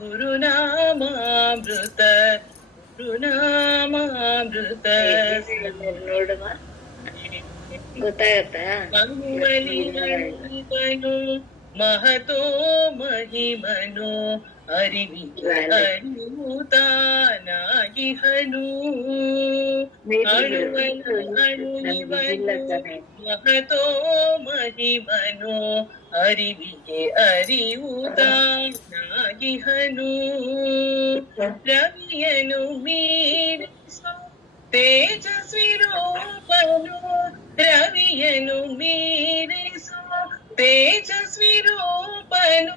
ಗುರುನಾಮಾಮೃತ ಗುರುನಾಮಾಮೃತ ನೋಡುವ ಗೊತ್ತಾಗತ್ತಾ? ಮಹತೋ ಮಹಿಮನು ಅರಿವಿತಾನಾಗಿಹನು ಮಹತೋ ಮಹಿಮನು ಅರಿವಿಗೆ ಅರಿವುತಾನಾಗಿಹನು ರವಿಯನು ಮೀರಿಸೋ ತೇಜಸ್ವಿ ರೂಪನು ರವಿಯನು ಮೀರಿಸೋ ತೇಜಸ್ವಿ ರೂಪನು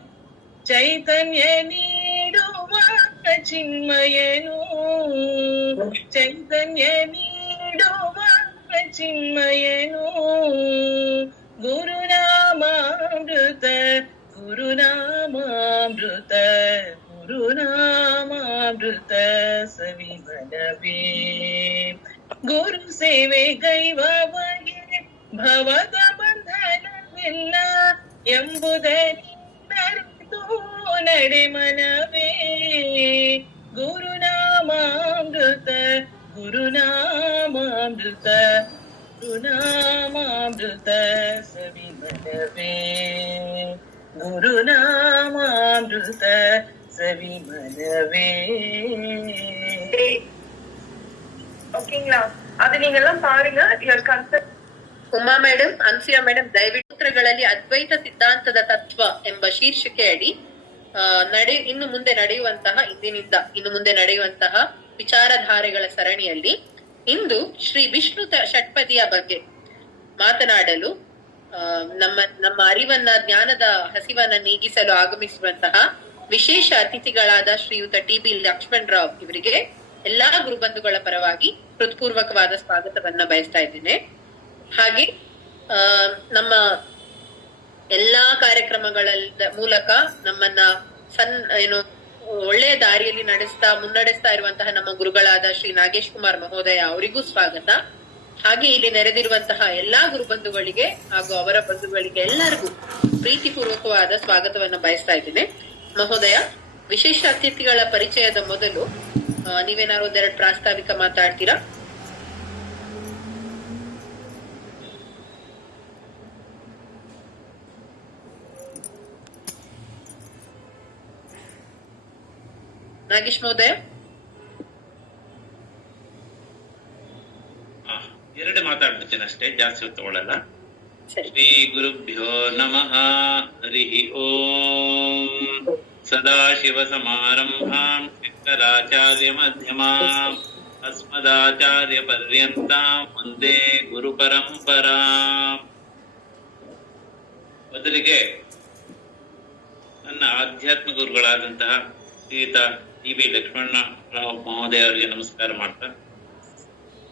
ಚೈತನ್ಯ ನೀಡುವ ಚಿನ್ಮಯನು ಚೈತನ್ಯ ನೀಡುವ ಚಿನ್ಮಯನು ಗುರುನಾಮಾಮೃತ ಗುರುನಾಮಾಮೃತ ಗುರುನಾಮಾಮೃತ ಸವಿಮನವೇ ಗುರು ಸೇವೆ ಗೈವವಗೆ ಭವದ ಬಂಧನವಿಲ್ಲ ಎಂಬುದರಿತು ನಡೆ ಮನವೇ ಗುರುನಾಮಾಮೃತ ಗುರುನಾಮಾಮೃತ ಗುರುನಾಮಾಮೃತ ಸವಿಮನವೇ ಗುರುನಾಮಾಮೃತ ಸವಿಮನವೇ. ஓகேங்களா? அது நீங்க எல்லாம் பாருங்க. ಉಮಾ ಮೇಡಮ್, ಅನ್ಸಿಯಾ ಮೇಡಮ್, ದಯವಿಟ್ಟು ಸೂತ್ರಗಳಲ್ಲಿ ಅದ್ವೈತ ಸಿದ್ಧಾಂತದ ತತ್ವ ಎಂಬ ಶೀರ್ಷಿಕೆ ಅಡಿ ಇನ್ನು ಮುಂದೆ ನಡೆಯುವಂತಹ ವಿಚಾರಧಾರೆಗಳ ಸರಣಿಯಲ್ಲಿ ಇಂದು ವಿಷ್ಣು ಷಟ್ಪದಿಯ ಬಗ್ಗೆ ಮಾತನಾಡಲು ನಮ್ಮ ಅರಿವನ್ನ, ಜ್ಞಾನದ ಹಸಿವನ್ನ ನೀಗಿಸಲು ಆಗಮಿಸಿರುವಂತಹ ವಿಶೇಷ ಅತಿಥಿಗಳಾದ ಶ್ರೀಯುತ ಟಿ.ಬಿ. ಲಕ್ಷ್ಮಣ್ ರಾವ್ ಇವರಿಗೆ ಎಲ್ಲಾ ಗುರುಬಂಧುಗಳ ಪರವಾಗಿ ಹೃತ್ಪೂರ್ವಕವಾದ ಸ್ವಾಗತವನ್ನ ಬಯಸ್ತಾ ಇದ್ದೇನೆ. ಹಾಗೆ ನಮ್ಮ ಎಲ್ಲಾ ಕಾರ್ಯಕ್ರಮಗಳ ಮೂಲಕ ನಮ್ಮನ್ನ ಒಳ್ಳೆಯ ದಾರಿಯಲ್ಲಿ ಮುನ್ನಡೆಸ್ತಾ ಇರುವಂತಹ ನಮ್ಮ ಗುರುಗಳಾದ ಶ್ರೀ ನಾಗೇಶ್ ಕುಮಾರ್ ಮಹೋದಯ ಅವರಿಗೂ ಸ್ವಾಗತ. ಹಾಗೆ ಇಲ್ಲಿ ನೆರೆದಿರುವಂತಹ ಎಲ್ಲಾ ಗುರುಬಂಧುಗಳಿಗೆ ಹಾಗೂ ಅವರ ಬಂಧುಗಳಿಗೆ ಎಲ್ಲರಿಗೂ ಪ್ರೀತಿಪೂರ್ವಕವಾದ ಸ್ವಾಗತವನ್ನ ಬಯಸ್ತಾ ಇದ್ದೇನೆ. ಮಹೋದಯ, ವಿಶೇಷ ಅತಿಥಿಗಳ ಪರಿಚಯದ ಮೊದಲು ನೀವೇನಾದ್ರು ಒಂದೆರಡು ಪ್ರಾಸ್ತಾವಿಕ ಮಾತಾಡ್ತೀರಾ? ನಾಗೇಶ್ ಮಹೋದಯ. ಎರಡು ಮಾತಾಡ್ಬಿಡ್ತೇನೆ ಅಷ್ಟೇ, ಜಾಸ್ತಿ ಹೊತ್ತು ತಗೊಳ್ಳಲ್ಲ. ಶ್ರೀ ಗುರುಭ್ಯೋ ನಮಃ. ಹರಿ ಓಂ. ಸದಾಶಿವ ಸಮಾರಂಭಾಂ ಶಂಕರಾಚಾರ್ಯ ಮಧ್ಯಮಾಂ ಅಸ್ಮದಾಚಾರ್ಯ ಪರ್ಯಂತಾಂ ವಂದೇ ಗುರು ಪರಂಪರಾಂ. ಮೊದಲಿಗೆ ನನ್ನ ಆಧ್ಯಾತ್ಮ ಗುರುಗಳಾದಂತಹ ಶ್ರೀಯುತ ಟಿ.ಬಿ. ಲಕ್ಷ್ಮಣರಾವ್ ಮಹೋದಯ ಅವರಿಗೆ ನಮಸ್ಕಾರ ಮಾಡ್ತಾ,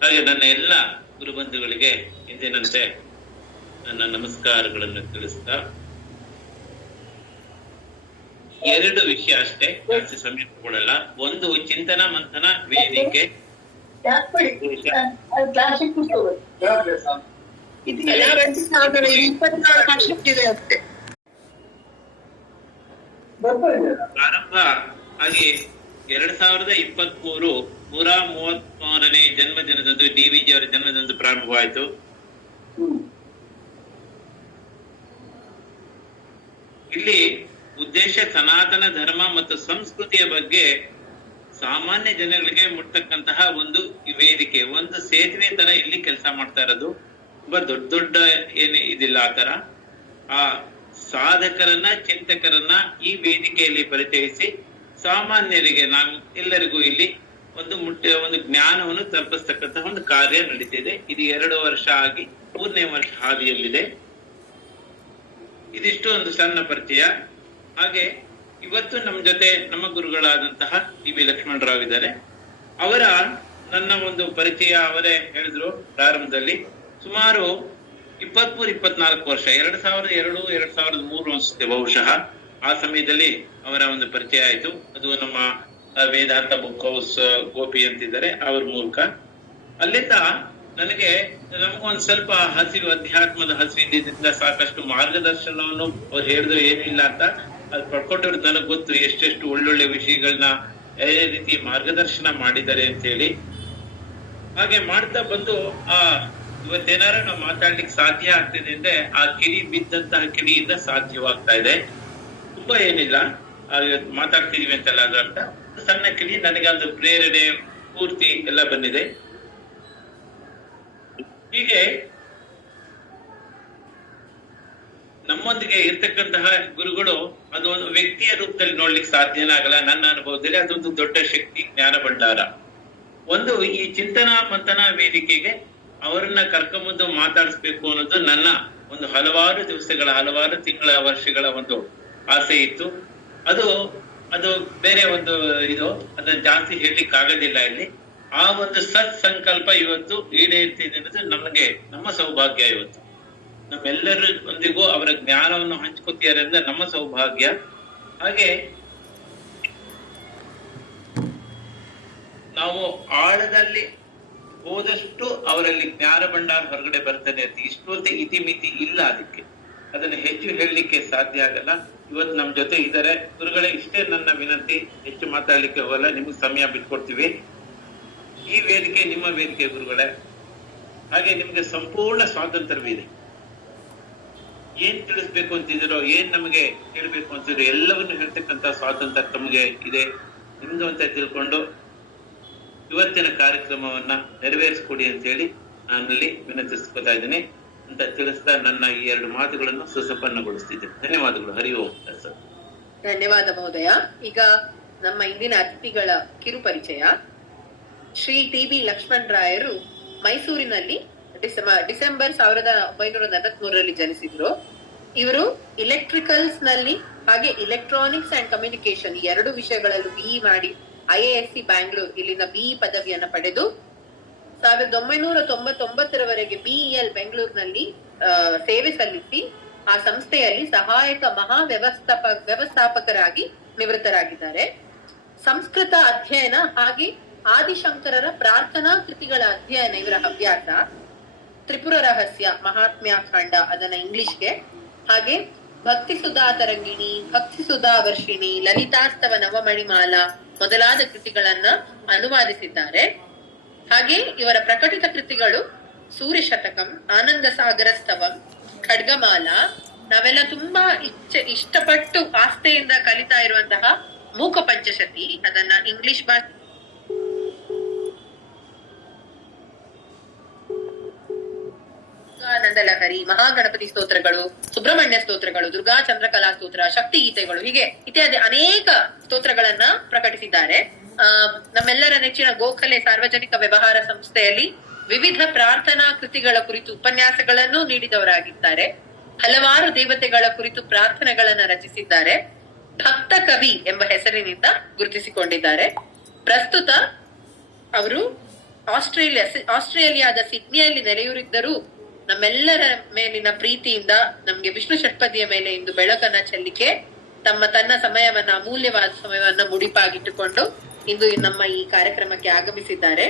ಹಾಗೆ ನನ್ನ ಎಲ್ಲ ಗುರುಬಂಧುಗಳಿಗೆ ಎಂದಿನಂತೆ ನನ್ನ ನಮಸ್ಕಾರಗಳನ್ನು ತಿಳಿಸ್ತಾ, ಎರಡು ವಿಷಯ ಅಷ್ಟೇ, ಜಾಸ್ತಿ ಸಮಯ ತಗೊಳ್ಳಲ್ಲ. ಒಂದು, ಚಿಂತನ ಮಂಥನ ವೇದಿಕೆ ಪ್ರಾರಂಭ ಆಗಿ 2023 133ನೇ ಜನ್ಮದಿನದಂದು ಡಿ.ವಿ.ಜಿ ಅವರ ಜನ್ಮದಿನದಂದು ಪ್ರಾರಂಭವಾಯಿತು. ಇಲ್ಲಿ ಉದ್ದೇಶ ಸನಾತನ ಧರ್ಮ ಮತ್ತು ಸಂಸ್ಕೃತಿಯ ಬಗ್ಗೆ ಸಾಮಾನ್ಯ ಜನಗಳಿಗೆ ಮುಟ್ತಕ್ಕಂತಹ ಒಂದು ವೇದಿಕೆ, ಒಂದು ಸೇತುವೆ ತರ ಇಲ್ಲಿ ಕೆಲಸ ಮಾಡ್ತಾ ಇರೋದು. ತುಂಬಾ ದೊಡ್ಡ ಇದಿಲ್ಲ ಆ ತರ. ಆ ಸಾಧಕರನ್ನ, ಚಿಂತಕರನ್ನ ಈ ವೇದಿಕೆಯಲ್ಲಿ ಪರಿಚಯಿಸಿ ಸಾಮಾನ್ಯರಿಗೆ, ನಾವು ಎಲ್ಲರಿಗೂ ಇಲ್ಲಿ ಒಂದು ಜ್ಞಾನವನ್ನು ತಲುಪಿಸ್ತಕ್ಕಂತಹ ಒಂದು ಕಾರ್ಯ ನಡೀತಿದೆ. ಇದು 2 ವರ್ಷ ಆಗಿ 3ನೇ ವರ್ಷ ಹಾದಿಯಲ್ಲಿದೆ. ಇದಿಷ್ಟು ಒಂದು ಸಣ್ಣ ಪರಿಚಯ. ಹಾಗೆ ಇವತ್ತು ನಮ್ಮ ಜೊತೆ ನಮ್ಮ ಗುರುಗಳಾದಂತಹ ಟಿ.ಬಿ. ಲಕ್ಷ್ಮಣರಾವ್ ಇದ್ದಾರೆ. ನನ್ನ ಒಂದು ಪರಿಚಯ ಅವರೇ ಹೇಳಿದ್ರು ಪ್ರಾರಂಭದಲ್ಲಿ. ಸುಮಾರು 23-24 ವರ್ಷ, 2002 2003 ಅನ್ಸುತ್ತೆ ಬಹುಶಃ, ಆ ಸಮಯದಲ್ಲಿ ಅವರ ಒಂದು ಪರಿಚಯ ಆಯ್ತು. ಅದು ನಮ್ಮ ವೇದಾಂತ ಬುಕ್ ಹೌಸ್ ಗೋಪಿ ಅಂತಿದ್ದಾರೆ, ಅವ್ರ ಮೂಲಕ. ಅಲ್ಲಿಂದ ನಮಗೊಂದು ಸ್ವಲ್ಪ ಅಧ್ಯಾತ್ಮದ ಹಸಿವಿದ್ದಿಂದ ಸಾಕಷ್ಟು ಮಾರ್ಗದರ್ಶನವನ್ನು ಅವ್ರು ಹೇಳಿದ್ರು ಏನಿಲ್ಲ ಅಂತ ಅದು ಪಡ್ಕೊಂಡಿರೋದು ನನಗೆ ಗೊತ್ತು, ಎಷ್ಟೆಷ್ಟು ಒಳ್ಳೊಳ್ಳೆ ವಿಷಯಗಳನ್ನ ಯಾವ ರೀತಿ ಮಾರ್ಗದರ್ಶನ ಮಾಡಿದ್ದಾರೆ ಅಂತ ಹೇಳಿ. ಹಾಗೆ ಮಾಡ್ತಾ ಬಂದು ಇವತ್ತೇನಾರು ನಾವು ಮಾತಾಡ್ಲಿಕ್ಕೆ ಸಾಧ್ಯ ಆಗ್ತಿದೆ ಅಂದ್ರೆ ಆ ಕಿಡಿ ಬಿದ್ದಂತಹ ಕಿಡಿಯಿಂದ ಸಾಧ್ಯವಾಗ್ತಾ ಇದೆ. ತುಂಬಾ ಏನಿಲ್ಲ, ಮಾತಾಡ್ತಿದೀವಿ ಅಂತೆಲ್ಲ ಅದಂತ ಸಣ್ಣ ಕಿಡಿ ನನಗೆ ಅದು ಪ್ರೇರಣೆ ಪೂರ್ತಿ ಎಲ್ಲ ಬಂದಿದೆ. ಹೀಗೆ ನಮ್ಮೊಂದಿಗೆ ಇರ್ತಕ್ಕಂತಹ ಗುರುಗಳು ಅದು ಒಂದು ವ್ಯಕ್ತಿಯ ರೂಪದಲ್ಲಿ ನೋಡ್ಲಿಕ್ಕೆ ಸಾಧ್ಯನೇ ಆಗಲ್ಲ. ನನ್ನ ಅನುಭವದಲ್ಲಿ ಅದೊಂದು ದೊಡ್ಡ ಶಕ್ತಿ, ಜ್ಞಾನ ಭಂಡಾರ. ಒಂದು ಈ ಚಿಂತನಾ ಮಂಥನ ವೇದಿಕೆಗೆ ಅವರನ್ನ ಕರ್ಕೊಂಬಂದು ಮಾತಾಡಿಸ್ಬೇಕು ಅನ್ನೋದು ನನ್ನ ಒಂದು ಹಲವಾರು ದಿವಸಗಳ, ಹಲವಾರು ತಿಂಗಳ, ವರ್ಷಗಳ ಒಂದು ಆಸೆ ಇತ್ತು. ಅದು ಬೇರೆ ಒಂದು ಅದನ್ನ ಜಾಸ್ತಿ ಹೇಳಲಿಕ್ಕೆ ಆಗೋದಿಲ್ಲ ಇಲ್ಲಿ. ಆ ಒಂದು ಸತ್ ಸಂಕಲ್ಪ ಇವತ್ತು ಈಡೇರ್ತಿದೆ ಅನ್ನೋದು ನಮಗೆ ನಮ್ಮ ಸೌಭಾಗ್ಯ. ಇವತ್ತು ನಮ್ಮೆಲ್ಲರೊಂದಿಗೂ ಅವರ ಜ್ಞಾನವನ್ನು ಹಂಚ್ಕೋತಿದ್ದಾರೆ ಅಂದ್ರೆ ನಮ್ಮ ಸೌಭಾಗ್ಯ. ಹಾಗೆ ನಾವು ಆಳದಲ್ಲಿ ಹೋದಷ್ಟು ಅವರಲ್ಲಿ ಜ್ಞಾನ ಭಂಡಾರ ಹೊರಗಡೆ ಬರ್ತಾನೆ ಇರ್ತೀವಿ. ಇಷ್ಟೊಂದು ಇತಿಮಿತಿ ಇಲ್ಲ ಅದಕ್ಕೆ, ಅದನ್ನ ಹೆಚ್ಚು ಹೇಳಲಿಕ್ಕೆ ಸಾಧ್ಯ ಆಗಲ್ಲ. ಇವತ್ತು ನಮ್ ಜೊತೆ ಇದ್ದಾರೆ ಗುರುಗಳೇ. ಇಷ್ಟೇ ನನ್ನ ವಿನಂತಿ, ಹೆಚ್ಚು ಮಾತಾಡ್ಲಿಕ್ಕೆ ಹೋಗಲ್ಲ, ನಿಮ್ಗೆ ಸಮಯ ಬಿಟ್ಕೊಡ್ತೀವಿ. ಈ ವೇದಿಕೆ ನಿಮ್ಮ ವೇದಿಕೆ ಗುರುಗಳೇ. ಹಾಗೆ ನಿಮ್ಗೆ ಸಂಪೂರ್ಣ ಸ್ವಾತಂತ್ರ್ಯವಿದೆ. ಏನ್ ತಿಳಿಸ್ಬೇಕು ಅಂತಿದ್ದೀರೋ, ಏನ್ ನಮಗೆ ಹೇಳ್ಬೇಕು ಅಂತಿದ್ರು ಎಲ್ಲವನ್ನು ಹೇಳ್ತಕ್ಕಂತ ಸ್ವಾತಂತ್ರ್ಯ ತಮಗೆ ಇದೆ. ನಿಮ್ದು ಅಂತ ತಿಳ್ಕೊಂಡು ಇವತ್ತಿನ ಕಾರ್ಯಕ್ರಮವನ್ನ ನೆರವೇರಿಸ್ಕೊಡಿ ಅಂತ ಹೇಳಿ ನಾನಲ್ಲಿ ವಿನಂತಿಸ್ಕೊತಾ ಇದ್ದೀನಿ ಅಂತ ತಿಳಿಸ್ತಾ ನನ್ನ ಈ 2 ಮಾತುಗಳನ್ನು ಸುಸಂಪನ್ನಗೊಳಿಸ್ತಿದ್ದೇನೆ. ಧನ್ಯವಾದಗಳು. ಹರಿ ಓಂ ಸರ್. ಧನ್ಯವಾದ ಮಹೋದಯ. ಈಗ ನಮ್ಮ ಇಂದಿನ ಅತಿಥಿಗಳ ಕಿರು ಪರಿಚಯ. ಶ್ರೀ ಟಿ.ಬಿ. ಲಕ್ಷ್ಮಣ್ ರಾಯರು ಮೈಸೂರಿನಲ್ಲಿ ಡಿಸೆಂಬರ್ 1943 ಜನಿಸಿದ್ರು. ಇವರು ಇಲೆಕ್ಟ್ರಿಕಲ್ಸ್ ನಲ್ಲಿ ಹಾಗೆ ಇಲೆಕ್ಟ್ರಾನಿಕ್ಸ್ ಅಂಡ್ ಕಮ್ಯುನಿಕೇಶನ್ 2 ವಿಷಯಗಳಲ್ಲೂ ಬಿಇ ಮಾಡಿ IISc ಬ್ಯಾಂಗ್ಳೂರ್ ಇಲ್ಲಿಂದ ಬಿಇ ಪದವಿಯನ್ನ ಪಡೆದು 1999 BEL ಬೆಂಗಳೂರಿನಲ್ಲಿ ಸೇವೆ ಸಲ್ಲಿಸಿ ಆ ಸಂಸ್ಥೆಯಲ್ಲಿ ಸಹಾಯಕ ವ್ಯವಸ್ಥಾಪಕರಾಗಿ ನಿವೃತ್ತರಾಗಿದ್ದಾರೆ. ಸಂಸ್ಕೃತ ಅಧ್ಯಯನ ಹಾಗೆ ಆದಿಶಂಕರರ ಪ್ರಾರ್ಥನಾ ಕೃತಿಗಳ ಅಧ್ಯಯನ ಇವರ ಹವ್ಯಾಸ. ತ್ರಿಪುರ ರಹಸ್ಯ, ಮಹಾತ್ಮ್ಯಾಖಂಡ ಅದನ್ನ ಇಂಗ್ಲಿಷ್ಗೆ, ಹಾಗೆ ಭಕ್ತಿ ಸುಧಾ ತರಂಗಿಣಿ, ಭಕ್ತಿ ಸುಧಾ ವರ್ಷಿಣಿ, ಲಲಿತಾಸ್ತವ ನವಮಣಿಮಾಲ ಮೊದಲಾದ ಕೃತಿಗಳನ್ನ ಅನುವಾದಿಸಿದ್ದಾರೆ. ಹಾಗೆ ಇವರ ಪ್ರಕಟಿತ ಕೃತಿಗಳು ಸೂರ್ಯ ಶತಕಂ, ಆನಂದ ಸಾಗರ ಸ್ತವಂ, ಖಡ್ಗಮಾಲ, ನಾವೆಲ್ಲ ತುಂಬಾ ಇಷ್ಟಪಟ್ಟು ಆಸ್ಥೆಯಿಂದ ಕಲಿತಾ ಇರುವಂತಹ ಮೂಕ ಪಂಚಶತಿ, ಅದನ್ನ ಇಂಗ್ಲಿಷ್ ಭಾಷೆ ನಂದಲಹರಿ, ಮಹಾಗಣಪತಿ ಸ್ತೋತ್ರಗಳು, ಸುಬ್ರಹ್ಮಣ್ಯ ಸ್ತೋತ್ರಗಳು, ದುರ್ಗಾ ಚಂದ್ರಕಲಾ ಸ್ತೋತ್ರ, ಶಕ್ತಿ ಗೀತೆಗಳು, ಹೀಗೆ ಇತ್ಯಾದಿ ಅನೇಕ ಸ್ತೋತ್ರಗಳನ್ನ ಪ್ರಕಟಿಸಿದ್ದಾರೆ. ನಮ್ಮೆಲ್ಲರ ನೆಚ್ಚಿನ ಗೋಖಲೆ ಸಾರ್ವಜನಿಕ ವ್ಯವಹಾರ ಸಂಸ್ಥೆಯಲ್ಲಿ ವಿವಿಧ ಪ್ರಾರ್ಥನಾ ಕೃತಿಗಳ ಕುರಿತು ಉಪನ್ಯಾಸಗಳನ್ನು ನೀಡಿದವರಾಗಿದ್ದಾರೆ. ಹಲವಾರು ದೇವತೆಗಳ ಕುರಿತು ಪ್ರಾರ್ಥನೆಗಳನ್ನ ರಚಿಸಿದ್ದಾರೆ. ಭಕ್ತ ಕವಿ ಎಂಬ ಹೆಸರಿನಿಂದ ಗುರುತಿಸಿಕೊಂಡಿದ್ದಾರೆ. ಪ್ರಸ್ತುತ ಅವರು ಆಸ್ಟ್ರೇಲಿಯಾದ ಸಿಡ್ನಿಯಲ್ಲಿ ನೆಲೆಯೂರಿದ್ದರೂ ನಮ್ಮೆಲ್ಲರ ಮೇಲಿನ ಪ್ರೀತಿಯಿಂದ ನಮ್ಗೆ ವಿಷ್ಣು ಷಟ್ಪದಿಯ ಮೇಲೆ ಇಂದು ಬೆಳಕನ್ನ ಚೆಲ್ಲಿಕೆ ತನ್ನ ಸಮಯವನ್ನ, ಅಮೂಲ್ಯವಾದ ಸಮಯವನ್ನ ಮುಡಿಪಾಗಿಟ್ಟುಕೊಂಡು ಇಂದು ನಮ್ಮ ಈ ಕಾರ್ಯಕ್ರಮಕ್ಕೆ ಆಗಮಿಸಿದ್ದಾರೆ.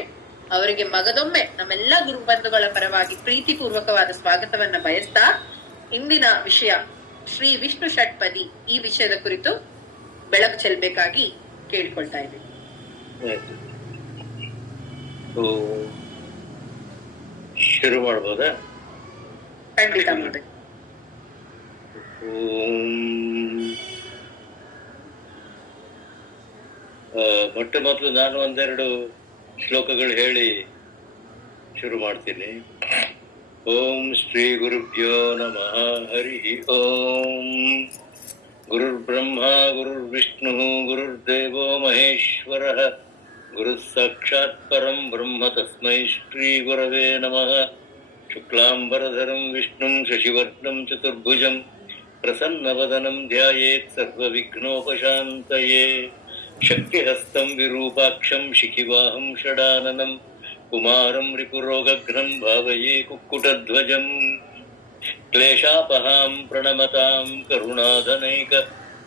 ಅವರಿಗೆ ಮಗದೊಮ್ಮೆ ನಮ್ಮೆಲ್ಲಾ ಗುರು ಬಂಧುಗಳ ಪರವಾಗಿ ಪ್ರೀತಿಪೂರ್ವಕವಾದ ಸ್ವಾಗತವನ್ನ ಬಯಸ್ತಾ, ಇಂದಿನ ವಿಷಯ ಶ್ರೀ ವಿಷ್ಣು ಷಟ್ಪದಿ, ಈ ವಿಷಯದ ಕುರಿತು ಬೆಳಕು ಚೆಲ್ಲಬೇಕಾಗಿ ಕೇಳ್ಕೊಳ್ತಾ ಇದ್ದೀನಿ. ಶುರು ಮಾಡಬಹುದಾ? ಖಂಡಿತ ಮಾಡಿ. ಮೊಟ್ಟ ಮೊದಲು ನಾನು 1-2 ಶ್ಲೋಕಗಳು ಹೇಳಿ ಶುರು ಮಾಡ್ತೀನಿ. ಓಂ ಶ್ರೀ ಗುರುಭ್ಯೋ ನಮಃ. ಹರಿ ಓಂ. ಗುರುರ್ ಬ್ರಹ್ಮ ಗುರುರ್ ವಿಷ್ಣು ಗುರುರ್ದೇವೋ ಮಹೇಶ್ವರಃ. ಗುರು ಸಾಕ್ಷಾತ್ ಪರಂ ಬ್ರಹ್ಮ ತಸ್ಮೈ ಶ್ರೀ ಗುರವೇ ನಮಃ. ಶುಕ್ಲಾಂಬರಧರಂ ವಿಷ್ಣುಂ ಶಶಿವರ್ಣಂ ಚತುರ್ಭುಜಂ ಪ್ರಸನ್ನವದನಂ ಧ್ಯಾಯೇತ್ ಸರ್ವವಿಘ್ನೋಪಶಾಂತಯೇ. ಶಕ್ತಿಹಸ್తం ವಿರೂಪಾಕ್ಷಂ ಶಿಖಿವಾಹಂ ಷಡಾನನಂ ಕುಮಾರಂ ರಿಪುರೋಗಘ್ನಂ ಭಾವಯೇ ಕುಕ್ಕುಟಧ್ವಜಂ. ಕ್ಲೇಶಾಪಹಾಂ ಪ್ರಣಮತಾಂ ಕರುಣಾಧನೈಕ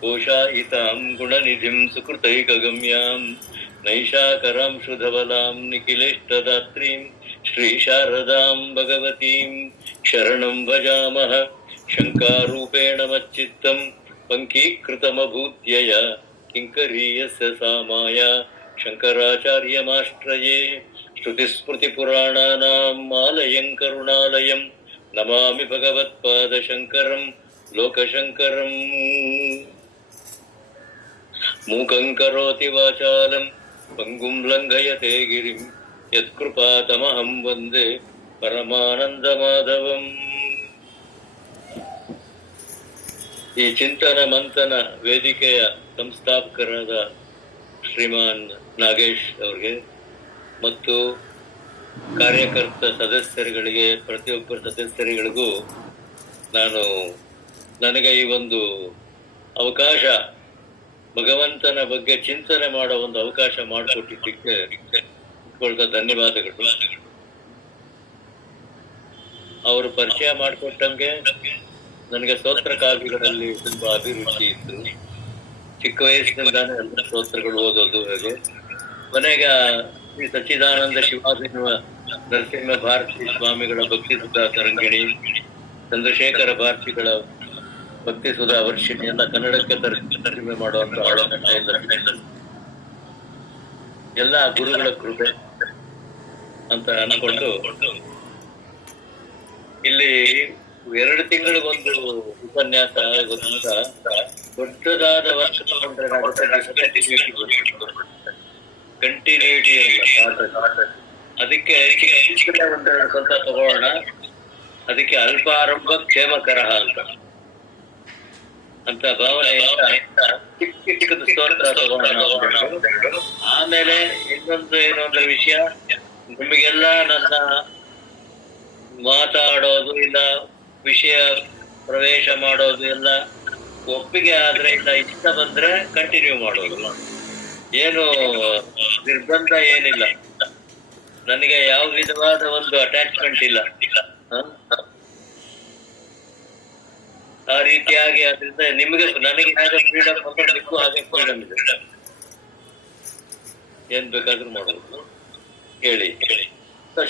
ಕೋಶಾಯಿತಾಂ ಗುಣನಿಧಿಂ ಸುಕೃತೈಕಗಮ್ಯಾಂ ನೈಷಾಕರಾಂ ಶುಧಬಲಾಂ ನಿಖಿಲೇಷ್ಟದಾತ್ರೀಂ ಶ್ರೀ ಶಾರದಾಂ ಭಗವತೀಂ ಶರಣಂ ಭಜಾಮಹ. ಶಂಕಾರೂಪೇಣ ಮಚ್ಚಿತ್ತಂ ಪಂಕೀಕೃತಮಭೂತ್ಯಯ ಕಿಂಕರೀಯಸ್ಯ ಸಾಮಾಯ ಶಂಕರಾಚಾರ್ಯಮಾಶ್ರಯೇ ಶ್ರುತಿಸ್ಮೃತಿಪುರಾಣಾನಾಂ ಆಲಯಂ ಕರುಣಾಲಯಂ ನಮಾಮಿ ಭಗವತ್ಪಾದಶಂಕರಂ ಲೋಕಶಂಕರಂ. ಮೂಕಂ ಕರೋತಿ ವಾಚಾಲಂ ಪಂಗುಂ ಲಂಘಯತೆ ಗಿರಿಂ ಯತ್ಕೃಪಾತಮಹಂ ವಂದೇ ಪರಮಾನಂದಮಾಧವಂ. ಈ ಚಿಂತನ ಮಂಥನ ವೇದಿಕೆಯ ಸಂಸ್ಥಾಪಕರಾದ ಶ್ರೀಮಾನ್ ನಾಗೇಶ್ ಅವರಿಗೆ ಮತ್ತು ಕಾರ್ಯಕರ್ತ ಸದಸ್ಯರುಗಳಿಗೆ, ಪ್ರತಿಯೊಬ್ಬರ ಸದಸ್ಯರುಗಳಿಗೂ ನನಗೆ ಈ ಒಂದು ಅವಕಾಶ, ಭಗವಂತನ ಬಗ್ಗೆ ಚಿಂತನೆ ಮಾಡೋ ಒಂದು ಅವಕಾಶ ಮಾಡಿಕೊಟ್ಟಿದ್ದಕ್ಕೆ ಧನ್ಯವಾದಗಳು. ಅವರು ಪರಿಚಯ ಮಾಡಿಕೊಟ್ಟಂಗೆ ನನಗೆ ಸ್ತೋತ್ರ ಕಾವ್ಯಗಳಲ್ಲಿ ತುಂಬಾ ಅಭಿರುಚಿ ಇತ್ತು. ಚಿಕ್ಕ ವಯಸ್ಸಿನಿಂದಾನೇ ಎಲ್ಲ ಸ್ತೋತ್ರಗಳು ಓದೋದು. ಹಾಗೆ ಕೊನೆಗೆ ಶ್ರೀ ಸಚ್ಚಿದಾನಂದ ಶಿವಾಭಿನವ ನರಸಿಂಹ ಭಾರತಿ ಸ್ವಾಮಿಗಳ ಭಕ್ತಿ ಸುಧಾ ತರಂಗಿಣಿ, ಚಂದ್ರಶೇಖರ ಭಾರತಿಗಳ ಭಕ್ತಿ ಸುಧಾ ವರ್ಷಿಣಿ ಎಲ್ಲ ಕನ್ನಡಕ್ಕೆ ತರ್ಜುಮೆ ಮಾಡುವಂತ ಎಲ್ಲ ಗುರುಗಳ ಕೃಪೆ ಅಂತ ಅನ್ಕೊಂಡು ಇಲ್ಲಿ 2 ತಿಂಗಳಿಗೊಂದು ಉಪನ್ಯಾಸ ಆಗೋದ್ರಿಂದ ದೊಡ್ಡದಾದ ವರ್ಷ ತಗೊಂಡ್ರೆ ಕಂಟಿನ್ಯೂಟಿ ಅದಕ್ಕೆ ಒಂದೆರಡು ಸ್ವಲ್ಪ ತಗೋಣ. ಅದಕ್ಕೆ ಅಲ್ಪಾರಂಭ ಕ್ಷೇಮಕರ ಅಂತ ಭಾವನೆಯಿಂದ ಚಿಕ್ಕದು ಸ್ತೋತ್ರ ತಗೋಣ. ಆಮೇಲೆ ಇನ್ನೊಂದು ಏನು ಅಂದ್ರೆ ವಿಷಯ, ನಿಮಗೆಲ್ಲ ನನ್ನ ಮಾತಾಡೋದು ಇಲ್ಲ, ವಿಷಯ ಪ್ರವೇಶ ಮಾಡೋದು ಎಲ್ಲ ಒಪ್ಪಿಗೆ ಆದ್ರೆ, ಇಲ್ಲ ಇಷ್ಟ ಬಂದ್ರೆ ಕಂಟಿನ್ಯೂ ಮಾಡೋದು. ಏನು ನಿರ್ಬಂಧ ಏನಿಲ್ಲ, ನನಗೆ ಯಾವ ವಿಧವಾದ ಒಂದು ಅಟ್ಯಾಚ್ಮೆಂಟ್ ಇಲ್ಲ. ಆ ರೀತಿಯಾಗಿ ಅದರಿಂದ ನನಗೆ ಹಾಗೆ ಫ್ರೀಡಮ್ ಬಂದ್ರೆ ನಿಮಗೂ ಹಾಗೆ ಫ್ರೀಡಮ್ ಇದೆ. ಏನ್ ಬೇಕಾದ್ರೂ ಮಾಡೋದು ಹೇಳಿ.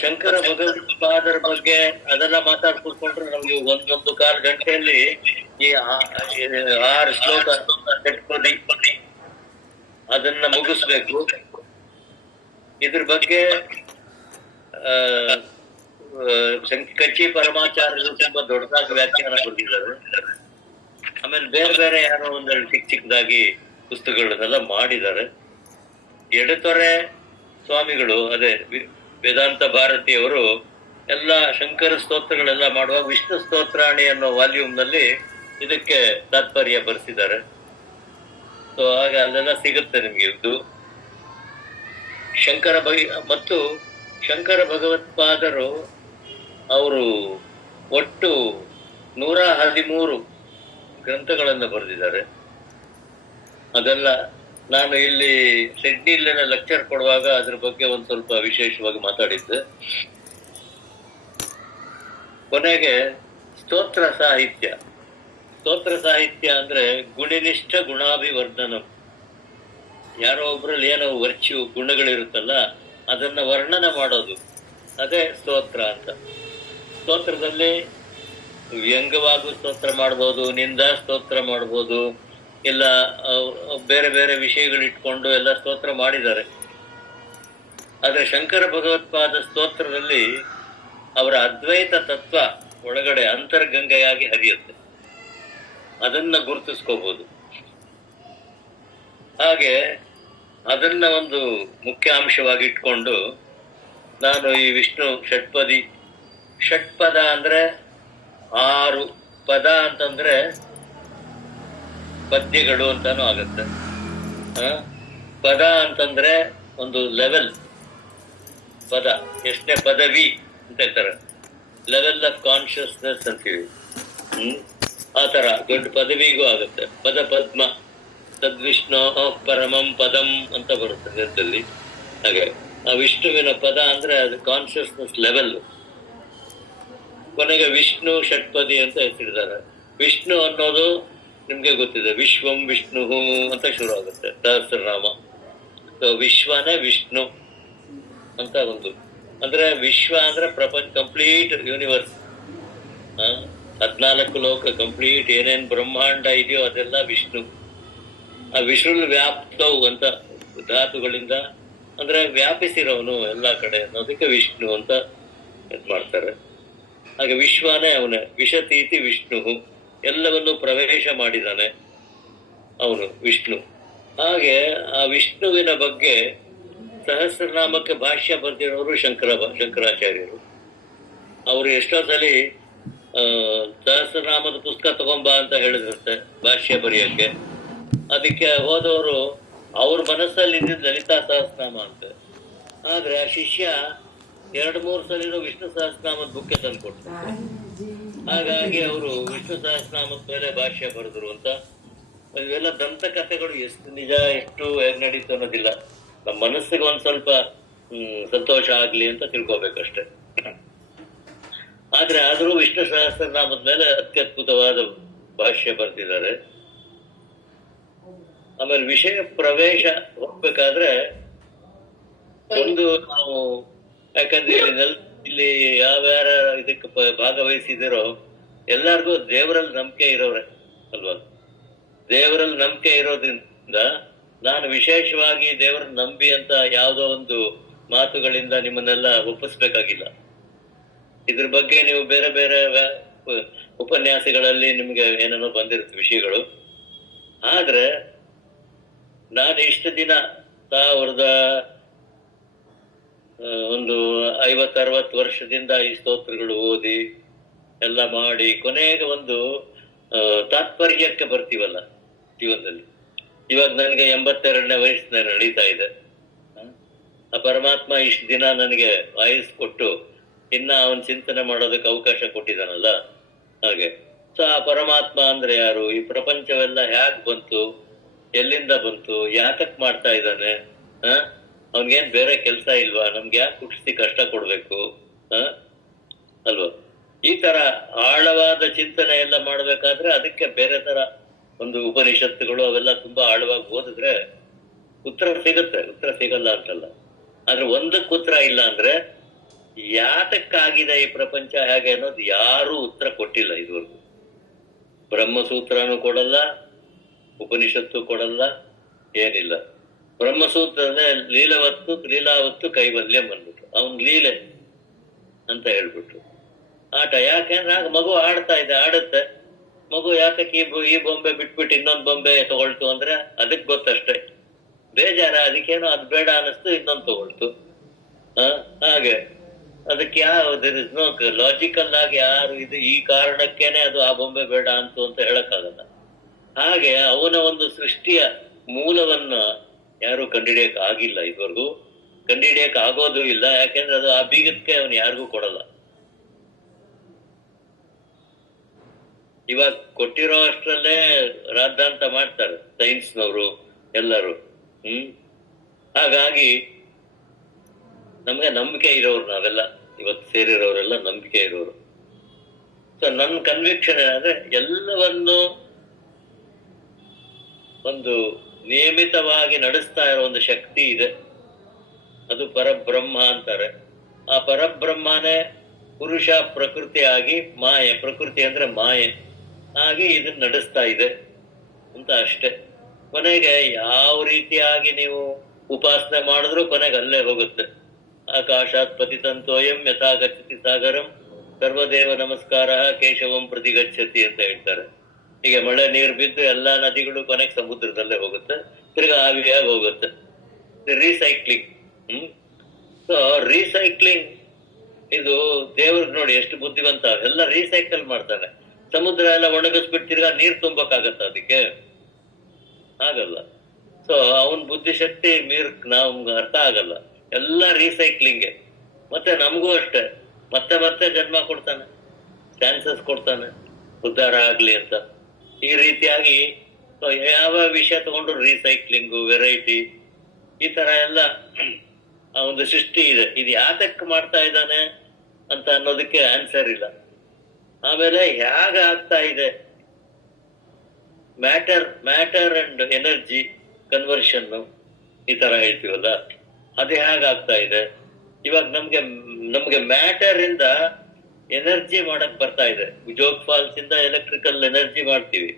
ಶಂಕರ ಭಗವತ್ಪಾದರ ಬಗ್ಗೆ ಅದೆಲ್ಲ ಮಾತಾಡ್ಕೊಂಡ್ರೆ ನಮ್ಗೆ ಒಂದೊಂದು ಕಾಲು ಗಂಟೆಯಲ್ಲಿ ಈ 6 ಶ್ಲೋಕ ಅದನ್ನ ಮುಗಿಸ್ಬೇಕು. ಇದ್ರ ಬಗ್ಗೆ ಕಚ್ಚಿ ಪರಮಾಚಾರ್ಯರು ತುಂಬಾ ದೊಡ್ಡದಾಗಿ ವ್ಯಾಖ್ಯಾನ ಬರೆದಿದ್ದಾರೆ. ಆಮೇಲೆ ಬೇರೆ ಬೇರೆ ಯಾರೋ ಒಂದೆರಡು ಚಿಕ್ಕದಾಗಿ ಪುಸ್ತಕಗಳನ್ನೆಲ್ಲ ಮಾಡಿದ್ದಾರೆ. ಎಡತೊರೆ ಸ್ವಾಮಿಗಳು, ಅದೇ ವೇದಾಂತ ಭಾರತಿಯವರು ಎಲ್ಲ ಶಂಕರ ಸ್ತೋತ್ರಗಳೆಲ್ಲ ಮಾಡುವಾಗ ವಿಷ್ಣು ಸ್ತೋತ್ರಾಣಿ ಅನ್ನೋ ವಾಲ್ಯೂಮ್ ನಲ್ಲಿ ಇದಕ್ಕೆ ತಾತ್ಪರ್ಯ ಬರೆಸಿದ್ದಾರೆ. ಸೊ ಆಗ ಅಲ್ಲೆಲ್ಲ ಸಿಗುತ್ತೆ ನಿಮ್ಗೆ. ಇದು ಮತ್ತು ಶಂಕರ ಭಗವತ್ಪಾದರು ಅವರು ಒಟ್ಟು 113 ಗ್ರಂಥಗಳನ್ನು ಬರೆದಿದ್ದಾರೆ. ಅದೆಲ್ಲ ನಾನು ಇಲ್ಲಿ ಸಿಡ್ನಿಲಿನ ಲೆಕ್ಚರ್ ಕೊಡುವಾಗ ಅದ್ರ ಬಗ್ಗೆ ಒಂದ್ ಸ್ವಲ್ಪ ವಿಶೇಷವಾಗಿ ಮಾತಾಡಿದ್ದೆ. ಕೊನೆಗೆ ಸ್ತೋತ್ರ ಸಾಹಿತ್ಯ ಅಂದ್ರೆ ಗುಣಿನಿಷ್ಠ ಗುಣಾಭಿವರ್ಧನ. ಯಾರೋ ಒಬ್ರಲ್ಲಿ ಏನೋ ವರ್ಚ್ಯೂ ಗುಣಗಳಿರುತ್ತಲ್ಲ, ಅದನ್ನ ವರ್ಣನೆ ಮಾಡೋದು, ಅದೇ ಸ್ತೋತ್ರ ಅಂತ. ಸ್ತೋತ್ರದಲ್ಲಿ ವ್ಯಂಗ್ಯವಾಗೂ ಸ್ತೋತ್ರ ಮಾಡ್ಬೋದು, ನಿಂದಾ ಸ್ತೋತ್ರ ಮಾಡ್ಬೋದು, ಇಲ್ಲ ಬೇರೆ ಬೇರೆ ವಿಷಯಗಳಿಟ್ಕೊಂಡು ಎಲ್ಲ ಸ್ತೋತ್ರ ಮಾಡಿದ್ದಾರೆ. ಆದ್ರೆ ಶಂಕರ ಭಗವತ್ಪಾದ ಸ್ತೋತ್ರದಲ್ಲಿ ಅವರ ಅದ್ವೈತ ತತ್ವ ಒಳಗಡೆ ಅಂತರ್ಗಂಗೆಯಾಗಿ ಹರಿಯುತ್ತೆ. ಅದನ್ನ ಗುರುತಿಸ್ಕೋಬಹುದು. ಹಾಗೆ ಅದನ್ನ ಒಂದು ಮುಖ್ಯ ಅಂಶವಾಗಿ ಇಟ್ಕೊಂಡು ನಾನು ಈ ವಿಷ್ಣು ಷಟ್ಪದ ಅಂದ್ರೆ 6 ಪದ ಅಂತಂದ್ರೆ ಪದ್ಯಗಳು ಅಂತಾನು ಆಗತ್ತೆ. ಪದ ಅಂತಂದ್ರೆ ಒಂದು ಲೆವೆಲ್, ಪದ ಎಷ್ಟೇ ಪದವಿ ಅಂತ ಹೇಳ್ತಾರೆ, ಲೆವೆಲ್ ಆಫ್ ಕಾನ್ಶಿಯಸ್ನೆಸ್ ಅಂತೀವಿ. ಆ ತರ ದೊಡ್ಡ ಪದವಿಗೂ ಆಗುತ್ತೆ. ಪದ್ಮ ತದ್ವಿಷ್ಣು ಪರಮಂ ಪದಂ ಅಂತ ಬರುತ್ತೆ ವೇದದಲ್ಲಿ. ಹಾಗೆ ಆ ವಿಷ್ಣುವಿನ ಪದ ಅಂದ್ರೆ ಅದು ಕಾನ್ಶಿಯಸ್ನೆಸ್ ಲೆವೆಲ್. ಕೊನೆಗೆ ವಿಷ್ಣು ಷಟ್ಪದಿ ಅಂತ ಹೆಸರಿದ್ದಾರೆ. ವಿಷ್ಣು ಅನ್ನೋದು ನಿಮ್ಗೆ ಗೊತ್ತಿದೆ, ವಿಶ್ವಂ ವಿಷ್ಣು ಅಂತ ಶುರು ಆಗುತ್ತೆ ಸಹಸ್ರನಾಮ. ವಿಶ್ವನೇ ವಿಷ್ಣು ಅಂತ ಒಂದು, ಅಂದ್ರೆ ವಿಶ್ವ ಅಂದ್ರೆ ಪ್ರಪಂಚ, ಕಂಪ್ಲೀಟ್ ಯೂನಿವರ್ಸ್. 14 ಲೋಕ ಕಂಪ್ಲೀಟ್ ಏನೇನ್ ಬ್ರಹ್ಮಾಂಡ ಇದೆಯೋ ಅದೆಲ್ಲ ವಿಷ್ಣು. ಆ ವಿಷ್ಣು ವ್ಯಾಪ್ತವು ಅಂತ ಧಾತುಗಳಿಂದ ಅಂದ್ರೆ ವ್ಯಾಪಿಸಿರೋನು ಎಲ್ಲಾ ಕಡೆ ಅನ್ನೋದಕ್ಕೆ ವಿಷ್ಣು ಅಂತ ಇದ್ ಮಾಡ್ತಾರೆ. ಹಾಗೆ ವಿಶ್ವನೇ ಅವನೇ, ವಿಶತೀತಿ ವಿಷ್ಣು, ಎಲ್ಲವನ್ನು ಪ್ರವೇಶ ಮಾಡಿದಾನೆ ಅವನು ವಿಷ್ಣು. ಹಾಗೆ ಆ ವಿಷ್ಣುವಿನ ಬಗ್ಗೆ ಸಹಸ್ರನಾಮಕ್ಕೆ ಭಾಷ್ಯ ಬರೆದಿರೋರು ಶಂಕರಾಚಾರ್ಯರು. ಅವರು ಎಷ್ಟೋ ಸಲಿ ಸಹಸ್ರನಾಮದ ಪುಸ್ತಕ ತಗೊಂಬ ಅಂತ ಹೇಳಿದ್ರಂತೆ ಭಾಷ್ಯ ಬರೆಯಕ್ಕೆ. ಅದಕ್ಕೆ ಹೋದವರು ಅವ್ರ ಮನಸ್ಸಲ್ಲಿ ಇದ್ದಿದ್ದು ಲಲಿತಾ ಸಹಸ್ರನಾಮ ಅಂತ. ಆದ್ರೆ ಆ ಶಿಷ್ಯ 2-3 ಸಲಿನೂ ವಿಷ್ಣು ಸಹಸ್ರನಾಮದ ಬುಕ್ಕೆ ತಂದು ಕೊಡ್ತಾರೆ. ಹಾಗಾಗಿ ಅವರು ವಿಷ್ಣು ಸಹಸ್ರನಾಮದ ಮೇಲೆ ಭಾಷ್ಯ ಬರೆದ್ರು ಅಂತ. ಇವೆಲ್ಲ ದಂತಕಥೆಗಳು ಎಷ್ಟು ನಿಜ ಎಷ್ಟು ಹೇಗ್ ನಡೀತು ಅನ್ನೋದಿಲ್ಲ. ನಮ್ಮ ಮನಸ್ಸಿಗೆ ಒಂದ್ ಸ್ವಲ್ಪ ಸಂತೋಷ ಆಗ್ಲಿ ಅಂತ ತಿಳ್ಕೊಬೇಕಷ್ಟೆ. ಆದ್ರೂ ವಿಷ್ಣು ಸಹಸ್ರನಾಮದ ಮೇಲೆ ಅತ್ಯದ್ಭುತವಾದ ಭಾಷ್ಯ ಬರ್ತಿದ್ದಾರೆ. ಆಮೇಲೆ ವಿಷಯ ಪ್ರವೇಶ ಹೋಗ್ಬೇಕಾದ್ರೆ ಒಂದು ನಾವು, ಯಾಕಂದ್ರೆ ಇಲ್ಲಿ ಯಾವ್ಯಾರ ಇದಕ್ಕೆ ಭಾಗವಹಿಸಿದಿರೋ ಎಲ್ಲಾರ್ಗು ದೇವರಲ್ಲಿ ನಂಬಿಕೆ ಇರೋರೆ ಅಲ್ವಾ. ದೇವರಲ್ಲಿ ನಂಬಿಕೆ ಇರೋದ್ರಿಂದ ನಾನು ವಿಶೇಷವಾಗಿ ದೇವರನ್ನ ನಂಬಿ ಅಂತ ಯಾವುದೋ ಒಂದು ಮಾತುಗಳಿಂದ ನಿಮ್ಮನ್ನೆಲ್ಲ ಒಪ್ಪಿಸ್ಬೇಕಾಗಿಲ್ಲ. ಇದ್ರ ಬಗ್ಗೆ ನೀವು ಬೇರೆ ಬೇರೆ ಉಪನ್ಯಾಸಗಳಲ್ಲಿ ನಿಮ್ಗೆ ಏನೇನೋ ಬಂದಿರುತ್ತೆ ವಿಷಯಗಳು. ಆದ್ರೆ ನಾನು ಇಷ್ಟು ದಿನ ಒಂದು 50-60 ವರ್ಷದಿಂದ ಈ ಸ್ತೋತ್ರಗಳು ಓದಿ ಎಲ್ಲ ಮಾಡಿ ಕೊನೆಗೆ ಒಂದು ತಾತ್ಪರ್ಯಕ್ಕೆ ಬರ್ತೀವಲ್ಲ ಜೀವನದಲ್ಲಿ. ಇವಾಗ ನನಗೆ 82ನೇ ವಯಸ್ಸಿನಲ್ಲಿ ನಡೀತಾ ಇದೆ. ಆ ಪರಮಾತ್ಮ ಇಷ್ಟು ದಿನ ನನಗೆ ಆಯುಸ್ ಕೊಟ್ಟು ಇನ್ನ ಅವನ್ ಚಿಂತನೆ ಮಾಡೋದಕ್ಕೆ ಅವಕಾಶ ಕೊಟ್ಟಿದ್ದಾನಲ್ಲ. ಹಾಗೆ ಸೊ ಆ ಪರಮಾತ್ಮ ಅಂದ್ರೆ ಯಾರು, ಈ ಪ್ರಪಂಚವೆಲ್ಲ ಹ್ಯಾಕ್ ಬಂತು, ಎಲ್ಲಿಂದ ಬಂತು, ಯಾಕಕ್ ಮಾಡ್ತಾ ಇದ್ದಾನೆ, ಅವನ್ಗೇನ್ ಬೇರೆ ಕೆಲ್ಸ ಇಲ್ವಾ, ನಮ್ಗೆ ಯಾಕೆ ಹುಟ್ಟಿಸಿ ಕಷ್ಟ ಕೊಡ್ಬೇಕು ಅಲ್ವಾ. ಈ ತರ ಆಳವಾದ ಚಿಂತನೆ ಎಲ್ಲ ಮಾಡ್ಬೇಕಾದ್ರೆ ಅದಕ್ಕೆ ಬೇರೆ ತರ ಒಂದು ಉಪನಿಷತ್ತುಗಳು ಅವೆಲ್ಲ ತುಂಬಾ ಆಳವಾಗಿ ಓದಿದ್ರೆ ಉತ್ತರ ಸಿಗುತ್ತೆ. ಉತ್ತರ ಸಿಗಲ್ಲ ಅಂತಲ್ಲ, ಆದ್ರೆ ಒಂದಕ್ಕೆ ಉತ್ತರ ಇಲ್ಲ ಅಂದ್ರೆ ಯಾತಕ್ಕಾಗಿದೆ ಈ ಪ್ರಪಂಚ ಹೇಗೆ ಅನ್ನೋದು ಯಾರೂ ಉತ್ತರ ಕೊಟ್ಟಿಲ್ಲ ಇದುವರೆಗೂ. ಬ್ರಹ್ಮಸೂತ್ರನೂ ಕೊಡಲ್ಲ, ಉಪನಿಷತ್ತು ಕೊಡಲ್ಲ, ಏನಿಲ್ಲ. ಬ್ರಹ್ಮಸೂತ್ರನೇ ಲೀಲಾವತ್ತು ಕೈವಲ್ಯ ಬಂದ್ಬಿಟ್ಟು ಅವನ್ ಲೀಲೆ ಅಂತ ಹೇಳ್ಬಿಟ್ರು. ಆಟ ಯಾಕೆಂದ್ರೆ ಆಗ ಮಗು ಆಡುತ್ತೆ. ಮಗು ಯಾತಕ್ಕೆ ಈ ಬೊಂಬೆ ಬಿಟ್ಬಿಟ್ಟು ಇನ್ನೊಂದು ಬೊಂಬೆ ತಗೊಳ್ತು ಅಂದ್ರೆ ಅದಕ್ ಗೊತ್ತಷ್ಟೇ. ಬೇಜಾರ, ಅದಕ್ಕೇನೋ ಅದ್ ಬೇಡ ಅನ್ನಿಸ್ತು, ಇನ್ನೊಂದು ತಗೊಳ್ತು. ಹಾಗೆ ಅದಕ್ಕೆ ಲಾಜಿಕಲ್ ಆಗಿ ಯಾರು ಇದು ಈ ಕಾರಣಕ್ಕೇನೆ ಅದು ಆ ಬೊಂಬೆ ಬೇಡ ಅಂತ ಹೇಳಕ್ಕಾಗಲ್ಲ. ಹಾಗೆ ಅವನ ಒಂದು ಸೃಷ್ಟಿಯ ಮೂಲವನ್ನ ಯಾರು ಕಂಡಿಡಿಯಕ್ ಆಗಿಲ್ಲ, ಇದುವರೆಗೂ ಕಂಡಿಡಿಯಕ್ ಆಗೋದು ಇಲ್ಲ. ಯಾಕೆಂದ್ರೆ ಅದು ಆ ಬೀಗಕ್ಕೆ ಅವನು ಯಾರಿಗೂ ಕೊಡಲ್ಲ. ಇವಾಗ ಕೊಟ್ಟಿರೋ ಅಷ್ಟರಲ್ಲೇ ರಾದ್ದಾಂತ ಮಾಡ್ತಾರೆ ಸೈನ್ಸ್ನವರು ಎಲ್ಲರೂ. ಹಾಗಾಗಿ ನಮ್ಗೆ ನಂಬಿಕೆ ಇರೋರು ನಾವೆಲ್ಲ ಇವತ್ತು ಸೇರಿರೋರೆಲ್ಲ ನಂಬಿಕೆ ಇರೋರು. ಸೊ ನನ್ನ ಕನ್ವಿಕ್ಷನ್ ಏನಂದ್ರೆ ಎಲ್ಲವನ್ನು ಒಂದು ನಿಯಮಿತವಾಗಿ ನಡೆಸ್ತಾ ಇರೋ ಒಂದು ಶಕ್ತಿ ಇದೆ, ಅದು ಪರಬ್ರಹ್ಮ ಅಂತಾರೆ. ಆ ಪರಬ್ರಹ್ಮನೇ ಪುರುಷ ಪ್ರಕೃತಿ ಆಗಿ ಮಾಯೆ, ಪ್ರಕೃತಿ ಅಂದ್ರೆ ಮಾಯೆ ಆಗಿ ಇದನ್ನ ನಡೆಸ್ತಾ ಇದೆ ಅಂತ ಅಷ್ಟೇ. ಕೊನೆಗೆ ಯಾವ ರೀತಿಯಾಗಿ ನೀವು ಉಪಾಸನೆ ಮಾಡಿದ್ರು ಕೊನೆಗೆ ಅಲ್ಲೇ ಹೋಗುತ್ತೆ. ಆಕಾಶಾತ್ ಪತಿತಂತೋಯಂ ಯಥಾ ಗಚ್ಚತಿ ಸಾಗರಂ ಸರ್ವದೇವ ನಮಸ್ಕಾರ ಕೇಶವಂ ಪ್ರತಿ ಗಚ್ಚತಿ ಅಂತ ಹೇಳ್ತಾರೆ. ಈಗ ಮಳೆ ನೀರು ಬಿದ್ದು ಎಲ್ಲಾ ನದಿಗಳು ಕೊನೆಗೆ ಸಮುದ್ರದಲ್ಲೇ ಹೋಗುತ್ತೆ, ತಿರ್ಗಾ ಆವಿಯಾಗಿ ಹೋಗುತ್ತೆ. ರೀಸೈಕ್ಲಿಂಗ್. ಸೊ ರೀಸೈಕ್ಲಿಂಗ್ ಇದು ದೇವ್ರಿಗೆ ನೋಡಿ ಎಷ್ಟು ಬುದ್ಧಿವಂತ, ಎಲ್ಲ ರೀಸೈಕಲ್ ಮಾಡ್ತಾನೆ. ಸಮುದ್ರ ಎಲ್ಲ ಒಣಗಿಸ್ಬಿಟ್ಟು ತಿರ್ಗಾ ನೀರ್ ತುಂಬಕ್ಕಾಗತ್ತ ಅದಕ್ಕೆ? ಆಗಲ್ಲ. ಸೊ ಅವನ್ ಬುದ್ಧಿಶಕ್ತಿ ನಮ್ಗೆ ಅರ್ಥ ಆಗಲ್ಲ. ಎಲ್ಲ ರೀಸೈಕ್ಲಿಂಗ್. ಮತ್ತೆ ನಮಗೂ ಅಷ್ಟೇ, ಮತ್ತೆ ಜನ್ಮ ಕೊಡ್ತಾನೆ, ಚಾನ್ಸಸ್ ಕೊಡ್ತಾನೆ ಉದ್ಧಾರ ಆಗ್ಲಿ ಅಂತ. ಈ ರೀತಿಯಾಗಿ ಯಾವ ವಿಷಯ ತಗೊಂಡ್ರು ರೀಸೈಕ್ಲಿಂಗು, ವೆರೈಟಿ, ಈ ತರ ಎಲ್ಲ ಆ ಒಂದು ಸೃಷ್ಟಿ ಇದೆ. ಇದು ಯಾತಕ್ಕೆ ಮಾಡ್ತಾ ಇದ್ದಾನೆ ಅಂತ ಅನ್ನೋದಕ್ಕೆ ಆನ್ಸರ್ ಇಲ್ಲ. ಆಮೇಲೆ ಹೇಗೆ ಆಗ್ತಾ ಇದೆ ಮ್ಯಾಟರ್ ಅಂಡ್ ಎನರ್ಜಿ ಕನ್ವರ್ಷನ್ ಈ ತರ ಹೇಳ್ತೀವಲ್ಲ, ಅದು ಹೇಗಾಗ್ತಾ ಇದೆ. ಇವಾಗ ನಮ್ಗೆ ಮ್ಯಾಟರ್ ಇಂದ ಎನರ್ಜಿ ಮಾಡಕ್ ಬರ್ತಾ ಇದೆ. ಜೋಗ್ ಫಾಲ್ಸ್ ಇಂದ ಎಲೆಕ್ಟ್ರಿಕಲ್ ಎನರ್ಜಿ ಮಾಡ್ತೀವಿ,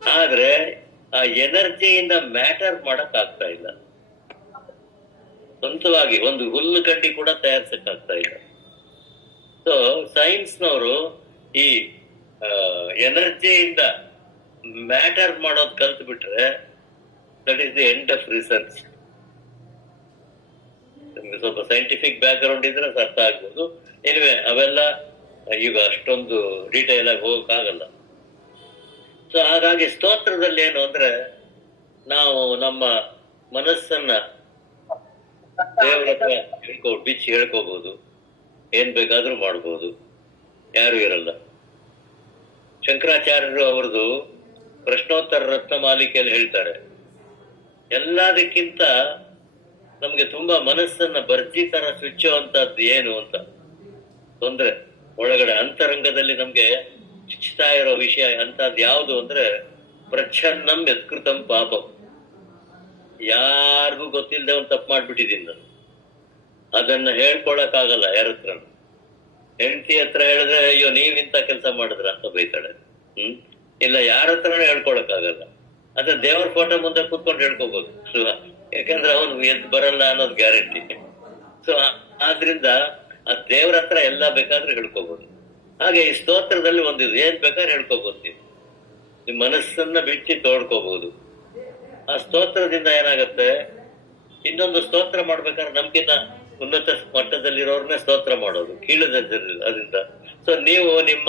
ಆದ್ರೆ ಆ ಎನರ್ಜಿಯಿಂದ ಮ್ಯಾಟರ್ ಮಾಡಕ್ ಆಗ್ತಾ ಇಲ್ಲ. ಸ್ವಂತವಾಗಿ ಒಂದು ಹುಲ್ಲು ಗಡ್ಡಿ ಕೂಡ ತಯಾರಿಸಕ್ ಆಗ್ತಾ ಇಲ್ಲ. ಸೊ ಸೈನ್ಸ್ನವರು ಈ ಎನರ್ಜಿಯಿಂದ ಮ್ಯಾಟರ್ ಮಾಡೋದು ಕಲ್ತು ಬಿಟ್ರೆ that is the end of research. ನಿಮ್ಗೆ ಸ್ವಲ್ಪ ಸೈಂಟಿಫಿಕ್ ಬ್ಯಾಕ್ ಗ್ರೌಂಡ್ ಇದ್ರೆ ಅರ್ಥ ಆಗ್ಬೋದು. ಎನಿವೆ ಅವೆಲ್ಲ ಈಗ ಅಷ್ಟೊಂದು ಡೀಟೇಲ್ ಆಗಿ ಹೋಗಕ್ಕಾಗಲ್ಲ. ಸೊ ಹಾಗಾಗಿ ಸ್ತೋತ್ರದಲ್ಲಿ ಏನು ಅಂದ್ರೆ, ನಾವು ನಮ್ಮ ಮನಸ್ಸನ್ನ ದೇವರ ಹತ್ರ ಬಿಚ್ಚಿ ಹೇಳ್ಕೋಬಹುದು, ಏನ್ ಬೇಕಾದ್ರೂ ಮಾಡ್ಬೋದು, ಯಾರು ಇರಲ್ಲ. ಶಂಕರಾಚಾರ್ಯರು ಅವ್ರದ್ದು ಪ್ರಶ್ನೋತ್ತರ ರತ್ನ ಮಾಲಿಕೆಯಲ್ಲಿ ಹೇಳ್ತಾರೆ, ಎಲ್ಲದಕ್ಕಿಂತ ನಮ್ಗೆ ತುಂಬಾ ಮನಸ್ಸನ್ನ ಬರ್ಜಿ ತರ ಚುಚ್ಚುವಂತದ್ದು ಏನು ಅಂತ ತೊಂದ್ರೆ, ಒಳಗಡೆ ಅಂತರಂಗದಲ್ಲಿ ನಮ್ಗೆ ಚುಚ್ಚುತ್ತಾ ಇರೋ ವಿಷಯ ಅಂತದ್ ಯಾವುದು ಅಂದ್ರೆ ಪ್ರಚ್ಛನ್ನಂ ಯತ್ಕೃತಂ ಪಾಪಂ. ಯಾರಿಗೂ ಗೊತ್ತಿಲ್ಲದೆ ಒಂದು ತಪ್ಪು ಮಾಡ್ಬಿಟ್ಟಿದ್ದೀನಿ ನಾನು, ಅದನ್ನ ಹೇಳ್ಕೊಳಕ್ ಆಗಲ್ಲ ಯಾರ ಹತ್ರ. ಹೆಂಡತಿ ಹತ್ರ ಹೇಳಿದ್ರೆ ಅಯ್ಯೋ ನೀವಿಂತ ಕೆಲಸ ಮಾಡಿದ್ರ ಅಂತ ಬೈತಾಳೆ. ಇಲ್ಲ ಯಾರ ಹತ್ರನೂ ಹೇಳ್ಕೊಳಕ್ ಆಗಲ್ಲ. ಅದ್ರ ದೇವರ ಫೋಟೋ ಮುಂದೆ ಕೂತ್ಕೊಂಡು ಹೇಳ್ಕೋಬಹುದು, ಯಾಕಂದ್ರೆ ಅವನು ಎದ್ದು ಬರಲ್ಲ ಅನ್ನೋದು ಗ್ಯಾರಂಟಿ. ಸೊ ಆದ್ರಿಂದ ಆ ದೇವ್ರ ಹತ್ರ ಎಲ್ಲ ಬೇಕಾದ್ರೂ ಹೇಳ್ಕೋಬಹುದು. ಹಾಗೆ ಈ ಸ್ತೋತ್ರದಲ್ಲಿ ಒಂದಿದು, ಏನ್ ಬೇಕಾದ್ರೆ ಹೇಳ್ಕೋಬಹುದು. ನಿಮ್ ಮನಸ್ಸನ್ನ ಬಿಚ್ಚಿ ತೋಡ್ಕೋಬಹುದು. ಆ ಸ್ತೋತ್ರದಿಂದ ಏನಾಗತ್ತೆ, ಇನ್ನೊಂದು ಸ್ತೋತ್ರ ಮಾಡ್ಬೇಕಾದ್ರೆ ನಮ್ಗಿನ್ನ ಉನ್ನತ ಮಟ್ಟದಲ್ಲಿರೋರ್ನೇ ಸ್ತೋತ್ರ ಮಾಡೋದು, ಅದರಿಂದ. ಸೊ ನೀವು ನಿಮ್ಮ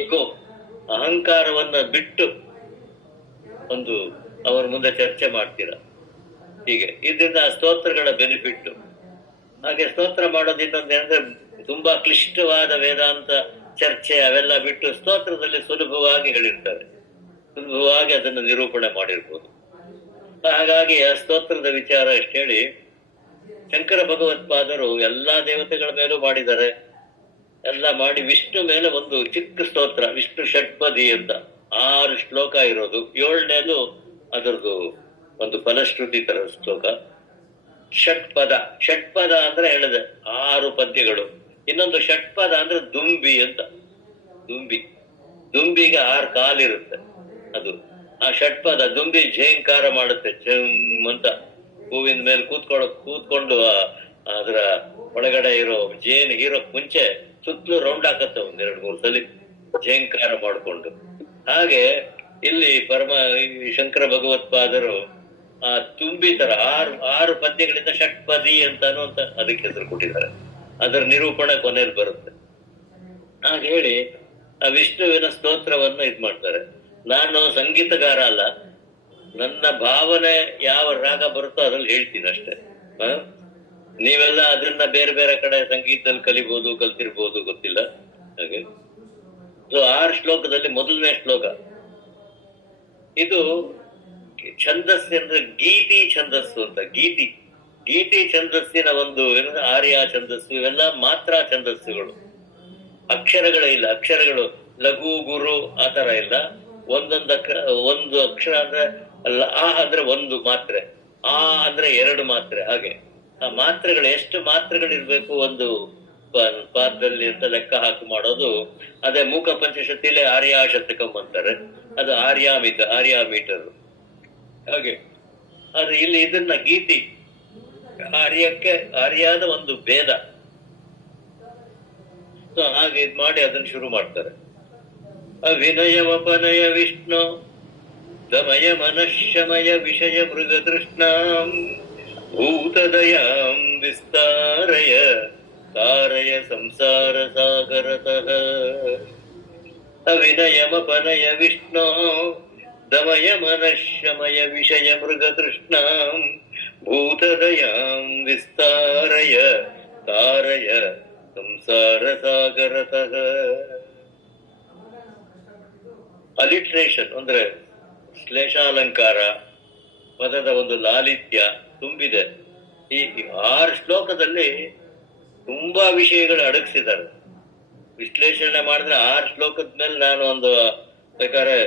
ಈಗೋ ಅಹಂಕಾರವನ್ನ ಬಿಟ್ಟು ಒಂದು ಅವ್ರ ಮುಂದೆ ಚರ್ಚೆ ಮಾಡ್ತೀರಾ. ಹೀಗೆ ಇದರಿಂದ ಆ ಸ್ತೋತ್ರಗಳ ಬೆನಿಫಿಟ್. ಹಾಗೆ ಸ್ತೋತ್ರ ಮಾಡೋದು ಇನ್ನೊಂದೇನಂದ್ರೆ, ತುಂಬಾ ಕ್ಲಿಷ್ಟವಾದ ವೇದಾಂತ ಚರ್ಚೆ ಅವೆಲ್ಲ ಬಿಟ್ಟು ಸ್ತೋತ್ರದಲ್ಲಿ ಸುಲಭವಾಗಿ ಹೇಳಿರ್ತಾರೆ, ಸುಲಭವಾಗಿ ಅದನ್ನು ನಿರೂಪಣೆ ಮಾಡಿರ್ಬೋದು. ಹಾಗಾಗಿ ಆ ಸ್ತೋತ್ರದ ವಿಚಾರ ಎಷ್ಟು ಹೇಳಿ, ಶಂಕರ ಭಗವತ್ಪಾದರು ಎಲ್ಲಾ ದೇವತೆಗಳ ಮೇಲೂ ಮಾಡಿದ್ದಾರೆ. ಎಲ್ಲ ಮಾಡಿ ವಿಷ್ಣು ಮೇಲೆ ಒಂದು ಚಿಕ್ಕ ಸ್ತೋತ್ರ, ವಿಷ್ಣು ಷಟ್ಪದಿ ಅಂತ 6 ಶ್ಲೋಕ ಇರೋದು. 7ನೇದು ಅದರದ್ದು ಒಂದು ಫಲಶ್ರುತಿ ತರ ಶ್ಲೋಕ. ಷಟ್ಪದ ಅಂದ್ರೆ ಹೇಳಿದೆ 6 ಪದ್ಯಗಳು. ಇನ್ನೊಂದು ಷಟ್ಪದ ಅಂದ್ರೆ ದುಂಬಿ ಅಂತ. ದುಂಬಿಗೆ 6 ಕಾಲಿರುತ್ತೆ. ಅದು ಆ ಷಟ್ಪದ. ದುಂಬಿ ಝೇಂಕಾರ ಮಾಡುತ್ತೆ, ಝಮ್ ಅಂತ. ಹೂವಿನ ಮೇಲೆ ಕೂತ್ಕೊಂಡು ಅದರ ಒಳಗಡೆ ಇರೋ ಜೇನು ಹೀರೋಕ್ ಮುಂಚೆ ಸುತ್ತಲೂ ರೌಂಡ್ ಹಾಕತ್ತೆ 1-2-3 ಸಲ ಝೇಂಕಾರ ಮಾಡಿಕೊಂಡು. ಹಾಗೆ ಇಲ್ಲಿ ಶಂಕರ ಭಗವತ್ಪಾದರು ಆ ತುಂಬಿ ತರ 6 ಪದ್ಯಗಳಿಂದ ಷಟ್ಪದಿ ಅಂತಾನು ಅಂತ ಅದಕ್ಕೆ ಹೆಸರು ಕೊಟ್ಟಿದ್ದಾರೆ. ಅದರ ನಿರೂಪಣೆ ಕೊನೆಯಲ್ಲಿ ಬರುತ್ತೆ. ಹಾಗೆ ಹೇಳಿ ಆ ವಿಷ್ಣುವಿನ ಸ್ತೋತ್ರವನ್ನು ಇದ್ ಮಾಡ್ತಾರೆ. ನಾನು ಸಂಗೀತಗಾರ ಅಲ್ಲ, ನನ್ನ ಭಾವನೆ ಯಾವ ರಾಗ ಬರುತ್ತೋ ಅದ್ರಲ್ಲಿ ಹೇಳ್ತೀನಿ ಅಷ್ಟೇ. ನೀವೆಲ್ಲ ಅದನ್ನ ಬೇರೆ ಬೇರೆ ಕಡೆ ಸಂಗೀತದಲ್ಲಿ ಕಲ್ತಿರ್ಬೋದು, ಗೊತ್ತಿಲ್ಲ. ಹಾಗೆ 6 ಶ್ಲೋಕದಲ್ಲಿ ಮೊದಲನೇ ಶ್ಲೋಕ ಇದು ಛಂದಸ್ಸು ಅಂದ್ರೆ ಗೀತಿ ಛಂದಸ್ಸು ಅಂತ. ಗೀತಿ ಛಂದಸ್ಸಿನ ಒಂದು ಏನಂದ್ರೆ ಆರ್ಯ ಛಂದಸ್ಸು, ಇವೆಲ್ಲ ಮಾತ್ರ ಛಂದಸ್ಸುಗಳು. ಅಕ್ಷರಗಳೇ ಇಲ್ಲ. ಅಕ್ಷರಗಳು ಲಘು ಗುರು ಆತರ ಇಲ್ಲ. ಒಂದು ಅಕ್ಷರ ಅಂದ್ರೆ ಆ ಅಂದ್ರೆ 1 ಮಾತ್ರೆ, ಆ ಅಂದ್ರೆ 2 ಮಾತ್ರೆ. ಹಾಗೆ ಆ ಮಾತ್ರೆಗಳು ಎಷ್ಟು ಮಾತ್ರೆಗಳಿರ್ಬೇಕು ಒಂದು ಪಾದದಲ್ಲಿ ಅಂತ ಲೆಕ್ಕ ಹಾಕಿ ಮಾಡೋದು. ಅದೇ ಮೂಕ ಪಂಚಶತಿಲೇ ಆರ್ಯ ಶತಕಂ ಅಂತಾರೆ. ಅದು ಆರ್ಯ ಮೀಟರ್. ಹಾಗೆ ಆದ್ರೆ ಇಲ್ಲಿ ಇದನ್ನ ಗೀತಿ ಆರ್ಯದ ಒಂದು ಭೇದ. ಸೊ ಹಾಗೆ ಇದ್ ಮಾಡಿ ಅದನ್ನ ಶುರು ಮಾಡ್ತಾರೆ. ಅವಿನಯವಪನಯ ವಿಷ್ಣು ದಮಯ ಮನಶಮಯ ವಿಷಯ ಮೃಗತೃಷ್ಣಾಂ ಭೂತದಯಾಂ ವಿಸ್ತಾರಯ ತಾರಯ ಸಂಸಾರ ಸಾಗರತಃ. ಅವಿನಯಮಪನಯ ವಿಷ್ಣು ದಮಯ ಮನಶಮಯ ವಿಷಯ ಮೃಗತೃಷ್ಣಾಂ ಭೂತದಯಾಂ ವಿಸ್ತಾರಯ ತಾರಯ ಸಂಸಾರ ಸಾಗರತಃ. ಅಲಿಟ್ರೇಷನ್ ಅಂದ್ರೆ ಶ್ಲೇಷಾಲಂಕಾರ, ಪದದ ಒಂದು ಲಾಲಿತ್ಯ ತುಂಬಿದೆ. ಈ 6 ಶ್ಲೋಕದಲ್ಲಿ ತುಂಬಾ ವಿಷಯಗಳು ಅಡಗಿಸಿದ್ದಾರೆ. ವಿಶ್ಲೇಷಣೆ ಮಾಡಿದ್ರೆ 6 ಶ್ಲೋಕದ ಮೇಲೆ ನಾನು ಒಂದು ಬೇಕಾದ್ರೆ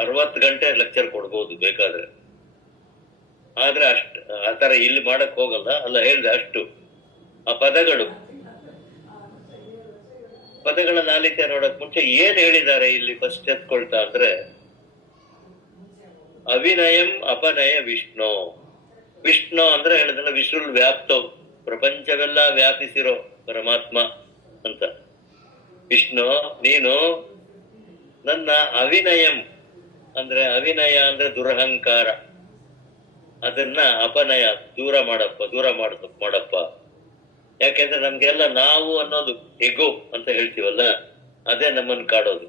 60 ಗಂಟೆ ಲೆಕ್ಚರ್ ಕೊಡ್ಬೋದು ಬೇಕಾದ್ರೆ. ಆದ್ರೆ ಆತರ ಇಲ್ಲಿ ಮಾಡಕ್ ಹೋಗಲ್ಲ. ಅಲ್ಲ ಹೇಳ್ದೆ ಅಷ್ಟು ಆ ಪದಗಳು ಪದಗಳ ಲಾಲಿತ್ಯ ನೋಡಕ್ ಮುಂಚೆ ಏನ್ ಹೇಳಿದ್ದಾರೆ ಇಲ್ಲಿ ಫಸ್ಟ್ ಎತ್ಕೊಳ್ತಾ ಅಂದ್ರೆ, ಅವಿನಯಂ ಅಪನಯ ವಿಷ್ಣು. ವಿಷ್ಣು ಅಂದ್ರೆ ಹೇಳಿದ್ರೆ ವಿಶ್ರುಲ್ ವ್ಯಾಪ್ತವ್, ಪ್ರಪಂಚವೆಲ್ಲ ವ್ಯಾಪಿಸಿರೋ ಪರಮಾತ್ಮ ಅಂತ. ವಿಷ್ಣು ನೀನು ನನ್ನ ಅವಿನಯಂ ಅಂದ್ರೆ, ಅವಿನಯ ಅಂದ್ರೆ ದುರಹಂಕಾರ, ಅದನ್ನ ಅಪನಯ ದೂರ ಮಾಡಪ್ಪ. ಯಾಕೆಂದ್ರೆ ನಮ್ಗೆಲ್ಲ ನಾವು ಅನ್ನೋದು ಎಗೋ ಅಂತ ಹೇಳ್ತೀವಲ್ಲ, ಅದೇ ನಮ್ಮನ್ ಕಾಡೋದು.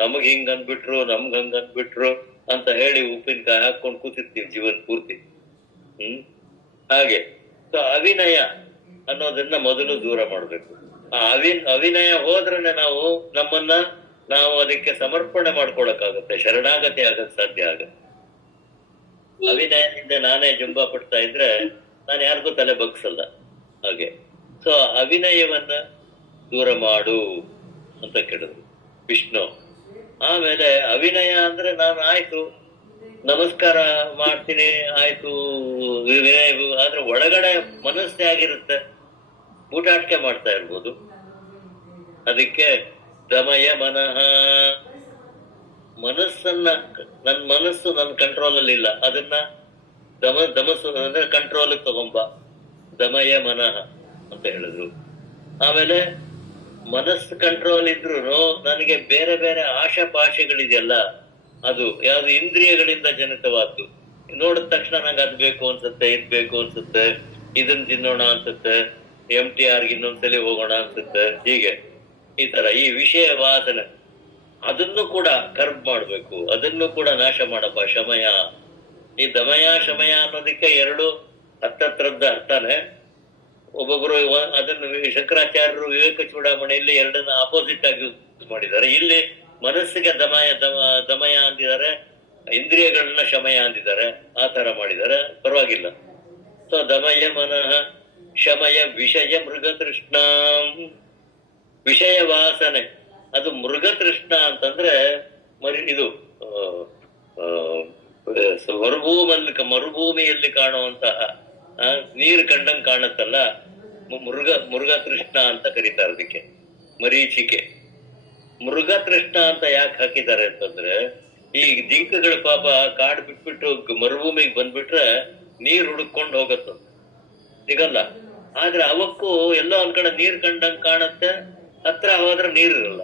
ನಮಗ್ ಹಿಂಗ್ ಅಂದ್ಬಿಟ್ರು, ನಮ್ಗ್ ಹಂಗ್ ಅಂದ್ಬಿಟ್ರು ಅಂತ ಹೇಳಿ ಉಪ್ಪಿನಕಾಯಿ ಹಾಕೊಂಡು ಕೂತಿರ್ತೀವಿ ಜೀವನ ಪೂರ್ತಿ. ಹಾಗೆ ಅವಿನಯ ಅನ್ನೋದನ್ನ ಮೊದಲು ದೂರ ಮಾಡ್ಬೇಕು. ಆ ಅವಿನಯ ಹೋದ್ರನೆ ನಾವು ಅದಕ್ಕೆ ಸಮರ್ಪಣೆ ಮಾಡ್ಕೊಳಕ್ಕಾಗತ್ತೆ, ಶರಣಾಗತಿ ಆಗಕ್ ಸಾಧ್ಯ ಆಗತ್ತೆ. ಅವಿನಯದಿಂದ ನಾನೇ ಜುಂಬಾ ಪಡ್ತಾ ಇದ್ರೆ ನಾನು ಯಾರಿಗೂ ತಲೆ ಬಗ್ಸಲ್ಲ. ಹಾಗೆ ಸೊ ಅವಿನಯವನ್ನ ದೂರ ಮಾಡು ಅಂತ ಕೇಳಿದ್ರು ವಿಷ್ಣು. ಆಮೇಲೆ ಅವಿನಯ ಅಂದ್ರೆ ನಾನು ಆಯ್ತು ನಮಸ್ಕಾರ ಮಾಡ್ತೀನಿ, ಆಯ್ತು ವಿನಯ, ಆದ್ರೆ ಒಳಗಡೆ ಮನಸ್ಸೇ ಆಗಿರುತ್ತೆ, ಊಟಾಟಿಕೆ ಮಾಡ್ತಾ ಇರ್ಬೋದು. ಅದಕ್ಕೆ ದಮಯ ಮನಃ, ನನ್ನ ಮನಸ್ಸು ನನ್ನ ಕಂಟ್ರೋಲ್ ಅಲ್ಲಿ ಇಲ್ಲ, ಅದನ್ನ ದಮಸ್ಸು ಅಂದ್ರೆ ಕಂಟ್ರೋಲ್ ತಗೊಂಬ, ದಮಯ ಮನಃ ಅಂತ ಹೇಳಿದ್ರು. ಆಮೇಲೆ ಮನಸ್ಸು ಕಂಟ್ರೋಲ್ ಇದ್ರು ನನಗೆ ಬೇರೆ ಬೇರೆ ಆಶಾಪಾಶೆಗಳಿದೆಯಲ್ಲ, ಅದು ಯಾವ್ದು ಇಂದ್ರಿಯಗಳಿಂದ ಜನಿತವಾದ್ದು. ನೋಡಿದ ತಕ್ಷಣ ನಂಗೆ ಅದ್ ಬೇಕು ಅನ್ಸುತ್ತೆ, ಇದ್ ಬೇಕು ಅನ್ಸುತ್ತೆ, ಇದನ್ನ ತಿನ್ನೋಣ ಅನ್ಸುತ್ತೆ, MTR ಇನ್ನೊಂದ್ಸಲಿ ಹೋಗೋಣ ಅನ್ಸುತ್ತೆ, ಹೀಗೆ ಈ ತರ ಈ ವಿಷಯ ವಾಸನೆ ಅದನ್ನು ಕೂಡ ಕರ್ಬ್ ಮಾಡ್ಬೇಕು, ಅದನ್ನು ಕೂಡ ನಾಶ ಮಾಡಪ್ಪ. ಶಮಯ, ಈ ದಮಯ ಶಮಯ ಅನ್ನೋದಕ್ಕೆ ಎರಡು ಹತ್ತತ್ರದ್ದ ಅರ್ಥನೇ. ಒಬ್ಬೊಬ್ರು ಅದನ್ನು ಶಂಕರಾಚಾರ್ಯರು ವಿವೇಕ ಚೂಡಾಮಣಿಯಲ್ಲಿ ಎರಡನ್ನ ಆಪೋಸಿಟ್ ಆಗಿ ಯೂಸ್ ಮಾಡಿದ್ದಾರೆ. ಇಲ್ಲಿ ಮನಸ್ಸಿಗೆ ದಮಯ ಅಂದಿದ್ದಾರೆ, ಇಂದ್ರಿಯಗಳನ್ನ ಶಮಯ ಅಂದಿದ್ದಾರೆ, ಆ ತರ ಮಾಡಿದ್ದಾರೆ, ಪರವಾಗಿಲ್ಲ. ಸೊ ದಮಯ ಮನಃ ಶಮಯ ವಿಷಯ ಮೃಗತೃಷ್ಣ, ವಿಷಯ ವಾಸನೆ ಅದು ಮೃಗತೃಷ್ಣ ಅಂತಂದ್ರೆ ಇದು ಮರುಭೂಮಿಯಲ್ಲಿ ಕಾಣುವಂತಹ ನೀರು ಕಂಡಂಗ್ ಕಾಣತ್ತಲ್ಲ, ಮೃಗತೃಷ್ಣ ಅಂತ ಕರೀತಾರೆ ಅದಕ್ಕೆ. ಮರೀಚಿಕೆ ಮೃಗತೃಷ್ಣ ಅಂತ ಯಾಕೆ ಹಾಕಿದ್ದಾರೆ ಅಂತಂದ್ರೆ, ಈ ಜಿಂಕಗಳ ಪಾಪ ಕಾಡು ಬಿಟ್ಬಿಟ್ಟು ಮರುಭೂಮಿಗೆ ಬಂದ್ಬಿಟ್ರೆ ನೀರ್ ಹುಡುಕೊಂಡು ಹೋಗತ್ತ, ಸಿಗಲ್ಲ. ಆದ್ರೆ ಅವಕ್ಕೂ ಎಲ್ಲೋ ಒಂದ್ ಕಡೆ ನೀರ್ ಕಂಡಂಗ್ ಕಾಣತ್ತೆ, ಹತ್ರ ಹೋದ್ರೆ ನೀರಿರಲ್ಲ,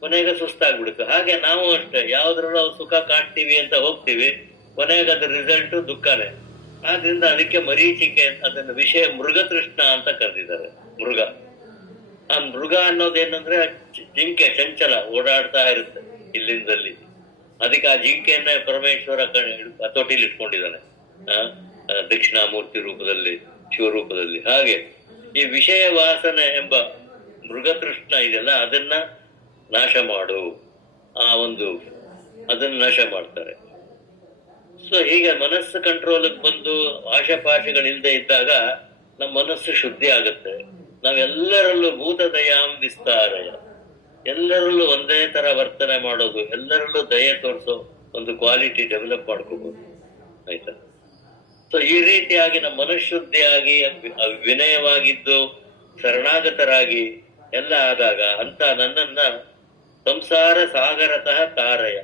ಕೊನೆಗೆ ಸುಸ್ತಾಗ್ಬಿಡುತ್ತೆ. ಹಾಗೆ ನಾವು ಅಷ್ಟೇ, ಯಾವ್ದ್ರಲ್ಲೂ ಸುಖ ಕಾಣ್ತೀವಿ ಅಂತ ಹೋಗ್ತೀವಿ, ಕೊನೆಗೆ ಅದ್ರ ರಿಸಲ್ಟ್ ದುಃಖನೇ. ಆದ್ರಿಂದ ಅದಕ್ಕೆ ಮರೀಚಿಕೆ, ಅದನ್ನ ವಿಷಯ ಮೃಗತೃಷ್ಣ ಅಂತ ಕರೆದಿದ್ದಾರೆ. ಆ ಮೃಗ ಅನ್ನೋದೇನಂದ್ರೆ ಜಿಂಕೆ, ಚಂಚಲ, ಓಡಾಡ್ತಾ ಇರುತ್ತೆ ಇಲ್ಲಿಂದಲ್ಲಿ. ಅದಕ್ಕೆ ಆ ಜಿಂಕೆಯನ್ನ ಪರಮೇಶ್ವರ ಹತೋಟಿಲಿ ಇಟ್ಕೊಂಡಿದ್ದಾನೆ, ದಕ್ಷಿಣಾಮೂರ್ತಿ ರೂಪದಲ್ಲಿ, ಶಿವರೂಪದಲ್ಲಿ. ಹಾಗೆ ಈ ವಿಷಯ ವಾಸನೆ ಎಂಬ ಮೃಗತೃಷ್ಣ ಇದೆಲ್ಲ, ಅದನ್ನ ನಾಶ ಮಾಡು, ಅದನ್ನ ನಾಶ ಮಾಡ್ತಾರೆ. ಸೊ ಹೀಗೆ ಮನಸ್ಸು ಕಂಟ್ರೋಲ್ಗೆ ಬಂದು ಆಶಾಪಾಶಗಳಿಲ್ದೆ ಇದ್ದಾಗ ನಮ್ಮ ಮನಸ್ಸು ಶುದ್ಧಿ ಆಗುತ್ತೆ. ನಾವೆಲ್ಲರಲ್ಲೂ ಭೂತದಯಾಂ ವಿಸ್ತಾರಯ, ಎಲ್ಲರಲ್ಲೂ ಒಂದೇ ತರ ವರ್ತನೆ ಮಾಡೋದು, ಎಲ್ಲರಲ್ಲೂ ದಯೆ ತೋರಿಸೋ ಒಂದು ಕ್ವಾಲಿಟಿ ಡೆವಲಪ್ ಮಾಡ್ಕೋಬಹುದು. ಆಯ್ತಾ? ಸೊ ಈ ರೀತಿಯಾಗಿ ನಮ್ಮ ಮನಃಶುದ್ಧಿಯಾಗಿ ವಿನಯವಾಗಿದ್ದು ಶರಣಾಗತರಾಗಿ ಎಲ್ಲ ಆದಾಗ ಅಂತ ನನ್ನನ್ನ ಸಂಸಾರ ಸಾಗರತಃ ತಾರಯ,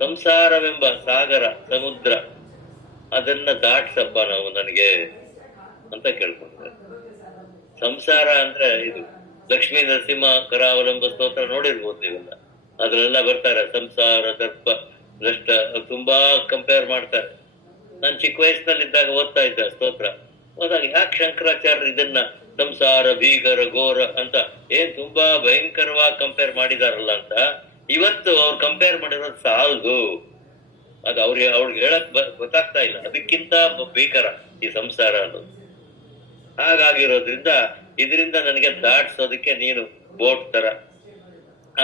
ಸಂಸಾರವೆಂಬ ಸಾಗರ, ಸಮುದ್ರ, ಅದನ್ನ ದಾಟ್ಸಪ್ಪ ನಾವು ನನಗೆ ಅಂತ ಕೇಳ್ಕೊಂಡ್ರೆ. ಸಂಸಾರ ಅಂದ್ರೆ ಇದು ಲಕ್ಷ್ಮೀ ನರಸಿಂಹ ಕರಾವಲಂಬ ಸ್ತೋತ್ರ ನೋಡಿರ್ಬೋದು ನೀವೆಲ್ಲ, ಅದ್ರೆಲ್ಲ ಬರ್ತಾರೆ ಸಂಸಾರ ದರ್ಪ ದಷ್ಟ, ತುಂಬಾ ಕಂಪೇರ್ ಮಾಡ್ತಾರೆ. ನಾನು ಚಿಕ್ಕ ವಯಸ್ಸಿನಲ್ಲಿದ್ದಾಗ ಓದ್ತಾ ಇದ್ದ ಸ್ತೋತ್ರ, ಹೋದಾಗ ಯಾಕೆ ಶಂಕರಾಚಾರ್ಯರು ಇದನ್ನ ಸಂಸಾರ ಭೀಕರ ಘೋರ ಅಂತ ತುಂಬಾ ಭಯಂಕರವಾಗಿ ಕಂಪೇರ್ ಮಾಡಿದಾರಲ್ಲ ಅಂತ. ಇವತ್ತು ಅವ್ರು ಕಂಪೇರ್ ಮಾಡಿರೋದು ಸಾಲದು, ಅದು ಅವ್ರಿಗೆ ಹೇಳಕ್ ಗೊತ್ತಾಗ್ತಾ ಇಲ್ಲ, ಅದಕ್ಕಿಂತ ಭೀಕರ ಈ ಸಂಸಾರ ಅನ್ನೋದು. ಹಾಗಾಗಿರೋದ್ರಿಂದ ಇದರಿಂದ ನನಗೆ ದಾಟ್ಸೋದಕ್ಕೆ ನೀನು ಬೋಟ್ ತರ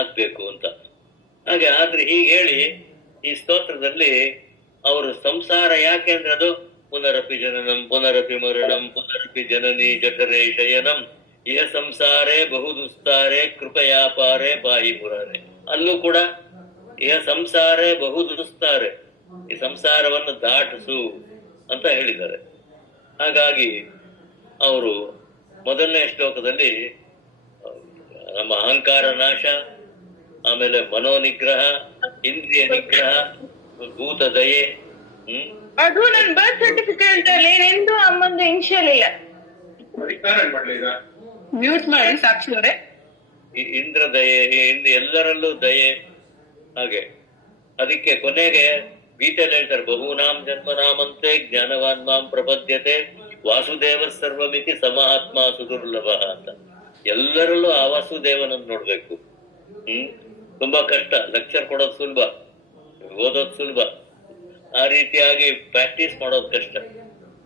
ಆಗ್ಬೇಕು ಅಂತ. ಹಾಗೆ ಆದ್ರೆ ಹೀಗೆ ಹೇಳಿ ಈ ಸ್ತೋತ್ರದಲ್ಲಿ ಅವರು ಸಂಸಾರ ಯಾಕೆ ಅಂದ್ರೆ ಅದು ಪುನರಪಿ ಜನನಂ ಪುನರಪಿ ಮರಣಂ ಪುನರಪಿ ಜನನಿ ಜಠರೇ ಶಯನಂ ಇಹ ಸಂಸಾರೇ ಬಹುದುಸ್ತಾರೆ ಕೃಪಯಾಪಾರೇ ಬಾಯಿ ಮುರಾರೆ. ಅಲ್ಲೂ ಕೂಡ ಇಹ ಸಂಸಾರೇ ಬಹುದುಸ್ತಾರೆ, ಈ ಸಂಸಾರವನ್ನು ದಾಟಿಸು ಅಂತ ಹೇಳಿದ್ದಾರೆ. ಹಾಗಾಗಿ ಅವರು ಮೊದಲನೇ ಶ್ಲೋಕದಲ್ಲಿ ನಮ್ಮ ಅಹಂಕಾರ ನಾಶ, ಆಮೇಲೆ ಮನೋನಿಗ್ರಹ, ಇಂದ್ರಿಯ ನಿಗ್ರಹ, ಭೂತ ದಯೆ. ಅದು ನನ್ ಬರ್ತ್ ಸರ್ಟಿಫಿಕೇಟ್ ಅಲ್ಲಿ ನಿಂದು ಅಮ್ಮಂದು ಇನ್ಶಿಯಲ್ ಇಲ್ಲ. ಮ್ಯೂಟ್ ಮಾಡಿ ಸಾಕ್ಷಿ ಅವರೇ. ಇಂದ್ರ ದಯೆ, ಎಲ್ಲರಲ್ಲೂ ದಯೆ. ಹಾಗೆ ಅದಕ್ಕೆ ಕೊನೆಗೆ ಗೀತೆಯಲ್ಲಿ ಹೇಳ್ತಾರೆ, ಬಹೂನಾಂ ಜನ್ಮನಾಮಂತೆ ಜ್ಞಾನವಾನ್ ಮಾಂ ಪ್ರಪದ್ಯತೆ ವಾಸುದೇವ ಸರ್ವಮಿತಿ ಸಮಹಾತ್ಮ ಸುದುರ್ಲಭ ಅಂತ. ಎಲ್ಲರಲ್ಲೂ ಆ ವಾಸುದೇವನನ್ನು ನೋಡ್ಬೇಕು. ತುಂಬಾ ಕಷ್ಟ. ಲೆಕ್ಚರ್ ಕೊಡೋದು ಸುಲಭ, ಓದೋದು ಸುಲಭ, ಆ ರೀತಿಯಾಗಿ ಪ್ರಾಕ್ಟೀಸ್ ಮಾಡೋದು ಕಷ್ಟ.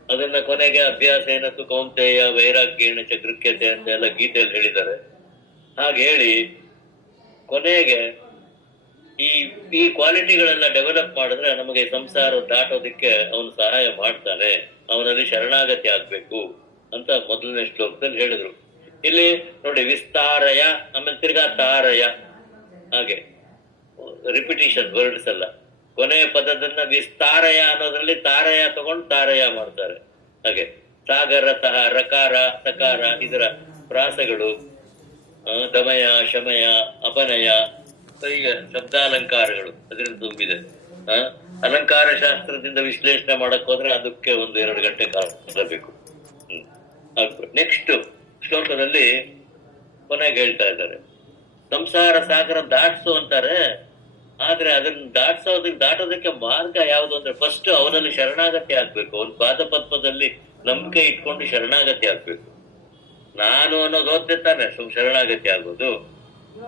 ಅದನ್ನ ಕೊನೆಗೆ ಅಭ್ಯಾಸ ಏನತ್ತು ಕೌಂತೆಯ ವೈರಾಗ್ಯೇಣ ಚಕ್ರಕ್ಯತೆ ಅಂತ ಎಲ್ಲ ಗೀತೆಯಲ್ಲಿ ಹೇಳಿದ್ದಾರೆ. ಹಾಗೆ ಹೇಳಿ ಕೊನೆಗೆ ಈ ಕ್ವಾಲಿಟಿಗಳೆಲ್ಲ ಡೆವಲಪ್ ಮಾಡಿದ್ರೆ ನಮಗೆ ಸಂಸಾರ ದಾಟೋದಕ್ಕೆ ಅವನು ಸಹಾಯ ಮಾಡ್ತಾನೆ. ಅವನಲ್ಲಿ ಶರಣಾಗತಿ ಆಗ್ಬೇಕು ಅಂತ ಮೊದಲನೇ ಶ್ಲೋಕದಲ್ಲಿ ಹೇಳಿದ್ರು. ಇಲ್ಲಿ ನೋಡಿ, ವಿಸ್ತಾರಯ, ಆಮೇಲೆ ತಿರ್ಗಾ ತಾರಯ, ಹಾಗೆ ರಿಪಿಟೇಷನ್ ವರ್ಡ್ಸ್ ಎಲ್ಲ. ಕೊನೆಯ ಪದದನ್ನ ವಿಸ್ತಾರಯ ಅನ್ನೋದ್ರಲ್ಲಿ ತಾರಯ ತಗೊಂಡು ತಾರಯ ಮಾಡ್ತಾರೆ. ಹಾಗೆ ಸಾಗರತಃ, ರಕಾರ ಸಕಾರ, ಇದರ ಪ್ರಾಸಗಳು, ದಮಯ ಶಮಯ ಅಪನಯ, ಈಗ ಶಬ್ದಾಲಂಕಾರಗಳು ಅದರಿಂದ ತುಂಬಿದೆ. ಅಲಂಕಾರ ಶಾಸ್ತ್ರದಿಂದ ವಿಶ್ಲೇಷಣೆ ಮಾಡಕ್ ಹೋದ್ರೆ ಅದಕ್ಕೆ 1-2 ಗಂಟೆ ಕಾಲ ಬೇಕು. ನೆಕ್ಸ್ಟ್ ಶ್ಲೋಕದಲ್ಲಿ ಕೊನೆಗೆ ಹೇಳ್ತಾ ಇದ್ದಾರೆ, ಸಂಸಾರ ಸಾಗರ ದಾಟ್ಸು ಅಂತಾರೆ. ಆದ್ರೆ ಅದನ್ನ ದಾಟೋದಕ್ಕೆ ಮಾರ್ಗ ಯಾವುದು ಅಂದ್ರೆ, ಫಸ್ಟ್ ಅವನಲ್ಲಿ ಶರಣಾಗತಿ ಆಗ್ಬೇಕು. ಅವನ ಪಾದಪದ್ಮದಲ್ಲಿ ನಂಬಿಕೆ ಇಟ್ಕೊಂಡು ಶರಣಾಗತಿ ಆಗ್ಬೇಕು. ನಾನು ಅನ್ನೋದು ಓದ್ತೆ ತಾನೆ ಶರಣಾಗತಿ ಆಗೋದು.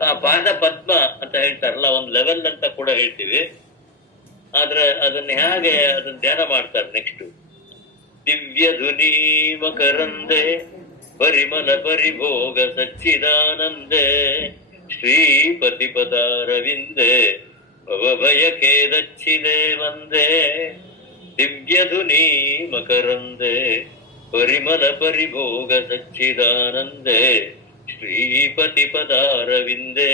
ಆ ಪಾದ ಪದ್ಮ ಅಂತ ಹೇಳ್ತಾರಲ್ಲ, ಒಂದು ಲೆವೆಲ್ ಅಂತ ಕೂಡ ಹೇಳ್ತೀವಿ. ಆದ್ರೆ ಅದನ್ನ ಹೇಗೆ ಅದನ್ನ ಧ್ಯಾನ ಮಾಡ್ತಾರೆ. ನೆಕ್ಸ್ಟ್, ದಿವ್ಯ ಧುನಿ ಮಕರಂದೆ ಪರಿಮಲ ಪರಿಭೋಗ ಸಚ್ಚಿದಾನಂದೆ ಶ್ರೀಪತಿ ಪದಾರವಿಂದೆ ಭವಭಯಕೆ ದಚ್ಚಿದೆ ವಂದೇ. ದಿವ್ಯ ಧುನಿ ಮಕರಂದೆ ಪರಿಮಲ ಪರಿಭೋಗ ಸಚ್ಚಿದಾನಂದೆ ಶ್ರೀಪತಿ ಪದಾರವಿಂದೆ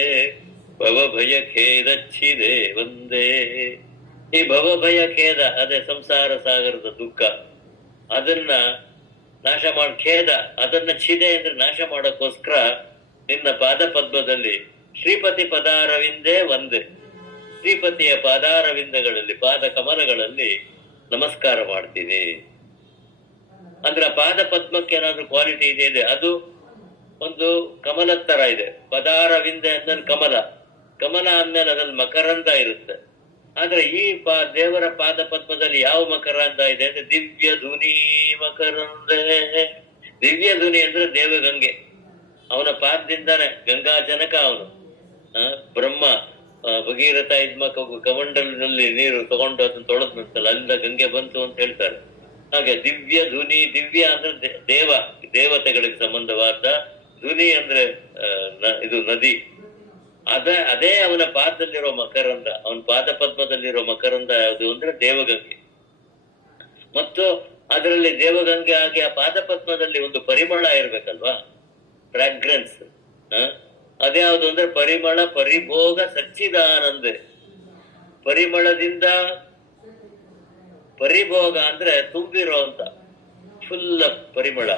ಭವಭಯ ಖೇದಚ್ಚಿದೆ ವಂದೇ. ಈ ಭವಭಯ ಖೇದ ಅದೇ ಸಂಸಾರ ಸಾಗರದ ದುಃಖ, ಅದನ್ನ ನಾಶ ಮಾಡಿ, ಖೇದ ಅದನ್ನ ಛಿದೆ ಅಂದ್ರೆ ನಾಶ ಮಾಡೋಕ್ಕೋಸ್ಕರ ನಿನ್ನ ಪಾದ ಪದ್ಮದಲ್ಲಿ ಶ್ರೀಪತಿ ಪದಾರವಿಂದೇ ಒಂದೇ. ಶ್ರೀಪತಿಯ ಪಾದಾರವಿಂದಗಳಲ್ಲಿ, ಪಾದ ಕಮಲಗಳಲ್ಲಿ ನಮಸ್ಕಾರ ಮಾಡ್ತೀನಿ. ಅಂದ್ರೆ ಆ ಪಾದ ಪದ್ಮಕ್ಕೆ ಏನಾದ್ರೂ ಕ್ವಾಲಿಟಿ ಇದೆ, ಅದು ಒಂದು ಕಮಲದ ತರ ಇದೆ. ಪದಾರವಿಂದ ಅಂದ್ರೆ ಕಮಲ, ಕಮಲ ಅಂದ್ಮೇಲೆ ಅದ್ರಲ್ಲಿ ಮಕರಂದ ಇರುತ್ತೆ. ಆದ್ರೆ ಈ ದೇವರ ಪಾದ ಪದ್ಮದಲ್ಲಿ ಯಾವ ಮಕರಂದ ಇದೆ ಅಂದ್ರೆ ದಿವ್ಯ ಧುನಿ ಮಕರಂದೇ. ದಿವ್ಯ ಧುನಿ ಅಂದ್ರೆ ದೇವಗಂಗೆ, ಅವನ ಪಾದದಿಂದಾನೆ ಗಂಗಾ ಜನಕ ಅವನು. ಬ್ರಹ್ಮ ಭಗೀರಥ ಕಮಂಡಲದಲ್ಲಿ ನೀರು ತಗೊಂಡು ಅದನ್ನ ತೊಳೆದ್ನಂತಲ್ಲ, ಅಲ್ಲಿಂದ ಗಂಗೆ ಬಂತು ಅಂತ ಹೇಳ್ತಾರೆ. ಹಾಗೆ ದಿವ್ಯ ಧುನಿ, ದಿವ್ಯ ಅಂದ್ರೆ ದೇವತೆಗಳಿಗೆ ಸಂಬಂಧವಾದ, ಧುನಿ ಅಂದ್ರೆ ಇದು ನದಿ. ಅದೇ ಅವನ ಪಾದದಲ್ಲಿರೋ ಮಕರಂದ, ಅವನ ಪಾದ ಪದ್ಮದಲ್ಲಿರೋ ಮಕರಂದ ಯಾವುದು ಅಂದ್ರೆ ದೇವಗಂಗೆ. ಮತ್ತು ಅದರಲ್ಲಿ ದೇವಗಂಗೆ ಆಗಿ ಆ ಪಾದ ಪದ್ಮದಲ್ಲಿ ಒಂದು ಪರಿಮಳ ಇರ್ಬೇಕಲ್ವಾ, ಫ್ರಾಗ್ರೆನ್ಸ್. ಅದ್ಯಾವುದು ಅಂದ್ರೆ ಪರಿಮಳ ಪರಿಭೋಗ ಸಚ್ಚಿದಾನಂದೆ. ಪರಿಮಳದಿಂದ ಪರಿಭೋಗ ಅಂದ್ರೆ ತುಂಬಿರೋ ಅಂತ, ಫುಲ್ ಪರಿಮಳ,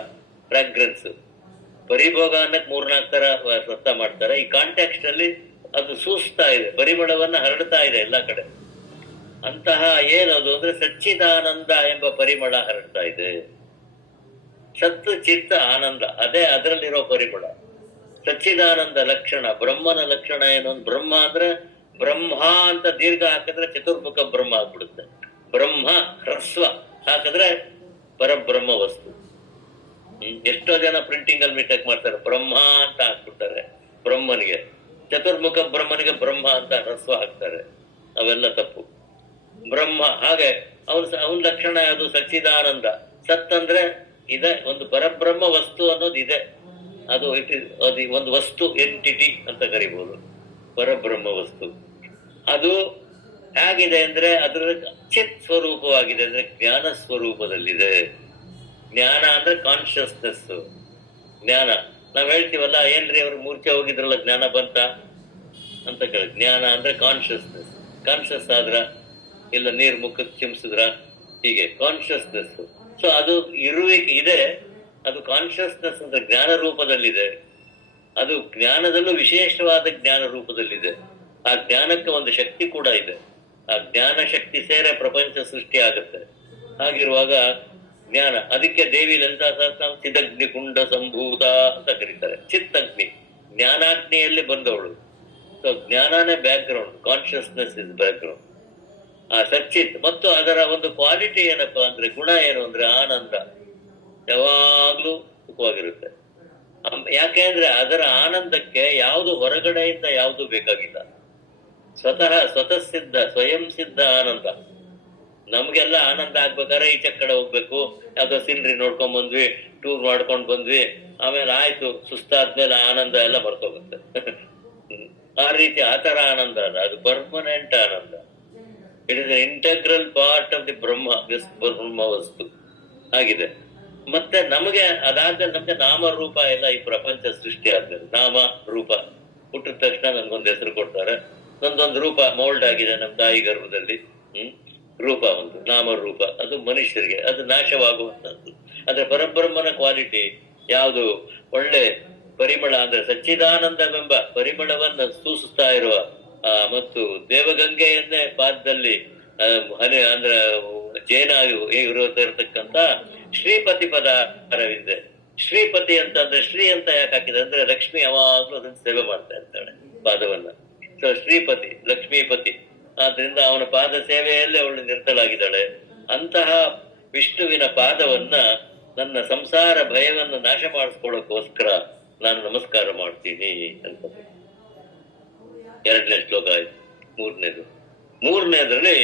ಫ್ರಾಗ್ರೆನ್ಸ್. ಪರಿಭೋಗ ಅನ್ನಕ್ 3-4 ತರ ಅರ್ಥ ಮಾಡ್ತಾರೆ. ಈ ಕಾಂಟೆಕ್ಸ್ಟ್ ಅಲ್ಲಿ ಅದು ಸೂಸ್ತಾ ಇದೆ, ಪರಿಮಳವನ್ನ ಹರಡ್ತಾ ಇದೆ ಎಲ್ಲಾ ಕಡೆ. ಅಂತಹ ಏನದು ಅಂದ್ರೆ ಸಚ್ಚಿದಾನಂದ ಎಂಬ ಪರಿಮಳ ಹರಡ್ತಾ ಇದೆ. ಸತ್ತು ಚಿತ್ತ ಆನಂದ, ಅದೇ ಅದರಲ್ಲಿರೋ ಪರಿಮಳ. ಸಚ್ಚಿದಾನಂದ ಲಕ್ಷಣ, ಬ್ರಹ್ಮನ ಲಕ್ಷಣ ಏನು? ಬ್ರಹ್ಮ ಅಂದ್ರೆ ಬ್ರಹ್ಮ ಅಂತ ದೀರ್ಘ ಹಾಕಿದ್ರೆ ಚತುರ್ಮುಖ ಬ್ರಹ್ಮ ಆಗ್ಬಿಡುತ್ತೆ. ಬ್ರಹ್ಮ ಹ್ರಸ್ವ ಹಾಕಿದ್ರೆ ಪರಬ್ರಹ್ಮ ವಸ್ತು. ಎಷ್ಟೋ ಜನ ಪ್ರಿಂಟಿಂಗ್ ಅಲ್ಲಿ ಮಿಸ್ಟೇಕ್ ಮಾಡ್ತಾರೆ, ಬ್ರಹ್ಮ ಅಂತ ಹಾಕ್ಬಿಡ್ತಾರೆ ಬ್ರಹ್ಮನಿಗೆ. ಚತುರ್ಮುಖ ಬ್ರಹ್ಮನಿಗೆ ಬ್ರಹ್ಮ ಅಂತ ಹ್ರಸ್ವ ಹಾಕ್ತಾರೆ, ಅವೆಲ್ಲ ತಪ್ಪು. ಬ್ರಹ್ಮ ಹಾಗೆ ಅವನ ಲಕ್ಷಣ ಯಾವುದು? ಸಚ್ಚಿದಾನಂದ. ಸತ್ ಅಂದ್ರೆ ಇದೆ, ಒಂದು ಪರಬ್ರಹ್ಮ ವಸ್ತು ಅನ್ನೋದು ಇದೆ. ಅದು ಒಂದು ವಸ್ತು, ಎಂಟಿಟಿ ಅಂತ ಕರಿಬಹುದು, ಪರಬ್ರಹ್ಮ ವಸ್ತು. ಅದು ಹೇಗಿದೆ ಅಂದ್ರೆ ಅದರ ಚಿತ್ ಸ್ವರೂಪವಾಗಿದೆ, ಅಂದ್ರೆ ಜ್ಞಾನ ಸ್ವರೂಪದಲ್ಲಿದೆ. ಜ್ಞಾನ ಅಂದ್ರೆ ಕಾನ್ಶಿಯಸ್ನೆಸ್, ಜ್ಞಾನ. ನಾವ್ ಹೇಳ್ತೀವಲ್ಲ, ಏನ್ರಿ ಅವ್ರು ಮೂರ್ಛೆ ಹೋಗಿದ್ರಲ್ಲ ಜ್ಞಾನ ಬಂತ ಅಂತ ಕೇಳಿ. ಜ್ಞಾನ ಅಂದ್ರೆ ಕಾನ್ಶಿಯಸ್ನೆಸ್. ಕಾನ್ಶಿಯಸ್ ಆದ್ರ, ಇಲ್ಲ ನೀರ್ ಮುಖಕ್ಕೆ ಚಿಮ್ಸಿದ್ರ, ಹೀಗೆ ಕಾನ್ಶಿಯಸ್ನೆಸ್. ಸೊ ಅದು ಇರುವಿಕೆ ಇದೆ, ಅದು ಕಾನ್ಶಿಯಸ್ನೆಸ್ ಅಂತ ಜ್ಞಾನ ರೂಪದಲ್ಲಿದೆ. ಅದು ಜ್ಞಾನದಲ್ಲೂ ವಿಶೇಷವಾದ ಜ್ಞಾನ ರೂಪದಲ್ಲಿದೆ. ಆ ಜ್ಞಾನಕ್ಕೆ ಒಂದು ಶಕ್ತಿ ಕೂಡ ಇದೆ. ಆ ಜ್ಞಾನ ಶಕ್ತಿ ಸೇರೆ ಪ್ರಪಂಚ ಸೃಷ್ಟಿ ಆಗುತ್ತೆ. ಹಾಗಿರುವಾಗ ಜ್ಞಾನ, ಅದಕ್ಕೆ ದೇವಿ ಲಲಿತಾ ಸಹಸ್ರ ಚಿದಗ್ನಿ ಕುಂಡ ಸಂಭೂತ ಅಂತ ಕರೀತಾರೆ. ಚಿತ್ತಗ್ನಿ, ಜ್ಞಾನಾಗ್ನಿಯಲ್ಲಿ ಬಂದವಳು. ಸೊ ಜ್ಞಾನನೇ background, consciousness is background. ಆ ಸಚ್ಚಿತ್ ಮತ್ತು ಅದರ ಒಂದು ಕ್ವಾಲಿಟಿ ಏನಪ್ಪಾ ಅಂದ್ರೆ, ಗುಣ ಏನು ಅಂದ್ರೆ ಆನಂದ. ಯಾವಾಗ್ಲೂ ಸುಖವಾಗಿರುತ್ತೆ. ಯಾಕೆಂದ್ರೆ ಅದರ ಆನಂದಕ್ಕೆ ಯಾವುದು ಹೊರಗಡೆಯಿಂದ ಯಾವುದು ಬೇಕಾಗಿಲ್ಲ. ಸ್ವತಃ ಸಿದ್ಧ, ಸ್ವಯಂ ಸಿದ್ಧ ಆನಂದ. ನಮ್ಗೆಲ್ಲ ಆನಂದ ಆಗ್ಬೇಕಾದ್ರೆ ಈಚೆ ಕಡೆ ಹೋಗ್ಬೇಕು, ಯಾವ್ದೋ ಸೀನರಿ ನೋಡ್ಕೊಂಡ್ ಬಂದ್ವಿ, ಟೂರ್ ಮಾಡ್ಕೊಂಡ್ ಬಂದ್ವಿ, ಆಮೇಲೆ ಆಯ್ತು ಸುಸ್ತಾದ್ಮೇಲೆ ಆನಂದ ಎಲ್ಲ ಬರ್ತೋಗುತ್ತೆ. ಆ ರೀತಿ ಆತರ ಆನಂದ ಅಲ್ಲ, ಅದು ಪರ್ಮನೆಂಟ್ ಆನಂದ. It is integral part of the Brahma, this Brahma ವಸ್ತು ಆಗಿದೆ. ಮತ್ತೆ ನಮಗೆ ಅದಾದ್ಮೇಲೆ ನಮ್ಗೆ ನಾಮ ರೂಪ ಎಲ್ಲ ಈ ಪ್ರಪಂಚ ಸೃಷ್ಟಿ ಆದ್ಮೇಲೆ ನಾಮ ರೂಪ ಹುಟ್ಟಿದ ತಕ್ಷಣ ನನ್ಗೊಂದು ಹೆಸರು ಕೊಡ್ತಾರೆ. ನಂದೊಂದು ರೂಪ ಮೌಲ್ಡ್ ಆಗಿದೆ ನಮ್ಮ ತಾಯಿ ಗರ್ಭದಲ್ಲಿ. ರೂಪ ಒಂದು ನಾಮ ರೂಪ, ಅದು ಮನುಷ್ಯರಿಗೆ ಅದು ನಾಶವಾಗುವಂತದ್ದು. ಆದ್ರೆ ಪರಬ್ರಹ್ಮನ ಕ್ವಾಲಿಟಿ ಯಾವುದು? ಒಳ್ಳೆ ಪರಿಮಳ ಅಂದ್ರೆ ಸಚ್ಚಿದಾನಂದವೆಂಬ ಪರಿಮಳವನ್ನ ಸೂಸುತ್ತಾ ಇರುವ ಮತ್ತು ದೇವಗಂಗೆಯನ್ನೇ ಪಾದದಲ್ಲಿ ಅಂದ್ರೆ ಜೈನ ಇರತಕ್ಕಂತ ಶ್ರೀಪತಿ ಪದಾರವಿದೆ. ಶ್ರೀಪತಿ ಅಂತಂದ್ರೆ ಶ್ರೀ ಅಂತ ಯಾಕೆ ಹಾಕಿದೆ ಅಂದ್ರೆ ಲಕ್ಷ್ಮಿ ಯಾವಾಗ್ಲೂ ಅದನ್ನ ಸೇವೆ ಮಾಡ್ತಾ ಇರ್ತಾಳೆ ಪಾದವನ್ನ. ಸೊ ಶ್ರೀಪತಿ ಲಕ್ಷ್ಮೀಪತಿ, ಆದ್ರಿಂದ ಅವನ ಪಾದ ಸೇವೆಯಲ್ಲೇ ಅವಳು ನಿರತಳಾಗಿದ್ದಾಳೆ. ಅಂತಹ ವಿಷ್ಣುವಿನ ಪಾದವನ್ನ ನನ್ನ ಸಂಸಾರ ಭಯವನ್ನು ನಾಶ ಮಾಡಿಸ್ಕೊಳ್ಳೋಕೋಸ್ಕರ ನಾನು ನಮಸ್ಕಾರ ಮಾಡ್ತೀನಿ ಅಂತ. 2ನೇ ಶ್ಲೋಕ ಆಯ್ತು. ಮೂರನೇದ್ರಲ್ಲಿ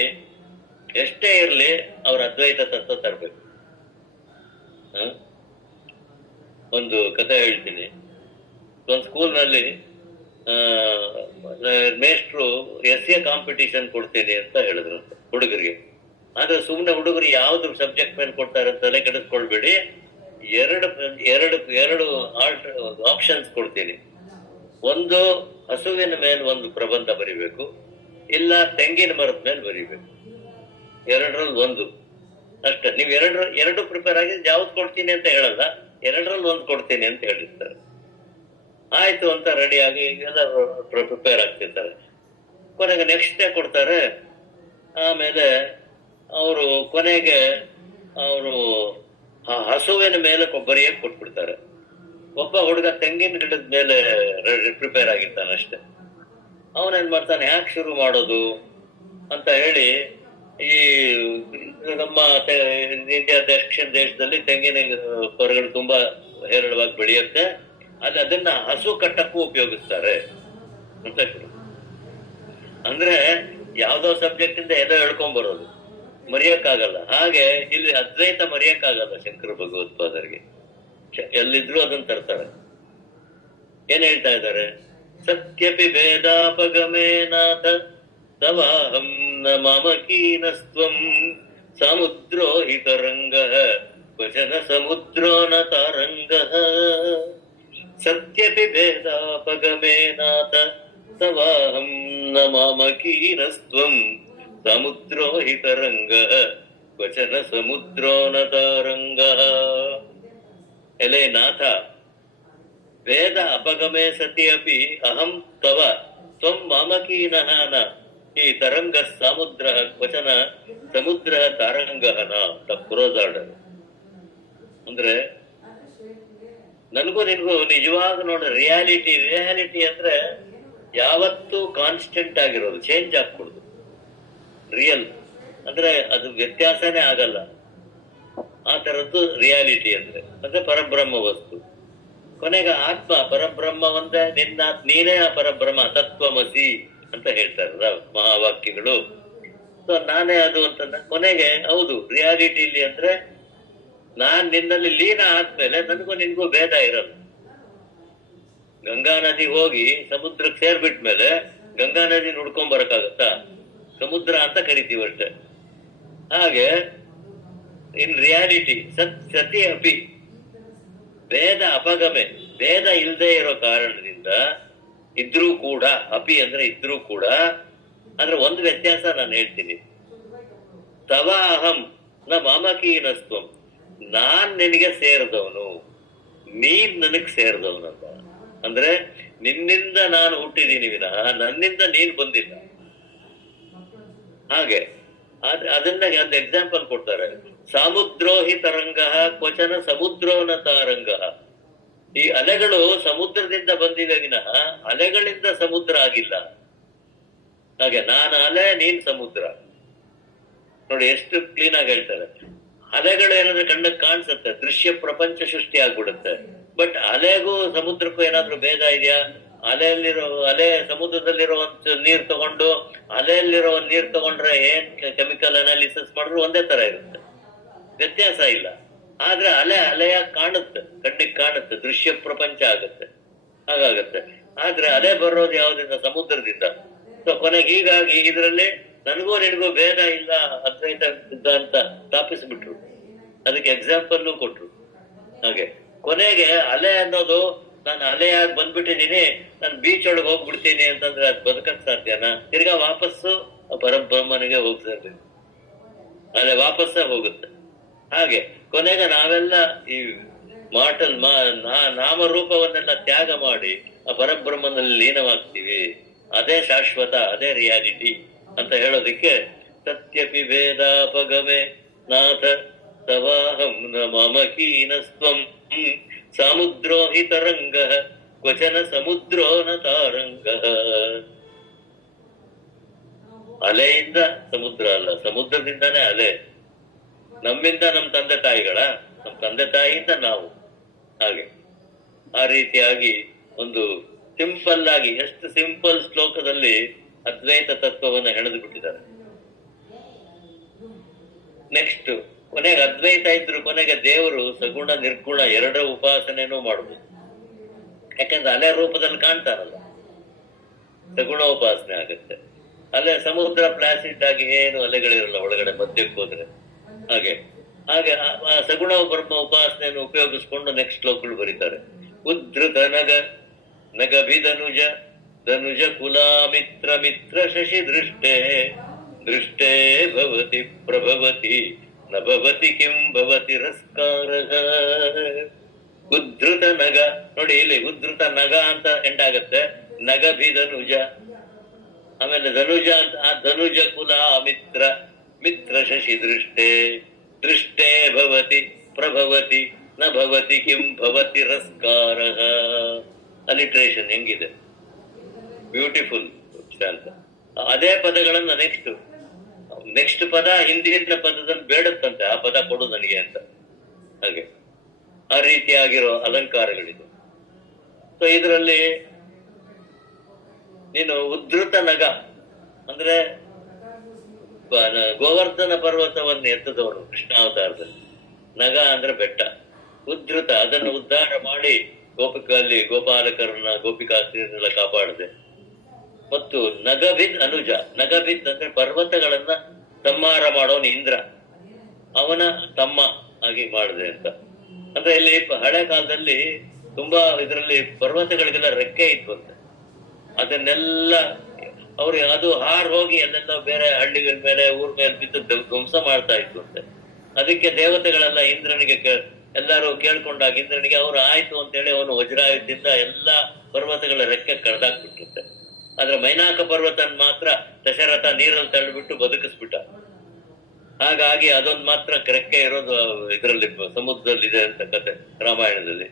ಎಷ್ಟೇ ಇರ್ಲಿ ಅವ್ರ ಅದ್ವೈತ ತತ್ವ ತರಬೇಕು. ಒಂದು ಕಥೆ ಹೇಳ್ತೀನಿ. ಒಂದು ಸ್ಕೂಲ್ನಲ್ಲಿ ಮೇಷ್ಟ್ರು ಎಸ್ಎ ಕಾಂಪಿಟಿಷನ್ ಕೊಡ್ತೀನಿ ಅಂತ ಹೇಳಿದ್ರು ಹುಡುಗರಿಗೆ. ಆದ್ರೆ ಸುಮ್ನೆ ಹುಡುಗರು ಯಾವ್ದು ಸಬ್ಜೆಕ್ಟ್ ಮೇಲೆ ಕೊಡ್ತಾರೆ ಅಂತ ತಲೆ ಕೆಡಿಸ್ಕೊಳ್ಬೇಡಿ. ಎರಡು ಆಪ್ಷನ್ಸ್ ಕೊಡ್ತೀನಿ. ಒಂದು ಹಸುವಿನ ಮೇಲೆ ಒಂದು ಪ್ರಬಂಧ ಬರಿಬೇಕು, ಇಲ್ಲ ತೆಂಗಿನ ಮರದ ಮೇಲೆ ಬರಿಬೇಕು. 2ರಲ್ಲಿ 1 ಅಷ್ಟೇ. ನೀವು ಎರಡು ಪ್ರಿಪೇರ್ ಆಗಿ ಯಾವ್ದು ಕೊಡ್ತೀನಿ ಅಂತ ಹೇಳಲ್ಲ, 2ರಲ್ಲಿ 1 ಕೊಡ್ತೀನಿ ಅಂತ ಹೇಳಿರ್ತಾರೆ. ಆಯ್ತು ಅಂತ ರೆಡಿ ಆಗಿ ಎಲ್ಲ ಪ್ರಿಪೇರ್ ಆಗ್ತಿರ್ತಾರೆ. ಕೊನೆಗೆ ನೆಕ್ಸ್ಟ್ ಡೇ ಕೊಡ್ತಾರೆ. ಆಮೇಲೆ ಅವರು ಕೊನೆಗೆ ಹಸುವಿನ ಮೇಲೆ ಬರೆಯಕ್ಕೆ ಕೊಟ್ಬಿಡ್ತಾರೆ. ಒಬ್ಬ ಹುಡುಗ ತೆಂಗಿನ ಗಿಡದ ಮೇಲೆ ಪ್ರಿಪೇರ್ ಆಗಿರ್ತಾನೆ ಅಷ್ಟೇ. ಅವನೇನ್ ಮಾಡ್ತಾನೆ, ಯಾಕೆ ಶುರು ಮಾಡೋದು ಅಂತ ಹೇಳಿ, ಈ ನಮ್ಮ ಇಂಡಿಯಾ ದಕ್ಷಿಣ ದೇಶದಲ್ಲಿ ತೆಂಗಿನ ಮರಗಳು ತುಂಬಾ ಹೇರಳವಾಗಿ ಬೆಳೆಯುತ್ತೆ. ಅದನ್ನ ಹಸು ಕಟ್ಟಕ್ಕೂ ಉಪಯೋಗಿಸ್ತಾರೆ ಅಂತ. ಅಂದ್ರೆ ಯಾವ್ದೋ ಸಬ್ಜೆಕ್ಟ್ ಇಂದ ಏನೋ ಹೇಳ್ಕೊಂಡ್ ಬರೋದು, ಮರೆಯಕ್ಕಾಗಲ್ಲ. ಹಾಗೆ ಇಲ್ಲಿ ಅದ್ವೈತ ಮರೆಯಕ್ಕಾಗಲ್ಲ ಶಂಕರ ಭಗವತ್ಪಾದರಿಗೆ. ಎಲ್ಲಿದ್ರು ಅದನ್ನ ತರ್ತಾರೆ. ಏನ್ ಹೇಳ್ತಾ ಇದ್ದಾರೆ? ಸತ್ಯಪಿ ಭೇದಾಪಗಮೇನಾಥ ತವಾಹಂ ನ ಮಾಮಕೀನಸ್ತ್ವಂ ಸಮುದ್ರೋ ಹಿ ತರಂಗಃ ವಚನ ಸಮುದ್ರೋ ನ ತಾರಂಗಃ. ಸತ್ಯಪಿ ಭೇದಾಪಗಮೇನಾಥ ತವಾಹಂ ನ ಮಾಮಕೀನಸ್ತ್ವಂ ಸಮುದ್ರೋ ಹಿ ತರಂಗಃ ವಚನ ಸಮುದ್ರೋ ನ ತಾರಂಗಃ. ಎಲೆ ನಾಥ, ವೇದ ಅಪಗಮೇ ಸತಿ ಅಪಿ ಅಹಂ ತವ ತ್ವಂ ಮಾಮಕೀನಃ ನ. ಈ ತರಂಗ ಸಮುದ್ರ ವಚನ ಸಮುದ್ರ ತಾರಂಗಃ ನ. ಪ್ರೋಸಾರ್ಡರ್ ಅಂದ್ರೆ ನನಗೂ ನಿನ್ಗೂ ನಿಜವಾಗ ನೋಡ ರಿಯಾಲಿಟಿ ಅಂದ್ರೆ ಯಾವತ್ತೂ ಕಾನ್ಸ್ಟೆಂಟ್ ಆಗಿರೋದು, ಚೇಂಜ್ ಆಗ್ಕೊಡುದು. ರಿಯಲ್ ಅಂದ್ರೆ ಅದು ವ್ಯತ್ಯಾಸನೇ ಆಗಲ್ಲ. ಆ ತರದ್ದು ರಿಯಾಲಿಟಿ ಅಂದ್ರೆ ಪರಬ್ರಹ್ಮ ವಸ್ತು. ಕೊನೆಗೆ ಆತ್ಮ ಪರಬ್ರಹ್ಮ ಒಂದೇ, ನೀನೇ ಆ ಪರಬ್ರಹ್ಮ, ತತ್ವಮಸಿ ಅಂತ ಹೇಳ್ತಾರಲ್ಲ ಮಹಾವಾಕ್ಯಗಳು. ಸೊ ನಾನೇ ಅದು ಅಂತಂದ ಕೊನೆಗೆ ಹೌದು ರಿಯಾಲಿಟಿಲಿ ಅಂದ್ರೆ ನಾನ್ ನಿನ್ನಲ್ಲಿ ಲೀನ ಆದ್ಮೇಲೆ ನನಗೂ ನಿನ್ಗೂ ಭೇದ ಇರಲ್ಲ. ಗಂಗಾ ನದಿ ಹೋಗಿ ಸಮುದ್ರಕ್ಕೆ ಸೇರ್ಬಿಟ್ಮೇಲೆ ಗಂಗಾ ನದಿ ನುಡ್ಕೊಂಡ್ ಬರಕ್ಕಾಗತ್ತಾ? ಸಮುದ್ರ ಅಂತ ಕರಿತೀವಿ ಅಷ್ಟೇ. ಹಾಗೆ ಇನ್ ರಿಯಾಲಿಟಿ ಸತಿ ಅಪಿ ಭೇದ ಅಪಗಮೆ, ಭೇದ ಇಲ್ಲದೆ ಇರೋ ಕಾರಣದಿಂದ ಇದ್ರೂ ಕೂಡ, ಅಪಿ ಅಂದ್ರೆ ಇದ್ರೂ ಕೂಡ, ಅಂದ್ರೆ ಒಂದು ವ್ಯತ್ಯಾಸ ನಾನು ಹೇಳ್ತೀನಿ. ತವ ಅಹಂ ನ ಮಾಮಕೀನಸ್ತ್ವಂ, ನಾನ್ ನಿನಗೆ ಸೇರಿದವನು, ನೀನ್ ನನಗ್ ಸೇರಿದವನಲ್ಲ. ಅಂದ್ರೆ ನಿನ್ನಿಂದ ನಾನು ಹುಟ್ಟಿದೀನಿ ವಿನಃ ನನ್ನಿಂದ ನೀನ್ ಬಂದಿಲ್ಲ. ಹಾಗೆ ಅದನ್ನ ಒಂದು ಎಕ್ಸಾಂಪಲ್ ಕೊಡ್ತಾರೆ. ಸಮುದ್ರೋಹಿ ತರಂಗ ಕ್ವಚನ ಸಮುದ್ರೋನ ತಾರಂಗ. ಈ ಅಲೆಗಳು ಸಮುದ್ರದಿಂದ ಬಂದಿವೆ ವಿನಃ ಅಲೆಗಳಿಂದ ಸಮುದ್ರ ಆಗಿಲ್ಲ. ಹಾಗೆ ನಾನು ಅಲೆ, ನೀನ್ ಸಮುದ್ರ. ನೋಡಿ ಎಷ್ಟು ಕ್ಲೀನ್ ಆಗಿ ಹೇಳ್ತಾರೆ. ಅಲೆಗಳು ಏನಾದ್ರೆ ಕಣ್ಣಕ್ಕೆ ಕಾಣಿಸುತ್ತೆ, ದೃಶ್ಯ ಪ್ರಪಂಚ ಸೃಷ್ಟಿ ಆಗ್ಬಿಡುತ್ತೆ. ಬಟ್ ಅಲೆಗೂ ಸಮುದ್ರಕ್ಕೂ ಏನಾದ್ರೂ ಭೇದ ಇದೆಯಾ? ಅಲೆ ಸಮುದ್ರದಲ್ಲಿರೋ ನೀರ್ ತಗೊಂಡು ಅಲೆಯಲ್ಲಿರೋ ನೀರ್ ತಗೊಂಡ್ರೆ ಏನ್ ಕೆಮಿಕಲ್ ಅನಾಲಿಸಿಸ್ ಮಾಡಿದ್ರು ಒಂದೇ ತರ ಇರುತ್ತೆ, ವ್ಯತ್ಯಾಸ ಇಲ್ಲ. ಆದ್ರೆ ಅಲೆಯಾಗಿ ಕಾಣುತ್ತೆ, ಕಣ್ಣಿಗೆ ಕಾಣುತ್ತೆ, ದೃಶ್ಯ ಪ್ರಪಂಚ ಆಗುತ್ತೆ, ಹಾಗಾಗತ್ತೆ. ಆದ್ರೆ ಅಲೆ ಬರೋದು ಯಾವ್ದ್ರಿಂದ? ಸಮುದ್ರದಿಂದ. ಸೊ ಕೊನೆಗೆ ಹೀಗಾಗಿ ಇದರಲ್ಲಿ ನನಗೂ ನಿನಗೂ ಭೇದ ಇಲ್ಲ, ಅದ್ವೈತ ಸಿದ್ಧಾಂತ ಸ್ಥಾಪಿಸ್ಬಿಟ್ರು. ಅದಕ್ಕೆ ಎಕ್ಸಾಂಪಲ್ ಕೊಟ್ರು. ಹಾಗೆ ಕೊನೆಗೆ ಅಲೆ ಅನ್ನೋದು ನಾನು ಅಲೆಯಾಗಿ ಬಂದ್ಬಿಟ್ಟಿದೀನಿ, ನಾನು ಬೀಚ್ ಒಳಗೆ ಹೋಗ್ಬಿಡ್ತೀನಿ ಅಂತಂದ್ರೆ ಅದು ಬದುಕಕ್ ಸಾಧ್ಯನಾ? ತಿರ್ಗಾ ವಾಪಸ್ಸು ಪರಬ್ರಹ್ಮನಿಗೆ ಹೋಗ್ತಾರೆ, ಅಲೆ ವಾಪಸ್ಸೇ ಹೋಗುತ್ತೆ. ಹಾಗೆ ಕೊನೆಗೆ ನಾವೆಲ್ಲ ಈ ನಾಮರೂಪವನ್ನೆಲ್ಲ ತ್ಯಾಗ ಮಾಡಿ ಆ ಪರಬ್ರಹ್ಮನಲ್ಲಿ ಲೀನವಾಗ್ತೀವಿ. ಅದೇ ಶಾಶ್ವತ, ಅದೇ ರಿಯಾಲಿಟಿ ಅಂತ ಹೇಳೋದಿಕ್ಕೆ ಸತ್ಯಪಿ ಭೇದಾಪಗಮೆ ನಾಥ ತವಾಹಂ ನ ಮಮಕೀನಸ್ತ್ವಂ ಸಮುದ್ರೋ ಹಿ ತರಂಗ ಕ್ವಚನ ಸಮುದ್ರೋ ನ ತಾರಂಗ. ಅಲೆಯಿಂದ ಸಮುದ್ರ ಅಲ್ಲ, ಸಮುದ್ರದಿಂದಾನೇ ಅಲೆ. ನಮ್ಮಿಂದ ನಮ್ ತಂದೆ ತಾಯಿಗಳ, ನಮ್ ತಂದೆ ತಾಯಿಯಿಂದ ನಾವು. ಹಾಗೆ ಆ ರೀತಿಯಾಗಿ ಒಂದು ಸಿಂಪಲ್ ಆಗಿ, ಎಷ್ಟು ಸಿಂಪಲ್ ಶ್ಲೋಕದಲ್ಲಿ ಅದ್ವೈತ ತತ್ವವನ್ನು ಹೆಣೆದು ಬಿಟ್ಟಿದ್ದಾರೆ. ನೆಕ್ಸ್ಟ್ ಕೊನೆಗೆ ಅದ್ವೈತ ಇದ್ರು ಕೊನೆಗೆ ದೇವರು ಸಗುಣ ನಿರ್ಗುಣ ಎರಡರ ಉಪಾಸನೆನೂ ಮಾಡ್ಬೋದು. ಯಾಕಂದ್ರೆ ಅಲೆ ರೂಪದಲ್ಲಿ ಕಾಣ್ತಾನಲ್ಲ, ಸಗುಣ ಉಪಾಸನೆ ಆಗುತ್ತೆ. ಅಲೆ ಸಮುದ್ರ ಪ್ಲಾಸಿಡ್ ಆಗಿ ಏನು ಅಲೆಗಳಿರಲ್ಲ ಒಳಗಡೆ ಮಧ್ಯಕ್ಕೆ ಹೋದ್ರೆ. ಹಾಗೆ ಹಾಗೆ ಆ ಸಗುಣ ಬ್ರಹ್ಮ ಉಪಾಸನೆಯನ್ನು ಉಪಯೋಗಿಸ್ಕೊಂಡು ನೆಕ್ಸ್ಟ್ ಶ್ಲೋಕಗಳು ಬರೀತಾರೆ. ಉದ್ಧೃತ ನಗಭಿಧನುಜ ಧನುಜ ಕುಲಾಮಿತ್ರ ಮಿತ್ರ ಶಶಿ ದೃಷ್ಟೇ ದೃಷ್ಟೇ ಭವತಿ ಪ್ರಭವತಿ ನ ಭವತಿ ಕಿಂ ಭವತಿ ರಸ್ಕಾರಃ. ಉದ್ಧೃತ ನಗ, ನೋಡಿ ಇಲ್ಲಿ ಉದ್ಧೃತ ನಗ ಅಂತ ಎಂಟಾಗತ್ತೆ. ನಗಭಿಧನುಜ, ಆಮೇಲೆ ಧನುಜ ಅಂತ, ಆ ಧನುಜ ಕುಲ ಮಿತ್ರ ಮಿತ್ರ ಶಶಿ ದೃಷ್ಟೇ ದೃಷ್ಟೇ ಭವತಿ ಪ್ರಭವತಿ ನ ಭವತಿ ಕಿಂ ಭವತಿ ರಸ್ಕಾರಃ. ಅಲಿಟ್ರೇಷನ್ ಹೆಂಗಿದೆ, ಬ್ಯೂಟಿಫುಲ್ ಅಂತ. ಅದೇ ಪದಗಳನ್ನ ನೆಕ್ಸ್ಟ್ ಪದ ಹಿಂದಿನ ಪದದಲ್ಲಿ ಬೇಡತ್ತಂತೆ, ಆ ಪದ ಕೊಡು ನನಗೆ ಅಂತ. ಹಾಗೆ ಆ ರೀತಿಯಾಗಿರೋ ಅಲಂಕಾರಗಳಿದೆ. ಸೊ ಇದರಲ್ಲಿ ನೀನು ಉದ್ಧೃತ ನಗ ಅಂದ್ರೆ ಗೋವರ್ಧನ ಪರ್ವತವನ್ನು ಎತ್ತದವರು ಕೃಷ್ಣಾವತಾರದಲ್ಲಿ. ನಗ ಅಂದ್ರೆ ಬೆಟ್ಟ. ಉದ್ಧೃತ, ಅದನ್ನು ಉದ್ಧಾರ ಮಾಡಿ ಗೋಪಾಲಕರನ್ನ ಗೋಪಿಕಾಸ್ತ್ರೀಯರನ್ನೆಲ್ಲ ಕಾಪಾಡದೆ. ಮತ್ತು ನಗಭಿದ್ ಅನುಜ, ನಗಭಿದ್ ಅಂದ್ರೆ ಪರ್ವತಗಳನ್ನ ಸಂಹಾರ ಮಾಡೋನು ಇಂದ್ರ, ಅವನ ತಮ್ಮ ಆಗಿ ಮಾಡಿದೆ ಅಂತ. ಅಂದ್ರೆ ಇಲ್ಲಿ ಹಳೆ ಕಾಲದಲ್ಲಿ ತುಂಬಾ ಇದರಲ್ಲಿ ಪರ್ವತಗಳಿಗೆಲ್ಲ ರೆಕ್ಕೆ ಇತ್ತು ಅಂತ. ಅದನ್ನೆಲ್ಲ ಅವ್ರು ಅದು ಹೋಗಿ ಅಲ್ಲೆಲ್ಲ ಬೇರೆ ಹಳ್ಳಿಗಳ ಮೇಲೆ ಊರ್ ಮೇಲೆ ಬಿದ್ದು ಧ್ವಂಸ ಮಾಡ್ತಾ ಇತ್ತು ಅಂತೆ. ಅದಕ್ಕೆ ದೇವತೆಗಳೆಲ್ಲ ಇಂದ್ರನಿಗೆ ಎಲ್ಲರೂ ಕೇಳ್ಕೊಂಡಾಗ ಇಂದ್ರನಿಗೆ ಅವ್ರು ಆಯ್ತು ಅಂತೇಳಿ ಅವನು ವಜ್ರಾಯುಧದಿಂದ ಎಲ್ಲಾ ಪರ್ವತಗಳ ರೆಕ್ಕೆ ಕಡ್ದಾಕ್ಬಿಟ್ಟಿರುತ್ತೆ. ಆದ್ರೆ ಮೈನಾಕ ಪರ್ವತನ್ ಮಾತ್ರ ದಶರಥ ನೀರಲ್ಲಿ ತಳ್ಳಿಬಿಟ್ಟು ಬದುಕಿಸ್ಬಿಟ್ಟ. ಹಾಗಾಗಿ ಅದೊಂದು ಮಾತ್ರ ರೆಕ್ಕೆ ಇರೋದು ಇದರಲ್ಲಿ ಸಮುದ್ರದಲ್ಲಿ ಇದೆ ಅಂತ ಕತೆ ರಾಮಾಯಣದಲ್ಲಿ.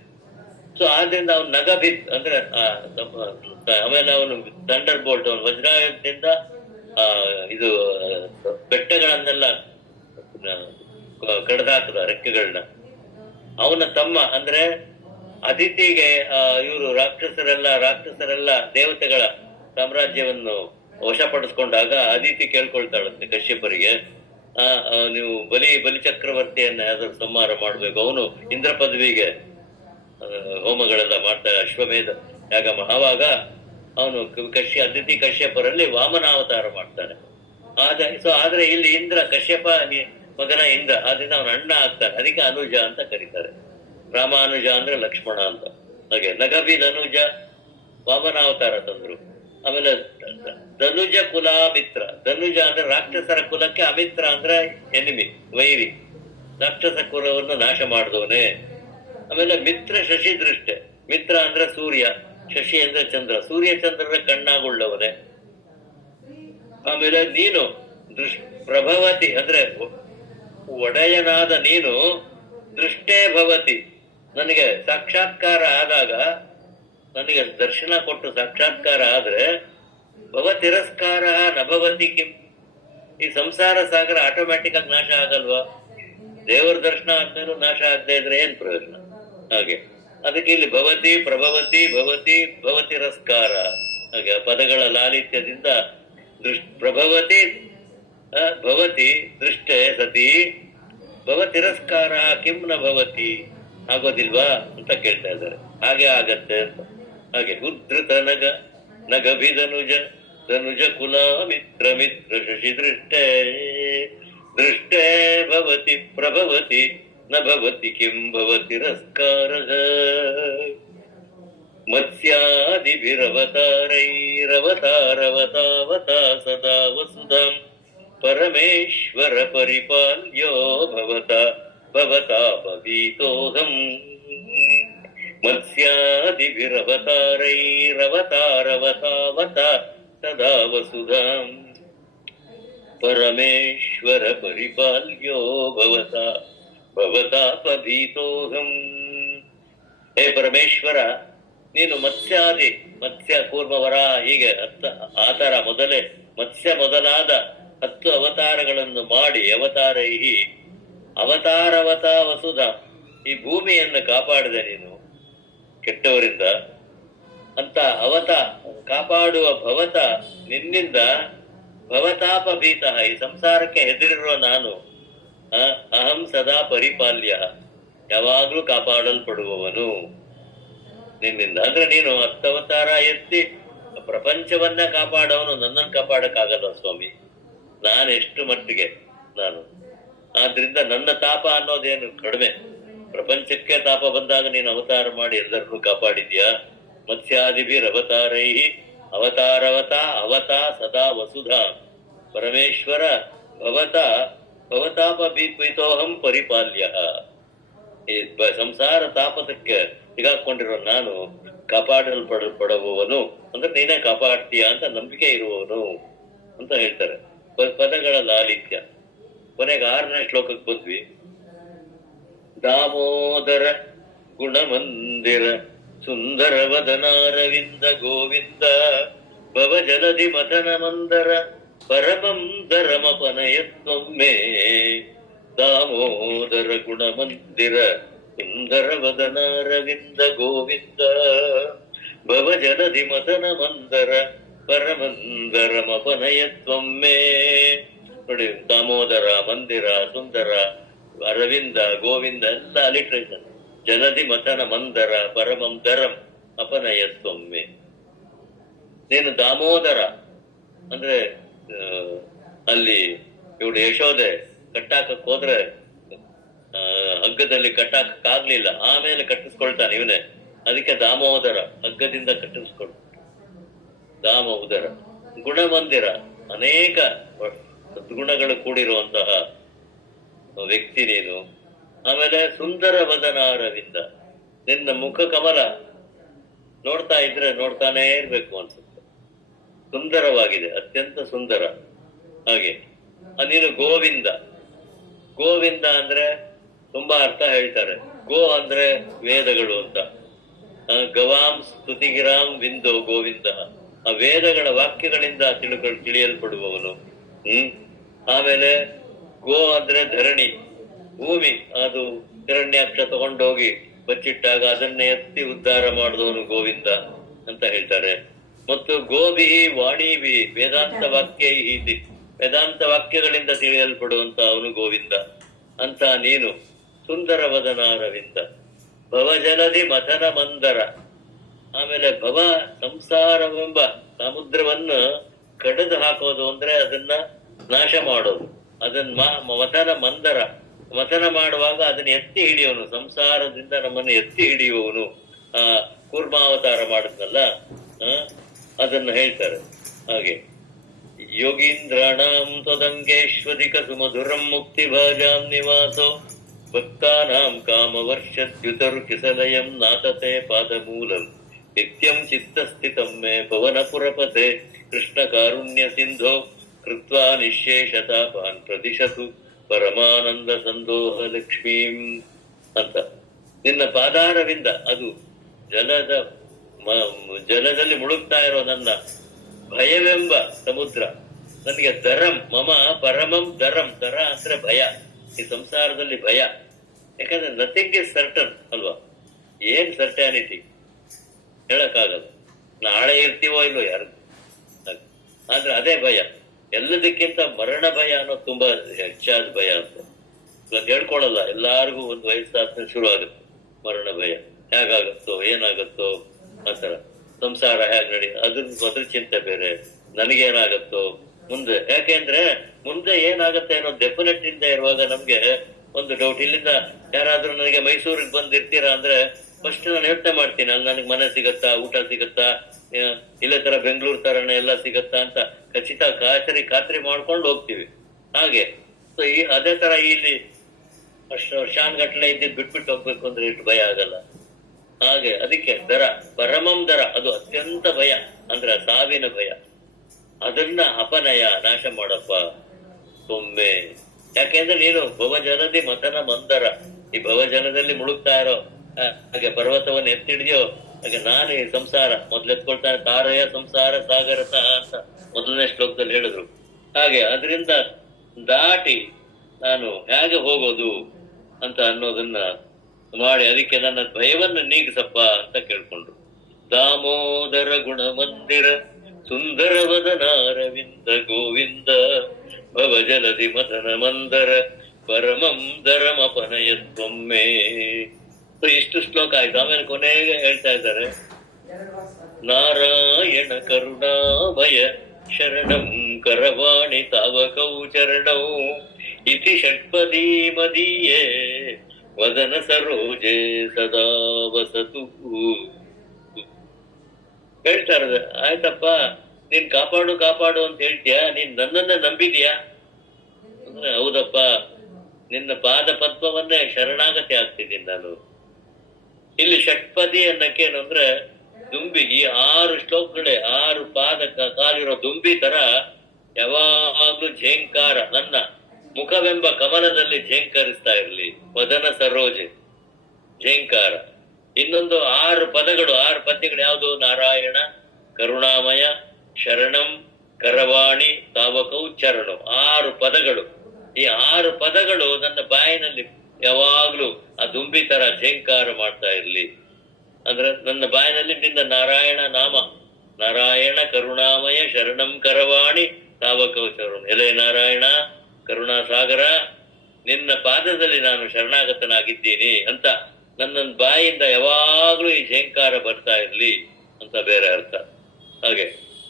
ಸೊ ಆದ್ರಿಂದ ಅವನು ನಗಭಿತ್ ಅಂದ್ರೆ ಆಮೇಲೆ ಅವನು ಥಂಡರ್ ಬೋಲ್ಟ್, ಅವನು ವಜ್ರಾಯುಧದಿಂದ ಇದು ಬೆಟ್ಟಗಳನ್ನೆಲ್ಲ ಕಡ್ದಾಕದ ರೆಕ್ಕೆಗಳನ್ನ. ಅವನ ತಮ್ಮ ಅಂದ್ರೆ ಅದಿತಿಗೆ ಇವರು ರಾಕ್ಷಸರೆಲ್ಲ ದೇವತೆಗಳ ಸಾಮ್ರಾಜ್ಯವನ್ನು ವಶಪಡಿಸ್ಕೊಂಡಾಗ ಅದಿತಿ ಕೇಳ್ಕೊಳ್ತಾಳಂತೆ ಕಶ್ಯಪರಿಗೆ, ನೀವು ಬಲಿ ಚಕ್ರವರ್ತಿಯನ್ನ ಯಾವ್ದಾದ್ರು ಸಂಹಾರ ಮಾಡ್ಬೇಕು. ಅವನು ಇಂದ್ರ ಪದವಿಗೆ ಹೋಮಗಳೆಲ್ಲ ಮಾಡ್ತಾರೆ, ಅಶ್ವಮೇಧ ಯಾಗ. ಆವಾಗ ಅವನು ಅದಿತಿ ಕಶ್ಯಪರಲ್ಲಿ ವಾಮನಾವತಾರ ಮಾಡ್ತಾನೆ. ಆದ್ರೆ ಇಲ್ಲಿ ಇಂದ್ರ ಕಶ್ಯಪ ಮಗನ ಇಂದ್ರ, ಆದ್ರಿಂದ ಅವನ ಅಣ್ಣ ಆಗ್ತಾನೆ. ಅದಕ್ಕೆ ಅನುಜ ಅಂತ ಕರೀತಾರೆ. ರಾಮಾನುಜ ಅಂದ್ರೆ ಲಕ್ಷ್ಮಣ ಅಂತ. ಹಾಗೆ ನಗಭಿದ್ ಅನುಜ ವಾಮನಾವತಾರ ತಂದ್ರು. ಆಮೇಲೆ ಧನುಜ ಕುಲಾಮಿತ್ರ, ಧನುಜ ಅಂದ್ರೆ ರಾಕ್ಷಸರ ಕುಲಕ್ಕೆ, ಅಮಿತ್ರ ಅಂದ್ರೆ ಎನಿಮಿ, ವೈರಿ, ರಾಕ್ಷಸ ಕುಲವನ್ನು ನಾಶ ಮಾಡಿದವನೇ. ಆಮೇಲೆ ಮಿತ್ರ ಶಶಿ ದೃಷ್ಟೆ, ಮಿತ್ರ ಅಂದ್ರೆ ಸೂರ್ಯ, ಶಶಿ ಅಂದ್ರೆ ಚಂದ್ರ, ಸೂರ್ಯ ಚಂದ್ರರ ಕಣ್ಣಾಗುಳ್ಳವನೇ. ಆಮೇಲೆ ನೀನು ಪ್ರಭವತಿ ಅಂದ್ರೆ ಒಡೆಯನಾದ ನೀನು ದೃಷ್ಟೇ ಭವತಿ, ನನಗೆ ಸಾಕ್ಷಾತ್ಕಾರ ಆದಾಗ, ನನಗೆ ದರ್ಶನ ಕೊಟ್ಟು ಸಾಕ್ಷಾತ್ಕಾರ ಆದ್ರೆ ಭವ ತಿರಸ್ಕಾರ ನಭವತಿ ಕಿಂ, ಈ ಸಂಸಾರ ಸಾಗರ ಆಟೋಮ್ಯಾಟಿಕ್ ಆಗಿ ನಾಶ ಆಗಲ್ವಾ? ದೇವರ ದರ್ಶನ ಆದ್ಮೇಲೂ ನಾಶ ಆಗದೆ ಇದ್ರೆ ಏನ್ ಪ್ರಯೋಜನ? ಹಾಗೆ ಅದಕ್ಕೆ ಇಲ್ಲಿ ಭವತಿ ಪ್ರಭವತಿ ಭವತಿ ಭವತಿರಸ್ಕಾರ, ಹಾಗೆ ಪದಗಳ ಲಾಲಿತ್ಯದಿಂದ ಪ್ರಭವತಿ ಭವತಿ ದೃಷ್ಟೇ ಸತಿ ಭವತಿರಸ್ಕಾರ ಕಿಂ ನ ಭವತಿ, ಆಗೋದಿಲ್ವಾ ಅಂತ ಕೇಳ್ತಾ ಇದ್ದಾರೆ. ಹಾಗೆ ಆಗತ್ತೆ ಅಂತ. ಹಾಗೆ ಉದ್ಧೃತ ನಗ ನಗಭಿಧನುಜ ಧನುಜ ಕುಲ ಮಿತ್ರ ಮಿತ್ರ ಶಶಿ ದೃಷ್ಟೇ ದೃಷ್ಟೇ ಭವತಿ ಪ್ರಭವತಿ ನ ಭವತಿ ಕಿಂ ಭವತಿರಸ್ಕಾರಃ. ಮತ್ಸ್ಯಾದಿಭಿರವತಾರೈರವತಾರವತಾವತಾ ಸದಾ ವಸುಧಾಂ ಪರಮೇಶ್ವರ ಪರಿಪಾಲ್ಯೋ ಭವತಾ ಭವತಾಪವೀತೋಹಂ. ಮತ್ಸ್ಯಾದಿಭಿರವತಾರೈರವತಾರವತಾವತಾ ಸದಾ ವಸುಧಾಂ ಪರಮೇಶ್ವರ ಪರಿಪಾಲ್ಯೋ ಭವತಾ ಭವತಾಪವೀತೋಹಂ. ಹೇ ಪರಮೇಶ್ವರ, ನೀನು ಮತ್ಸ್ಯಾದಿ, ಮತ್ಸ್ಯ ಕೂರ್ಮವರ ಹೀಗೆ ಆತರ ಮೊದಲೇ ಮತ್ಸ್ಯ ಮೊದಲಾದ 10 ಅವತಾರಗಳನ್ನು ಮಾಡಿ ಅವತಾರೈಹಿ ಅವತಾರವತ ವಸುಧ, ಈ ಭೂಮಿಯನ್ನು ಕಾಪಾಡಿದೆ ನೀನು ಕೆಟ್ಟವರಿಂದ ಅಂತ ಕಾಪಾಡುವ ಭವತ ನಿನ್ನಿಂದ ಭವತಾಪಭೀತ, ಈ ಸಂಸಾರಕ್ಕೆ ಹೆದರಿರುವ ನಾನು ಅಹಂ ಸದಾ ಪರಿಪಾಲ್ಯ, ಯಾವಾಗ್ಲೂ ಕಾಪಾಡಲ್ಪಡುವವನು ನಿನ್ನಿಂದ. ಅಂದ್ರೆ ನೀನು 10 ಅವತಾರ ಎತ್ತಿ ಪ್ರಪಂಚವನ್ನ ಕಾಪಾಡವನು, ನನ್ನನ್ನು ಕಾಪಾಡಕ್ಕಾಗಲ್ಲ ಸ್ವಾಮಿ, ನಾನೆಷ್ಟು ಮಟ್ಟಿಗೆ ನಾನು. ಆದ್ರಿಂದ ನನ್ನ ತಾಪ ಅನ್ನೋದೇನು ಕಡಿಮೆ, ಪ್ರಪಂಚಕ್ಕೆ ತಾಪ ಬಂದಾಗ ನೀನು ಅವತಾರ ಮಾಡಿ ಎಲ್ಲರನ್ನೂ ಕಾಪಾಡಿದ್ಯಾ. ಮತ್ಸ್ಯಾದಿಭಿರವತಾರೈಹಿ ಅವತಾರವತಾ ಅವತಾ ಸದಾ ವಸುಧಾ ಪರಮೇಶ್ವರ ಭವತಾಪಭೀತೋಹಂ ಪರಿಪಾಲ್ಯ. ಈ ಸಂಸಾರ ತಾಪದಕ್ಕೆ ಸಿಗಾಕೊಂಡಿರೋ ನಾನು ಕಾಪಾಡಲ್ಪಡುವವನು, ಅಂದ್ರೆ ನೀನೇ ಕಾಪಾಡ್ತೀಯ ಅಂತ ನಂಬಿಕೆ ಇರುವವನು ಅಂತ ಹೇಳ್ತಾರೆ. ಪದಗಳ ಲಾಲಿತ್ಯ. ಕೊನೆಗೆ 6ನೇ ಶ್ಲೋಕಕ್ಕೆ ಬಂದ್ವಿ. ದಾಮೋದರ ಗುಣಮಂದಿರ ಸುಂದರ ವದನಾರವಿಂದ ಗೋವಿಂದ ಭವ ಜಲಧಿ ಮಥನ ಮಂದರ ಪರಮಂ ಧರಮಪನಯತ್ವಮ್ಮೆ. ದಾಮೋದರ ಗುಣಮಂದಿರ ಸುಂದರ ವದನಾರವಿಂದ ಗೋವಿಂದ ಭವ ಜಲಧಿ ಮಥನ ಮಂದರ ಪರಮಂದರಮಪನಯತ್ವಮ್ಮೆ. ನೋಡಿ, ದಾಮೋದರ, ಮಂದಿರ, ಸುಂದರ, ಅರವಿಂದ, ಗೋವಿಂದ ಎಲ್ಲ ಅಲಿಟ್ರೇಷನ್. ಜಲಧಿ ಮಥನ ಮಂದರ ಪರಮಂ ಧರಂ ಅಪನಯತ್ವಮ್ಮೆ. ನೀನು ದಾಮೋದರ ಅಂದ್ರೆ ಅಲ್ಲಿ ಇವಳು ಯಶೋದೆ ಕಟ್ಟಾಕಕ್ ಹೋದ್ರೆ ಹಗ್ಗದಲ್ಲಿ ಕಟ್ಟಾಕಕ್ಕಾಗ್ಲಿಲ್ಲ, ಆಮೇಲೆ ಕಟ್ಟಿಸ್ಕೊಳ್ತಾನೆ ಇವನೇ, ಅದಕ್ಕೆ ದಾಮೋದರ, ಹಗ್ಗದಿಂದ ಕಟ್ಟಿಸ್ಕೊಳ್ತ ದಾಮ ಉದರ. ಗುಣಮಂದಿರ, ಅನೇಕ ಸದ್ಗುಣಗಳು ಕೂಡಿರುವಂತಹ ವ್ಯಕ್ತಿ ನೀನು. ಆಮೇಲೆ ಸುಂದರ ವದನಾರವಿಂದ, ನಿನ್ನ ಮುಖ ಕಮಲ ನೋಡ್ತಾ ಇದ್ರೆ ನೋಡ್ತಾನೇ ಇರ್ಬೇಕು ಅನ್ಸುತ್ತೆ, ಸುಂದರವಾಗಿದೆ, ಅತ್ಯಂತ ಸುಂದರ. ಹಾಗೆ ನೀನು ಗೋವಿಂದ. ಗೋವಿಂದ ಅಂದ್ರೆ ತುಂಬಾ ಅರ್ಥ ಹೇಳ್ತಾರೆ. ಗೋ ಅಂದ್ರೆ ವೇದಗಳು ಅಂತ. ಗವಾಂ ಸ್ತುತಿಗಿರಾಂ ವಿಂದೋ ಗೋವಿಂದ, ಆ ವೇದಗಳ ವಾಕ್ಯಗಳಿಂದ ತಿಳಿಯಲ್ಪಡುವವನು. ಆಮೇಲೆ ಗೋ ಅಂದ್ರೆ ಧರಣಿ, ಭೂಮಿ, ಅದು ಹಿರಣ್ಯಾಕ್ಷ ತಗೊಂಡೋಗಿ ಬಚ್ಚಿಟ್ಟಾಗ ಅದನ್ನೇ ಎತ್ತಿ ಉದ್ಧಾರ ಮಾಡಿದವನು ಗೋವಿಂದ ಅಂತ ಹೇಳ್ತಾರೆ. ಮತ್ತು ಗೋಭಿ ವಾಣಿಭಿ ವೇದಾಂತ ವಾಕ್ಯ ಹೀತಿ, ವೇದಾಂತ ವಾಕ್ಯಗಳಿಂದ ತಿಳಿಯಲ್ಪಡುವಂತ ಅವನು ಗೋವಿಂದ ಅಂತ ನೀನು. ಸುಂದರ ವದನಾರವಿಂದ ಭವಜಲಧಿ ಮಥನ ಮಂದರ. ಆಮೇಲೆ ಭವ ಸಂಸಾರವೆಂಬ ಸಮುದ್ರವನ್ನು ಕಡಿದು ಹಾಕೋದು ಅಂದ್ರೆ ಅದನ್ನ ನಾಶ ಮಾಡೋದು. ಅದನ್ನ ಮಥನ ಮಂದರ, ಮಥನ ಮಾಡುವಾಗ ಅದನ್ನ ಎತ್ತಿ ಹಿಡಿಯೋನು, ಸಂಸಾರದಿಂದ ನಮ್ಮನ್ನು ಎತ್ತಿ ಹಿಡಿಯುವವನು. ಕೂರ್ಮಾವತಾರ ಮಾಡಿದ್ನಲ್ಲ, ಅದನ್ನ ಹೇಳ್ತಾರೆ. ಹಾಗೆ ಯೋಗೀಂದ್ರಾಣಾಂ ತ್ವದಂಗೇಶ್ವರಿಕ ಸುಮಧುರಂ ಮುಕ್ತಿ ಭಾಜಾಂ ನಿವಾಸೋ ಭಕ್ತಾನಾಂ ಕಾಮವರ್ಷದ್ಯುತರು ಕಿಸಲಯಂ ನಾತತೆ ಪಾದಮೂಲಂ ನಿತ್ಯಂ ಚಿತ್ತಸ್ಥಿತಂ ಮೇ ಪವನಪುರಪತೆ ಕೃಷ್ಣ ಕಾರುಣ್ಯ ಸಿಂಧೋ ಕೃತ್ವಾ ನಿಶೇಷತಾಪಾನ್ ಪ್ರದಿಶತು ಪರಮಾನಂದ ಸಂದೋಹ ಲಕ್ಷ್ಮೀಂ ಅಂತ. ನಿನ್ನ ಪಾದಾರವಿಂದ ಅದು ಜಲದಲ್ಲಿ ಮುಳುಗ್ತಾ ಇರೋ ನನ್ನ ಭಯವೆಂಬ ಸಮುದ್ರ ನನಗೆ ದರಂ ಮಮ ಪರಮಂ ದರಂ. ದರ ಅಂದ್ರೆ ಭಯ, ಈ ಸಂಸಾರದಲ್ಲಿ ಭಯ. ಯಾಕಂದ್ರೆ ನಥಿಂಗ್ ಇಸ್ ಸರ್ಟನ್ ಅಲ್ವಾ, ಏನ್ ಸರ್ಟ್ಯಾನಿಟಿ ಹೇಳಕ್ಕಾಗಲ್ಲ, ನಾಳೆ ಇರ್ತೀವೋ ಇಲ್ವೋ ಯಾರಿಗೂ. ಆದ್ರೆ ಅದೇ ಭಯ, ಎಲ್ಲದಕ್ಕಿಂತ ಮರಣ ಭಯ ಅನ್ನೋದು ತುಂಬಾ ಹೆಚ್ಚಾದ ಭಯ ಅಂತ. ಇವಾಗ ಹೇಳ್ಕೊಳಲ್ಲ, ಎಲ್ಲಾರ್ಗು ಒಂದು ವಯಸ್ಸಾದ್ಮೇಲೆ ಶುರು ಆಗುತ್ತೆ ಮರಣ ಭಯ. ಹೇಗಾಗುತ್ತೋ ಏನಾಗುತ್ತೋ ಆತರ, ಸಂಸಾರ ಹೇಗ್ ನಡಿ ಅದ್ರ ಚಿಂತೆ ಬೇರೆ, ನನಗೇನಾಗತ್ತೋ ಮುಂದೆ. ಯಾಕೆಂದ್ರೆ ಮುಂದೆ ಏನಾಗತ್ತೆ ಅನ್ನೋ ಡೆಫಿನೆಟ್ ಇಂದ ಇರುವಾಗ ನಮ್ಗೆ ಒಂದು ಡೌಟ್. ಇಲ್ಲಿಂದ ಯಾರಾದ್ರೂ ನನಗೆ ಮೈಸೂರಿಗೆ ಬಂದಿರ್ತೀರಾ ಅಂದ್ರೆ ಫಸ್ಟ್ ನಾನು ಯೋಚನೆ ಮಾಡ್ತೀನಿ, ಅಲ್ಲಿ ನನಗೆ ಮನೆ ಸಿಗತ್ತಾ, ಊಟ ಸಿಗತ್ತಾ, ಇಲ್ಲೇ ತರ ಬೆಂಗಳೂರು ತರನೇ ಎಲ್ಲ ಸಿಗತ್ತಾ ಅಂತ ಖಾತ್ರಿ ಮಾಡ್ಕೊಂಡು ಹೋಗ್ತೀವಿ. ಹಾಗೆ ಸೊ ಅದೇ ತರ ಇಲ್ಲಿ ಅಷ್ಟು ವರ್ಷಾನ್ಗಟ್ಲೆ ಇದ್ದಿದ್ದು ಬಿಟ್ಬಿಟ್ಟು ಹೋಗ್ಬೇಕು ಅಂದ್ರೆ ಇಷ್ಟು ಭಯ ಆಗಲ್ಲ. ಹಾಗೆ ಅದಕ್ಕೆ ದರ ಪರಮಂ ದರ, ಅದು ಅತ್ಯಂತ ಭಯ ಅಂದ್ರೆ ಸಾವಿನ ಭಯ. ಅದನ್ನ ಅಪನಯ ನಾಶ ಮಾಡಪ್ಪ ಒಮ್ಮೆ. ಯಾಕೆಂದ್ರೆ ನೀನು ಭವಜನದಿ ಮತನ ಮಂದರ, ಈ ಭವಜನದಲ್ಲಿ ಮುಳುಗ್ತಾ ಇರೋ ಹಾಗೆ ಪರ್ವತವನ್ನು ಎತ್ತಿಡಿದ್ಯೋ ಹಾಗೆ ನಾನು ಈ ಸಂಸಾರ ಮೊದ್ಲೆತ್ಕೊಳ್ತಾನೆ. ತಾರಯ ಸಂಸಾರ ಸಾಗರತ ಅಂತ ಮೊದಲನೇ ಶ್ಲೋಕದಲ್ಲಿ ಹೇಳಿದ್ರು. ಹಾಗೆ ಅದರಿಂದ ದಾಟಿ ನಾನು ಹೇಗೆ ಹೋಗೋದು ಅಂತ ಅನ್ನೋದನ್ನ ಮಾಡಿ ಅದಕ್ಕೆ ನನ್ನ ಭಯವನ್ನು ನೀಗಿಸಪ್ಪ ಅಂತ ಕೇಳ್ಕೊಂಡ್ರು. ದಾಮೋದರ ಗುಣ ಮಂದಿರ ಸುಂದರ ವದನಾರವಿಂದ ಗೋವಿಂದ ಭವಜಲದಿ ಮದನ ಮಂದರ ಪರಮಂ ದರಮಪನಯತ್ವಮ್ಮೆ. ಇಷ್ಟು ಶ್ಲೋಕ ಆಯ್ತು. ಆಮೇಲೆ ಕೊನೆಗೆ ಹೇಳ್ತಾ ಇದ್ದಾರೆ, ನಾರಾಯಣ ಕರುಣಾಮಯ ಶರಣಂ ಕರವಾಣಿ ತಾವಕೌ ಚರಣೌ ಇತಿ ಷಟ್ಪದಿ ಮದೀಯೇ ವದನ ಸರೋಜೆ ಸದಾ ವಸತು. ಹೇಳ್ತಾ ಇರೋದು, ಆಯ್ತಪ್ಪ ನೀನ್ ಕಾಪಾಡು ಕಾಪಾಡು ಅಂತ ಹೇಳ್ತೀಯಾ, ನೀನ್ ನನ್ನನ್ನ ನಂಬಿದ್ಯಾ ಅಂದ್ರೆ ಹೌದಪ್ಪ, ನಿನ್ನ ಪಾದ ಪದ್ಮವನ್ನೇ ಶರಣಾಗತಿ ಆಗ್ತಿದ್ದೀನಿ ನಾನು. ಇಲ್ಲಿ ಷಟ್ಪದಿ ಅನ್ನಕ್ಕೇನು ಅಂದ್ರೆ ದುಂಬಿ, ಈ 6 ಶ್ಲೋಕಗಳೇ 6 ಪಾದ ಕಾಲಿರೋ ದುಂಬಿ ತರ ಯಾವಾಗ್ಲೂ ಝೇಂಕಾರ ನನ್ನ ಮುಖವೆಂಬ ಕಮಲದಲ್ಲಿ ಝೇಂಕರಿಸ್ತಾ ಇರ್ಲಿ. ವದನ ಸರೋಜೆ ಝೇಂಕಾರ. ಇನ್ನೊಂದು 6 ಪದಗಳು 6 ಪದ್ಯಗಳು ಯಾವುದು? ನಾರಾಯಣ ಕರುಣಾಮಯ ಶರಣಂ ಕರವಾಣಿ ತಾವಕೌ ಚರಣು. 6 ಪದಗಳು. ಈ 6 ಪದಗಳು ನನ್ನ ಬಾಯಿನಲ್ಲಿ ಯಾವಾಗ್ಲೂ ಆ ದುಂಬಿ ತರ ಝೇಂಕಾರ ಮಾಡ್ತಾ ಇರ್ಲಿ. ಅಂದ್ರೆ ನನ್ನ ಬಾಯಿನಲ್ಲಿ ನಿನ್ನ ನಾರಾಯಣ ನಾಮ, ನಾರಾಯಣ ಕರುಣಾಮಯ ಶರಣಂ ಕರವಾಣಿ ತಾವಕೌ ಚರಣು. ಎಲೆ ನಾರಾಯಣ ಕರುಣಾಸಾಗರ, ನಿನ್ನ ಪಾದದಲ್ಲಿ ನಾನು ಶರಣಾಗತನಾಗಿದ್ದೀನಿ ಅಂತ ನನ್ನ ಬಾಯಿಂದ ಯಾವಾಗ್ಲೂ ಈ ಝೇಂಕಾರ ಬರ್ತಾ ಇರ್ಲಿ ಅಂತ ಬೇರೆ ಅರ್ಥ. ಹಾಗೆ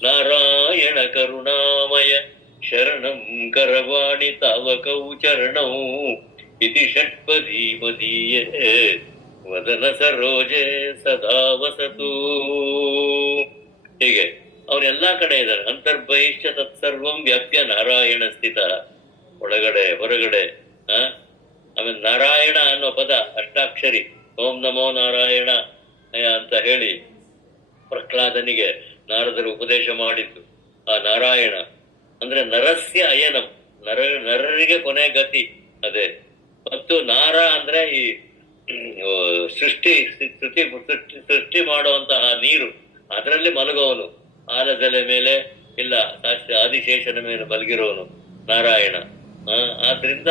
ನಾರಾಯಣ ಕರುಣಾಮಯ ಶರಣಂ ಕರವಾಣಿ ತಾವಕೌ ಚರಣೌ ಇತಿ ಷಟ್ಪದಿ ಮದೀಯೇ ವದನ ಸರೋಜೆ ಸದಾ ವಸತು. ಹೀಗೆ ಅವರೆಲ್ಲಾ ಕಡೆ ಇದ್ದಾರೆ. ಅಂತರ್ಬಹಿಷ್ಠ ತತ್ಸರ್ವಂ ವ್ಯಾಪ್ಯ ನಾರಾಯಣ ಸ್ಥಿತ. ಒಳಗಡೆ ಹೊರಗಡೆ. ಆಮೇಲೆ ನಾರಾಯಣ ಅನ್ನೋ ಪದ ಅಷ್ಟಾಕ್ಷರಿ, ಓಂ ನಮೋ ನಾರಾಯಣ ಅಂತ ಹೇಳಿ ಪ್ರಹ್ಲಾದನಿಗೆ ನಾರದರು ಉಪದೇಶ ಮಾಡಿದ್ದು ಆ ನಾರಾಯಣ ಅಂದ್ರೆ ನರಸ್ಯ ಅಯನಂ, ನರರಿಗೆ ಕೊನೆ ಗತಿ ಅದೇ. ಮತ್ತು ನಾರ ಅಂದ್ರೆ ಈ ಸೃಷ್ಟಿ ಮಾಡುವಂತಹ ನೀರು, ಅದರಲ್ಲಿ ಮಲಗೋವನು, ಆಲದೆಲೆ ಮೇಲೆ ಇಲ್ಲ ಆದಿಶೇಷನ ಮೇಲೆ ಮಲಗಿರೋನು ನಾರಾಯಣ. ಆದ್ರಿಂದ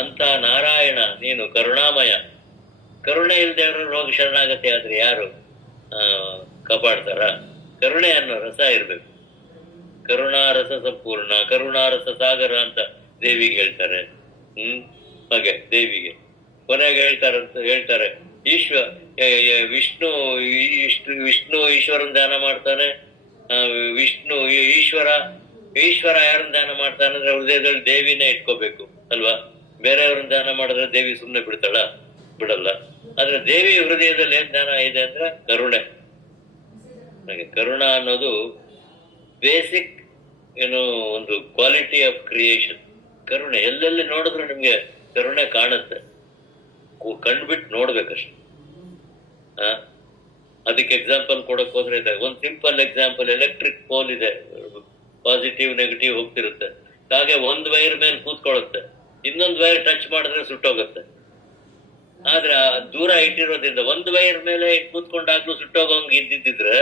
ಅಂತ ನಾರಾಯಣ ನೀನು ಕರುಣಾಮಯ. ಕರುಣೆ ಇಲ್ದೇ ರೋಗ ಶರಣಾಗತಿ ಆದ್ರೆ ಯಾರು ಕಾಪಾಡ್ತಾರ? ಕರುಣೆ ಅನ್ನೋ ರಸ ಇರ್ಬೇಕು. ಕರುಣಾರಸ ಸಂಪೂರ್ಣ, ಕರುಣಾರಸ ಸಾಗರ ಅಂತ ದೇವಿಗೆ ಹೇಳ್ತಾರೆ. ಹಾಗೆ ದೇವಿಗೆ ಕೊನೆಗೆ ಹೇಳ್ತಾರೆ ವಿಷ್ಣು ಈಶ್ವರನ್ ಧ್ಯಾನ ಮಾಡ್ತಾನೆ. ವಿಷ್ಣು ಈಶ್ವರ ಯಾರನ್ನ ಧ್ಯಾನ ಮಾಡ್ತಾನೆ ಅಂದ್ರೆ ಹೃದಯದಲ್ಲಿ ದೇವಿನೇ ಇಟ್ಕೋಬೇಕು ಅಲ್ವಾ? ಬೇರೆಯವ್ರನ್ನ ಧ್ಯಾನ ಮಾಡಿದ್ರೆ ದೇವಿ ಸುಮ್ನೆ ಬಿಡಲ್ಲ. ಆದ್ರೆ ದೇವಿ ಹೃದಯದಲ್ಲಿ ಏನ್ ಧ್ಯಾನ ಇದೆ ಅಂದ್ರೆ ಕರುಣೆ. ಹಾಗೆ ಕರುಣ ಅನ್ನೋದು ಬೇಸಿಕ್ ಒಂದು ಕ್ವಾಲಿಟಿ ಆಫ್ ಕ್ರಿಯೇಷನ್. ಕರುಣೆ ಎಲ್ಲೆಲ್ಲಿ ನೋಡಿದ್ರು ನಿಮ್ಗೆ ಕರುಣೆ ಕಾಣುತ್ತೆ. ಕಂಡ್ಬಿಟ್ಟು ನೋಡ್ಬೇಕಷ್ಟೆ. ಅದಕ್ಕೆ ಎಕ್ಸಾಂಪಲ್ ಕೊಡಕ್ ಹೋದ್ರೆ ಇದೆ. ಒಂದ್ ಸಿಂಪಲ್ ಎಕ್ಸಾಂಪಲ್, ಎಲೆಕ್ಟ್ರಿಕ್ ಪೋಲ್ ಇದೆ, ಪಾಸಿಟಿವ್ ನೆಗೆಟಿವ್ ಹೋಗ್ತಿರುತ್ತೆ. ಹಾಗೆ ಒಂದ್ ವೈರ್ ಮೇಲೆ ಕೂತ್ಕೊಳ್ಳುತ್ತೆ, ಇನ್ನೊಂದ್ ವೈರ್ ಟಚ್ ಮಾಡಿದ್ರೆ ಸುಟ್ಟೋಗುತ್ತೆ. ಆದ್ರೆ ದೂರ ಇಟ್ಟಿರೋದ್ರಿಂದ ಒಂದ್ ವೈರ್ ಮೇಲೆ ಕೂತ್ಕೊಂಡಾಗ್ಲೂ ಸುಟ್ಟೋಗಂಗ್ ಇದ್ದಿದ್ರೆ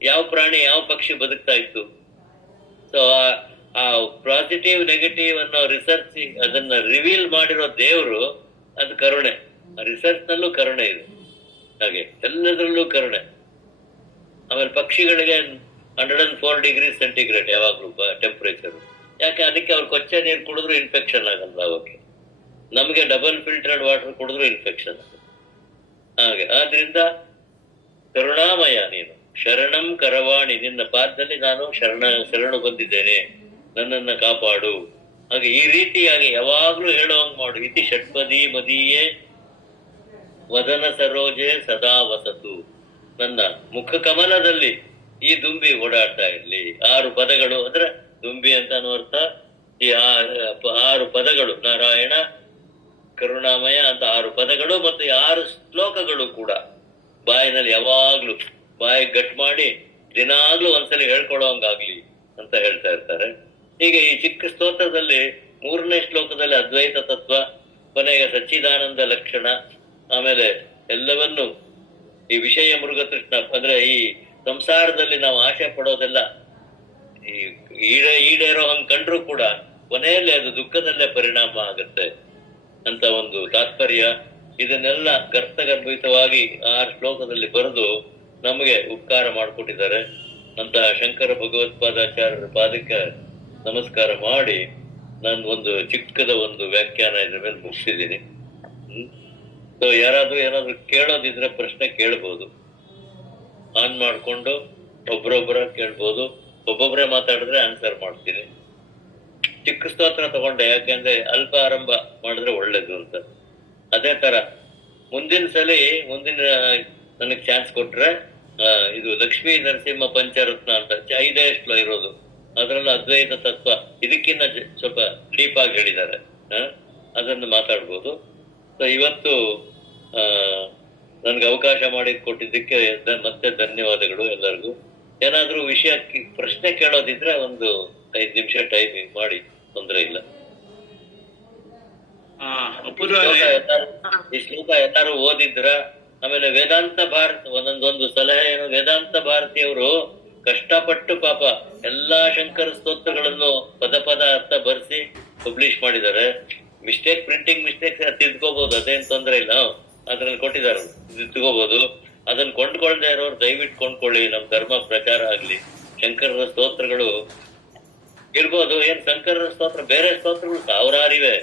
ಯಾವ ಪ್ರಾಣಿ ಯಾವ ಪಕ್ಷಿ ಬದುಕ್ತಾ ಇತ್ತು? ಸೊ ಆ ಪಾಸಿಟಿವ್ ನೆಗೆಟಿವ್ ಅನ್ನೋ ರಿಸರ್ಚ್ ಅದನ್ನ ರಿವೀಲ್ ಮಾಡಿರೋ ದೇವ್ರು, ಅದು ಕರುಣೆ. ರಿಸರ್ಚ್ ನಲ್ಲೂ ಕರುಣೆ ಇದೆ, ಹಾಗೆ ಎಲ್ಲದರಲ್ಲೂ ಕರುಣೆ. ಆಮೇಲೆ ಪಕ್ಷಿಗಳಿಗೆ 104 ಡಿಗ್ರಿ ಸೆಂಟಿಗ್ರೇಡ್ ಯಾವಾಗ್ಲೂ ಟೆಂಪರೇಚರ್. ಯಾಕೆ? ಅದಕ್ಕೆ ಅವ್ರು ಕೊಚ್ಚೆ ನೀರು ಕುಡಿದ್ರು ಇನ್ಫೆಕ್ಷನ್ ಆಗಲ್ಲ ಅವಕ್ಕೆ. ನಮಗೆ ಡಬಲ್ ಫಿಲ್ಟರ್ಡ್ ವಾಟರ್ ಕುಡಿದ್ರು ಇನ್ಫೆಕ್ಷನ್ ಆಗುತ್ತೆ. ಹಾಗೆ ಆದ್ರಿಂದ ಕರುಣಾಮಯ ನೀನು, ಶರಣಂ ಕರವಾಣಿ, ನಿನ್ನ ಪಾದದಲ್ಲಿ ನಾನು ಶರಣು ಬಂದಿದ್ದೇನೆ, ನನ್ನನ್ನ ಕಾಪಾಡು. ಹಾಗೆ ಈ ರೀತಿಯಾಗಿ ಯಾವಾಗ್ಲೂ ಹೇಳುವಂಗ್ ಮಾಡು. ಇತಿ ಷಟ್ಪದಿ ಮದೀಯೇ ವದನ ಸರೋಜೆ ಸದಾ ವಸತು, ನನ್ನ ಮುಖ ಕಮಲದಲ್ಲಿ ಈ ದುಂಬಿ ಓಡಾಡ್ತಾ ಇರ್ಲಿ. 6 ಪದಗಳು ಅಂದ್ರೆ ದುಂಬಿ ಅಂತ ಅರ್ಥ. ಈ 6 ಪದಗಳು ನಾರಾಯಣ ಕರುಣಾಮಯ ಅಂತ 6 ಪದಗಳು ಮತ್ತು 6 ಶ್ಲೋಕಗಳು ಕೂಡ ಬಾಯಿನಲ್ಲಿ ಯಾವಾಗ್ಲೂ ಬಾಯಿ ಗಟ್ ಮಾಡಿ ದಿನಾಗ್ಲೂ ಒಂದ್ಸಲಿ ಹೇಳ್ಕೊಳೋಂಗಾಗ್ಲಿ ಅಂತ ಹೇಳ್ತಾ ಇರ್ತಾರೆ. ಹೀಗೆ ಈ ಚಿಕ್ಕ ಸ್ತೋತ್ರದಲ್ಲಿ 3ನೇ ಶ್ಲೋಕದಲ್ಲಿ ಅದ್ವೈತ ತತ್ವ, ಕೊನೆಗೆ ಸಚ್ಚಿದಾನಂದ ಲಕ್ಷಣ, ಆಮೇಲೆ ಎಲ್ಲವನ್ನು ಈ ವಿಷಯ ಮೃಗತೃಷ್ಣ ಅಂದ್ರೆ ಈ ಸಂಸಾರದಲ್ಲಿ ನಾವು ಆಶೆ ಪಡೋದೆಲ್ಲ ಈಡೇರೋ ಹಂಗ್ ಕಂಡ್ರು ಕೂಡ ಕೊನೆಯಲ್ಲಿ ಅದು ದುಃಖದಲ್ಲೇ ಪರಿಣಾಮ ಆಗುತ್ತೆ ಅಂತ ಒಂದು ತಾತ್ಪರ್ಯ. ಇದನ್ನೆಲ್ಲ ಗರ್ತಗರ್ಭಿತವಾಗಿ 6 ಶ್ಲೋಕದಲ್ಲಿ ಬರೆದು ನಮಗೆ ಉಪಕಾರ ಮಾಡಿಕೊಟ್ಟಿದ್ದಾರೆ. ಅಂತ ಶಂಕರ ಭಗವತ್ಪಾದಾಚಾರ್ಯರ ಪಾದಕ್ಕೆ ನಮಸ್ಕಾರ ಮಾಡಿ ನಾನು ಒಂದು ಚಿಕ್ಕದ ಒಂದು ವ್ಯಾಖ್ಯಾನ ಇದ್ರ ಮೇಲೆ ಮುಗಿಸಿದ್ದೀನಿ. ಸೊ ಯಾರಾದ್ರೂ ಏನಾದ್ರು ಕೇಳೋದಿದ್ರೆ ಪ್ರಶ್ನೆ ಕೇಳ್ಬೋದು, ಆನ್ ಮಾಡ್ಕೊಂಡು ಒಬ್ರೊಬ್ಬರ ಕೇಳ್ಬೋದು. ಒಬ್ಬೊಬ್ರೆ ಮಾತಾಡಿದ್ರೆ ಆನ್ಸರ್ ಮಾಡ್ತೀನಿ. ಚಿಕ್ಕ ಸ್ತೋತ್ರ ತಗೊಂಡೆ, ಯಾಕೆಂದ್ರೆ ಅಲ್ಪ ಆರಂಭ ಮಾಡಿದ್ರೆ ಒಳ್ಳೇದು ಅಂತ. ಅದೇ ತರ ಮುಂದಿನ ನನಗ್ ಚಾನ್ಸ್ ಕೊಟ್ರೆ ಇದು ಲಕ್ಷ್ಮೀ ನರಸಿಂಹ ಪಂಚರತ್ನ ಅಂತ 5 ಇರೋದು, ಅದ್ರಲ್ಲೂ ಅದ್ವೈತ ತತ್ವ ಇದಕ್ಕಿಂತ ಸ್ವಲ್ಪ ಡೀಪ್ ಆಗಿ ಹೇಳಿದ್ದಾರೆ. ಅದನ್ನು ಮಾತಾಡ್ಬೋದು. ಸೊ ಇವತ್ತು ನನ್ಗೆ ಅವಕಾಶ ಮಾಡಿ ಕೊಟ್ಟಿದ್ದಕ್ಕೆ ಮತ್ತೆ ಧನ್ಯವಾದಗಳು ಎಲ್ಲರಿಗೂ. ಏನಾದ್ರೂ ವಿಷಯ ಪ್ರಶ್ನೆ ಕೇಳೋದಿದ್ರೆ ಒಂದು 5 ನಿಮಿಷ ಟೈಮಿಂಗ್ ಮಾಡಿ, ತೊಂದರೆ ಇಲ್ಲ. ಈ ಶ್ಲೋಕ ಎಲ್ಲಾರು ಓದಿದ್ರ? ಆಮೇಲೆ ವೇದಾಂತ ಭಾರತ ಒಂದೊಂದು ಸಲಹೆ ಏನು, ವೇದಾಂತ ಭಾರತಿಯವರು ಕಷ್ಟಪಟ್ಟು ಪಾಪ ಎಲ್ಲಾ ಶಂಕರ ಸ್ತೋತ್ರಗಳನ್ನು ಪದ ಅರ್ಥ ಬರ್ಸಿ ಪಬ್ಲಿಷ್ ಮಾಡಿದ್ದಾರೆ. ಪ್ರಿಂಟಿಂಗ್ ಮಿಸ್ಟೇಕ್ಸ್ ತಿದ್ಕೋಬಹುದು, ಅದೇನ್ ತೊಂದ್ರೆ ಇಲ್ಲ. ಅದ್ರಲ್ಲಿ ಕೊಟ್ಟಿದ್ದಾರೆ, ತಿದ್ಕೋಬಹುದು. ಅದನ್ನ ಕೊಂಡ್ಕೊಳ್ದೇ ಇರೋರು ದಯವಿಟ್ಟು ಕೊಂಡ್ಕೊಳ್ಳಿ, ನಮ್ ಧರ್ಮ ಪ್ರಚಾರ ಆಗ್ಲಿ. ಶಂಕರರ ಸ್ತೋತ್ರಗಳು ಇರ್ಬೋದು, ಏನ್ ಶಂಕರರ ಸ್ತೋತ್ರ ಬೇರೆ ಸ್ತೋತ್ರಗಳು ಸಾವಿರಾರಿವೆ,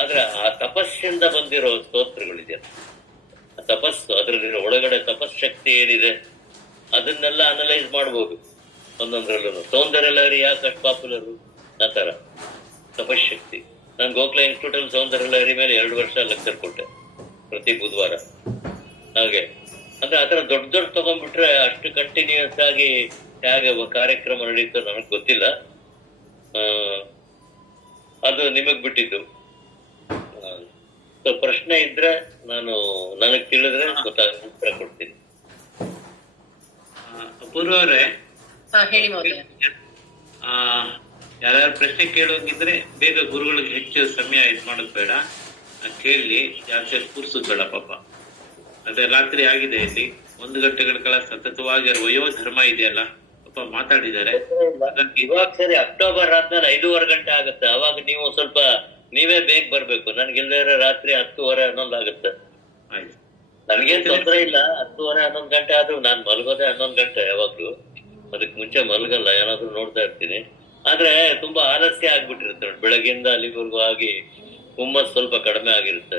ಆದ್ರೆ ಆ ತಪಸ್ಸಿಂದ ಬಂದಿರೋ ಸ್ತೋತ್ರಗಳಿದೆ. ತಪಸ್ಸು ಅದ್ರಲ್ಲಿರೋ ಒಳಗಡೆ ತಪಸ್ಶಕ್ತಿ ಏನಿದೆ ಅದನ್ನೆಲ್ಲ ಅನಲೈಸ್ ಮಾಡ್ಬೋದು ಒಂದೊಂದ್ರಲ್ಲೂ. ಸೌಂದರ್ಯ ಲಹರಿ ಯಾಕೆ ಅಷ್ಟು ಪಾಪ್ಯುಲರ್? ಆ ತರ ತಪಸ್ಶಕ್ತಿ. ನಾನು ಗೋಖಲೆ ಇನ್ಸ್ಟಿಟ್ಯೂಟ್ ಅಲ್ಲಿ ಸೌಂದರ್ಯ ಲಹರಿ ಮೇಲೆ 2 ವರ್ಷ ಲೆಕ್ಚರ್ ಕೊಟ್ಟೆ ಪ್ರತಿ ಬುಧವಾರ. ಹಾಗೆ ಅಂದ್ರೆ ಆತರ ದೊಡ್ಡ ತಗೊಂಡ್ಬಿಟ್ರೆ ಅಷ್ಟು ಕಂಟಿನ್ಯೂಸ್ ಆಗಿ ಹೇಗೆ ಕಾರ್ಯಕ್ರಮ ನಡೀತೋ ನನಗ್ ಗೊತ್ತಿಲ್ಲ. ಅದು ನಿಮಗ್ ಬಿಟ್ಟಿದ್ದು. ಪ್ರಶ್ನೆ ಇದ್ರೆ ನನಗ್ ತಿಳಿದ್ರೆ ಉತ್ತರ ಕೊಡ್ತೀನಿ. ಅಪೂರ್ವ ಅವರೇ, ಹೇಳಿ ಮಹೋದಯ. ಯಾರು ಪ್ರಶ್ನೆ ಕೇಳೋಗಿದ್ರೆ ಬೇಗ ಗುರುಗಳಿಗೆ ಹೆಚ್ಚು ಸಮಯ ಮಾಡೋದ್ ಬೇಡ, ಕೇಳಿ ಜಾಸ್ತಿ ಕೂರ್ಸೋದ್ ಬೇಡ ಪಾಪ. ಅದೇ ರಾತ್ರಿ ಆಗಿದೆ, ಇಲ್ಲಿ 1 ಗಂಟೆಗಳ ಕಾಲ ಸತತವಾಗಿ ವಯೋಧರ್ಮ ಇದೆಯಲ್ಲ ಪಾಪ ಮಾತಾಡಿದ್ದಾರೆ. ಇವಾಗ ಸರಿ ಅಕ್ಟೋಬರ್ ಆದ್ಮೇಲೆ 5:15 ಗಂಟೆ ಆಗುತ್ತೆ, ಅವಾಗ ನೀವು ಸ್ವಲ್ಪ ನೀವೇ ಬೇಗ ಬರ್ಬೇಕು. ನನ್ಗಿಲ್ದೇ ರಾತ್ರಿ 10:30, 11 ಆಗುತ್ತೆ. ನನ್ಗೇನ್ ತೊಂದ್ರೆ ಇಲ್ಲ, 10:30, 11 ಗಂಟೆ ಆದ್ರೂ ನಾನ್ ಮಲ್ಗೋದೆ 11 ಗಂಟೆ ಯಾವಾಗ್ಲೂ. ಅದಕ್ ಮುಂಚೆ ಮಲ್ಗಲ್ಲ, ಏನಾದ್ರು ನೋಡ್ತಾ ಇರ್ತೀನಿ. ಆದ್ರೆ ತುಂಬಾ ಆಲಸ್ಯ ಆಗ್ಬಿಟ್ಟಿರುತ್ತೆ ನೋಡಿ, ಬೆಳಗ್ಗಿಂದ ಅಲ್ಲಿವರೆಗೂ ಆಗಿ ಹುಮ್ಮಸ್ ಸ್ವಲ್ಪ ಕಡಿಮೆ ಆಗಿರುತ್ತೆ.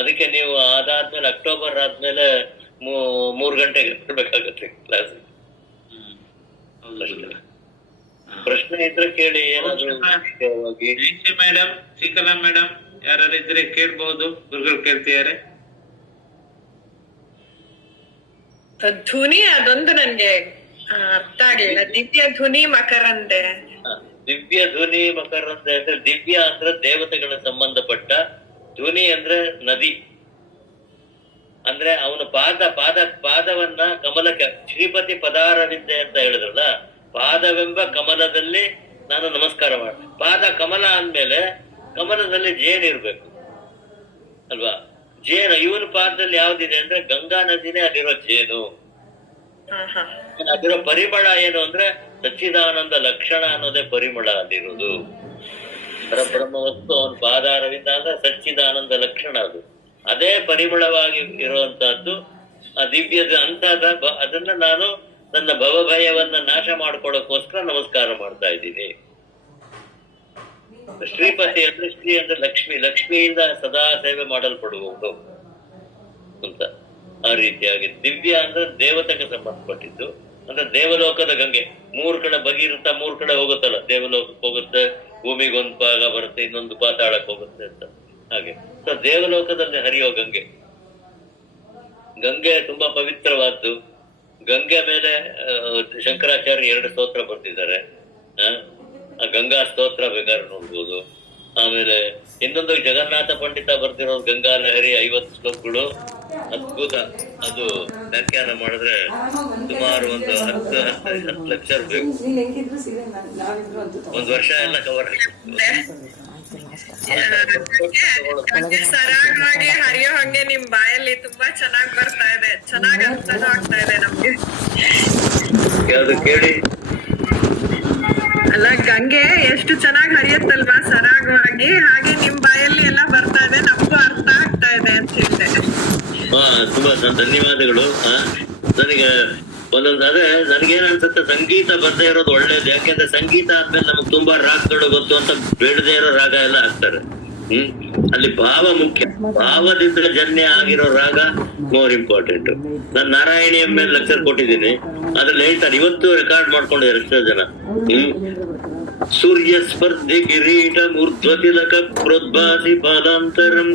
ಅದಕ್ಕೆ ನೀವು ಅದಾದ್ಮೇಲೆ ಅಕ್ಟೋಬರ್ ಆದ್ಮೇಲೆ 3 ಗಂಟೆಗೆ ಬರ್ಬೇಕಾಗತ್ತೆ ಕ್ಲಾಸ್. ಪ್ರಶ್ನೆ ಇದ್ರೆ ಕೇಳಿ. ಏನಾದ್ರು ಮೇಡಮ್, ಶ್ರೀಕಲಾ ಮೇಡಮ್ ಯಾರು ಇದ್ರೆ ಕೇಳ್ಬಹುದು, ಗುರುಗಳು ಕೇಳ್ತಿದ್ದಾರೆ. ಧ್ವನಿ ಅದೊಂದು ನನ್ಗೆ ಅರ್ಥ ಆಗ್ಲಿಲ್ಲ. ದಿವ್ಯ ಧ್ವನಿ ಮಕರಂದೆ. ದಿವ್ಯ ಧ್ವನಿ ಮಕರಂದೆ ಅಂದ್ರೆ ದಿವ್ಯ ಅಂದ್ರೆ ದೇವತೆಗಳ ಸಂಬಂಧಪಟ್ಟ, ಧ್ವನಿ ಅಂದ್ರೆ ನದಿ. ಅಂದ್ರೆ ಅವನ ಪಾದವನ್ನ ಕಮಲಕ್ಕೆ ಶ್ರೀಪತಿ ಪದಾರವಿದ್ದೆ ಅಂತ ಹೇಳಿದ್ರಲ್ಲ, ಪಾದವೆಂಬ ಕಮಲದಲ್ಲಿ ನಾನು ನಮಸ್ಕಾರ ಮಾಡ್ತೀನಿ. ಪಾದ ಕಮಲ ಅಂದ್ಮೇಲೆ ಕಮಲದಲ್ಲಿ ಜೇನು ಇರ್ಬೇಕು ಅಲ್ವಾ? ಜೇನು ಇವನ ಪಾದದಲ್ಲಿ ಯಾವ್ದಿದೆ ಅಂದ್ರೆ ಗಂಗಾ ನದಿನೇ ಅಲ್ಲಿರೋ ಜೇನು. ಅದಿರೋ ಪರಿಮಳ ಏನು ಅಂದ್ರೆ ಸಚ್ಚಿದಾನಂದ ಲಕ್ಷಣ ಅನ್ನೋದೇ ಪರಿಮಳ ಅಲ್ಲಿರೋದು. ಪರಬ್ರಹ್ಮ ವಸ್ತು ಅವನ ಪಾದಾರವಿಂದ ಅಂದ್ರೆ ಸಚ್ಚಿದಾನಂದ ಲಕ್ಷಣ ಅದು. ಅದೇ ಪರಿಮಳವಾಗಿ ಇರುವಂತಹದ್ದು ಆ ದಿವ್ಯದ ಅಂತದ. ಅದನ್ನ ನಾನು ನನ್ನ ಭವಭಯವನ್ನ ನಾಶ ಮಾಡ್ಕೊಳ್ಳೋಕೋಸ್ಕರ ನಮಸ್ಕಾರ ಮಾಡ್ತಾ ಇದ್ದೀನಿ. ಶ್ರೀಪತಿ ಅಂದ್ರೆ ಶ್ರೀ ಅಂದ್ರೆ ಲಕ್ಷ್ಮಿ, ಲಕ್ಷ್ಮಿಯಿಂದ ಸದಾ ಸೇವೆ ಮಾಡಲ್ಪಡುವುದು ಅಂತ. ಆ ರೀತಿಯಾಗಿ ದಿವ್ಯ ಅಂದ್ರೆ ದೇವತೆಗೆ ಸಂಬಂಧಪಟ್ಟಿದ್ದು. ಅಂದ್ರೆ ದೇವಲೋಕದ ಗಂಗೆ 3 ಕಡೆ ಬಗೆಯಿರುತ್ತಾ 3 ಕಡೆ ಹೋಗುತ್ತಲ್ಲ, ದೇವಲೋಕಕ್ಕೆ ಹೋಗುತ್ತೆ, ಭೂಮಿಗೊಂದು ಭಾಗ ಬರುತ್ತೆ, ಇನ್ನೊಂದು ಪಾತಾಳಕ್ಕೆ ಹೋಗುತ್ತೆ ಅಂತ. ಹಾಗೆ ಸೊ ದೇವಲೋಕದಲ್ಲಿ ಹರಿಯೋ ಗಂಗೆ. ಗಂಗೆ ತುಂಬಾ ಪವಿತ್ರವಾದ್ದು. ಗಂಗೆ ಮೇಲೆ ಶಂಕರಾಚಾರ್ಯ 2 ಸ್ತೋತ್ರ ಬರ್ತಿದ್ದಾರೆ. ಆ ಗಂಗಾ ಸ್ತೋತ್ರ ಬೇಕಾದ್ರೆ ನೋಡ್ಬೋದು. ಆಮೇಲೆ ಇನ್ನೊಂದು ಜಗನ್ನಾಥ ಪಂಡಿತ ಬರ್ತಿರೋ ಗಂಗಾ ಲಹರಿ 50 ಶ್ಲೋಕಗಳು ಅದ್ಭುತ. ಅದು ವ್ಯಾಖ್ಯಾನ ಮಾಡಿದ್ರೆ ಸುಮಾರು ಒಂದು 10 ಲಕ್ಷ ಬೇಕು. 1 ವರ್ಷ ಎಲ್ಲ ಕವರ್ ಸರಾಗವಾಗಿ ಹರಿಯೋ ಹಂಗೆ ನಿಮ್ ಬಾಯಲ್ಲಿ ತುಂಬಾ ಚೆನ್ನಾಗ್ ಬರ್ತಾ ಇದೆ, ಚೆನ್ನಾಗ್ ಅರ್ಥನೂ ಆಗ್ತಾ ಇದೆ ನಮ್ಗೆ. ಯಾವ್ದು ಕೇಳಿ? ಅಲ್ಲ, ಗಂಗೆ ಎಷ್ಟು ಚೆನ್ನಾಗಿ ಹರಿಯತ್ತಲ್ವಾ ಸರಾಗವಾಗಿ, ಹಾಗೆ ನಿಮ್ ಬಾಯಲ್ಲಿ ಎಲ್ಲ ಬರ್ತಾ ಇದೆ, ನಮಗೂ ಅರ್ಥ ಆಗ್ತಾ ಇದೆ ಅಂತ ಹೇಳಿದೆ. ತುಂಬಾ ಧನ್ಯವಾದಗಳು. ನನಗೆ ಒಂದೊಂದಾದ್ರೆ ನನಗೇನ್ ಅನ್ಸುತ್ತೆ, ಸಂಗೀತ ಬರ್ದೇ ಇರೋದು ಒಳ್ಳೇದು. ಯಾಕೆಂದ್ರೆ ಸಂಗೀತ ಆದ್ಮೇಲೆ ನಮಗ್ ತುಂಬಾ ರಾಗಗಳು ಗೊತ್ತು ಅಂತ ಬೇಡದೇ ಇರೋ ರಾಗ ಎಲ್ಲ ಹಾಕ್ತಾರೆ. ಅಲ್ಲಿ ಭಾವ ಮುಖ್ಯ. ಭಾವದಿಂದ ಜನ್ಯ ಆಗಿರೋ ರಾಗ ಮೋರ್ ಇಂಪಾರ್ಟೆಂಟ್. ನಾನು ನಾರಾಯಣಿ ಮೇಲೆ ಲೆಕ್ಚರ್ ಕೊಟ್ಟಿದ್ದೀನಿ. ಅದ್ರಲ್ಲಿ ಹೇಳ್ತಾರೆ, ಇವತ್ತು ರೆಕಾರ್ಡ್ ಮಾಡ್ಕೊಂಡಿದ್ದಾರೆ ಎಷ್ಟೋ ಜನ. ಸೂರ್ಯ ಸ್ಪರ್ಧೆ ಕಿರೀಟ ಮೂರ್ಧ್ವತಿಲಕ ಪ್ರೋದ್ಭಾಸಿ ಫಲಾಂತರಂ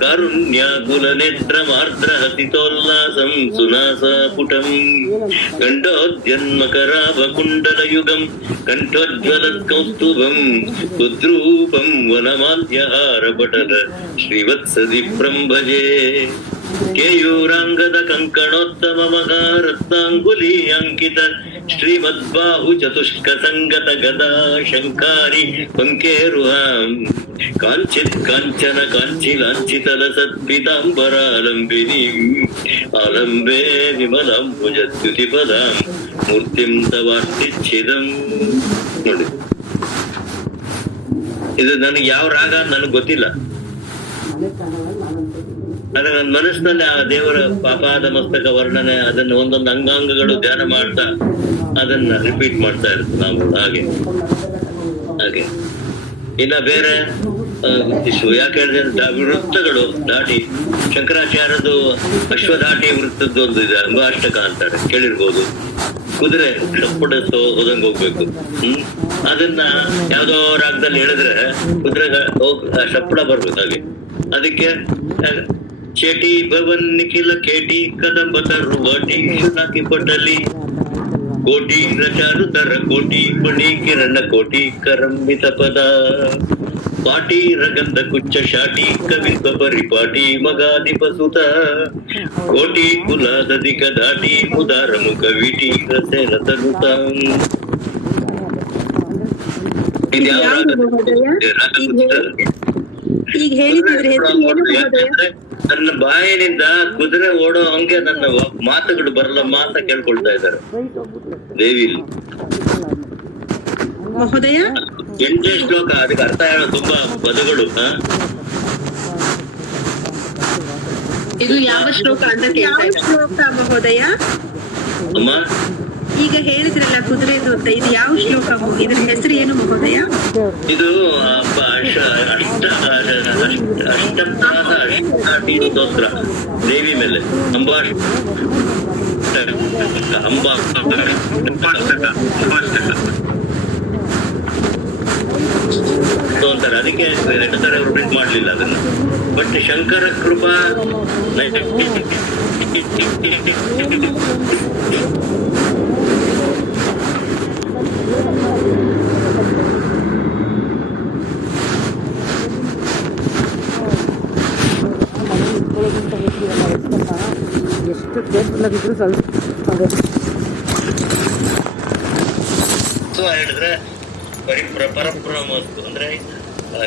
ಕಾರುಣ್ಯಾಕುಲ ನೇತ್ರ ಮಾರ್ದ್ರ ಹಸಿತೋಲ್ಲಾಸಂ ಸುನಾಸ ಪುಟಂ ಗಂಡೋದ್ಯನ್ಮಕರಾಭ ಕುಂಡಲ ಯುಗಂ ಕಂಠೋಜ್ವಲ ಕೌಸ್ತುಭಂ ರುದ್ರೂಪಂ ವನಮಾಲ್ಯಹಾರ ಪಟಲ ಶ್ರೀವತ್ಸದಿ ಭಜೆ ಕೇಯೂರಾಂಗದ ಕಂಕಣೋತ್ತಮ ಮಹಾರತ್ನಾಂಗುಲಿ ಅಂಕಿತ ಶ್ರೀಮದ್ಬಾಹು ಚತುಷ್ಕ ಸಂಗತ ಗದಾ ಶಂಕಾರಿ ಪಂಕೇರುಹಾಂ ಕಾಂಚಿತ್ ಕಾಂಚನ ಕಾಂಚಿ ಲಾಂಛಿತಲ ಸತ್ಪಿತಾಂಬರಾಲಂಬಿನಿ ಆಲಂಬೆ ವಿಮಲಾಂಬುಜತ್ಯುತಿ ಪದಾಂ ಮೂರ್ತಿಂ ತವಾರ್ತಿಚ್ಛಿದಂ. ನೋಡಿ, ಇದು ನನಗೆ ಯಾವ ರಾಗ ನನಗೆ ಗೊತ್ತಿಲ್ಲ. ಆದ್ರೆ ನನ್ನ ಮನಸ್ಸಿನಲ್ಲಿ ಆ ದೇವರ ಪಾಪಾದ ಮಸ್ತಕ ವರ್ಣನೆ, ಅದನ್ನ ಒಂದೊಂದು ಅಂಗಾಂಗಗಳು ಧ್ಯಾನ ಮಾಡ್ತಾ ಅದನ್ನ ರಿಪೀಟ್ ಮಾಡ್ತಾ ಇರ್ತೀವಿ ನಾವು. ಹಾಗೆ ಇನ್ನ ಬೇರೆ ಯಾಕೆ ಹೇಳಿದ್ರೆ ವೃತ್ತಗಳು ದಾಟಿ, ಶಂಕರಾಚಾರ್ಯದು ಅಶ್ವಧಾಟಿ ವೃತ್ತದ್ದು ಒಂದು ಇದೆ, ಅಂಗಾಷ್ಟಕ ಅಂತಾರೆ, ಕೇಳಿರ್ಬೋದು. ಕುದುರೆ ಸಪ್ಪುಡ ಹೋದಂಗ್ ಹೋಗ್ಬೇಕು. ಅದನ್ನ ಯಾವ್ದೋ ರಾಗದಲ್ಲಿ ಹೇಳಿದ್ರೆ ಕುದುರೆ ಸಪ್ಪುಡ ಬರ್ಬೇಕು. ಹಾಗೆ ಅದಕ್ಕೆ ಚೇಟಿ ಭವನ್ ನಿಖಿಲ ಕೇಟಿ ಕದಂಬ ತರುವಾಟಿ ಶುನಾಕಿ ಪಟಲಿ ಕೋಟಿ ರಚಾರು ತರ ಕೋಟಿ ಪಣಿ ಕಿರಣ ಕೋಟಿ ಕರಂಬಿತ ಪದ ಪಾಟಿ ರಗಂಧ ಕುಚ್ಚ ಶಾಟಿ ಕವಿತ್ವ ಪರಿಪಾಟಿ ಮಗಾಧಿಪ ಸುತ ಕೋಟಿ ಕುಲಾದಿಕ ದಾಟಿ ಮುದಾರ ಮುಖ ವಿಟಿ ರಸೇನ ತನುತ. ಇದ್ಯಾವ ಈಗ ಹೇಳಿದ್ರೆ ನನ್ನ ಬಾಯಿನಿಂದ ಕುದುರೆ ಓಡೋ ಹಂಗೆ ನನ್ನ ಮಾತುಗಳು ಬರಲಮ್ಮ ಅಂತ ಕೇಳ್ಕೊಳ್ತಾ ಇದ್ದಾರೆ ದೇವಿಲಿ. ಮಹೋದಯ 8ನೇ ಶ್ಲೋಕ, ಅದಕ್ಕೆ ಅರ್ಥ ಹೇಳೋ ತುಂಬಾ ಪದಗಳು. ಇದು ಯಾವ ಶ್ಲೋಕ ಅಂತ ಯಾವ ಶ್ಲೋಕ ಮಹೋದಯ? ಅಮ್ಮ ಈಗ ಹೇಳಿದ್ರಲ್ಲ ಕುದುರೆದು ಅಂತ, ಇದು ಯಾವ ಶ್ಲೋಕ? ಇದ್ರ ಹೆಸರು ಏನು ಮಹೋದಯ? ಇದು ಅಷ್ಟಪ್ರಾಸ ಅಷ್ಟಾಟಿ ಸ್ತೋತ್ರ ದೇವಿ ಮೇಲೆ ಅಂಬಾ ಅಂತಾರೆ. ಅದಕ್ಕೆ 2 ತರ ಅವರು ಪ್ರಿಂಟ್ ಮಾಡ್ಲಿಲ್ಲ ಅದನ್ನ. ಬಟ್ ಶಂಕರ ಕೃಪಾ ಎಷ್ಟು ಕೇರ್ಫುಲ್ ಆಗಿದ್ರು ಸ್ವಲ್ಪ ಅದೇ ಹೇಳಿದ್ರೆ ಪರಬ್ರಹ್ಮಸ್ತು ಅಂದ್ರೆ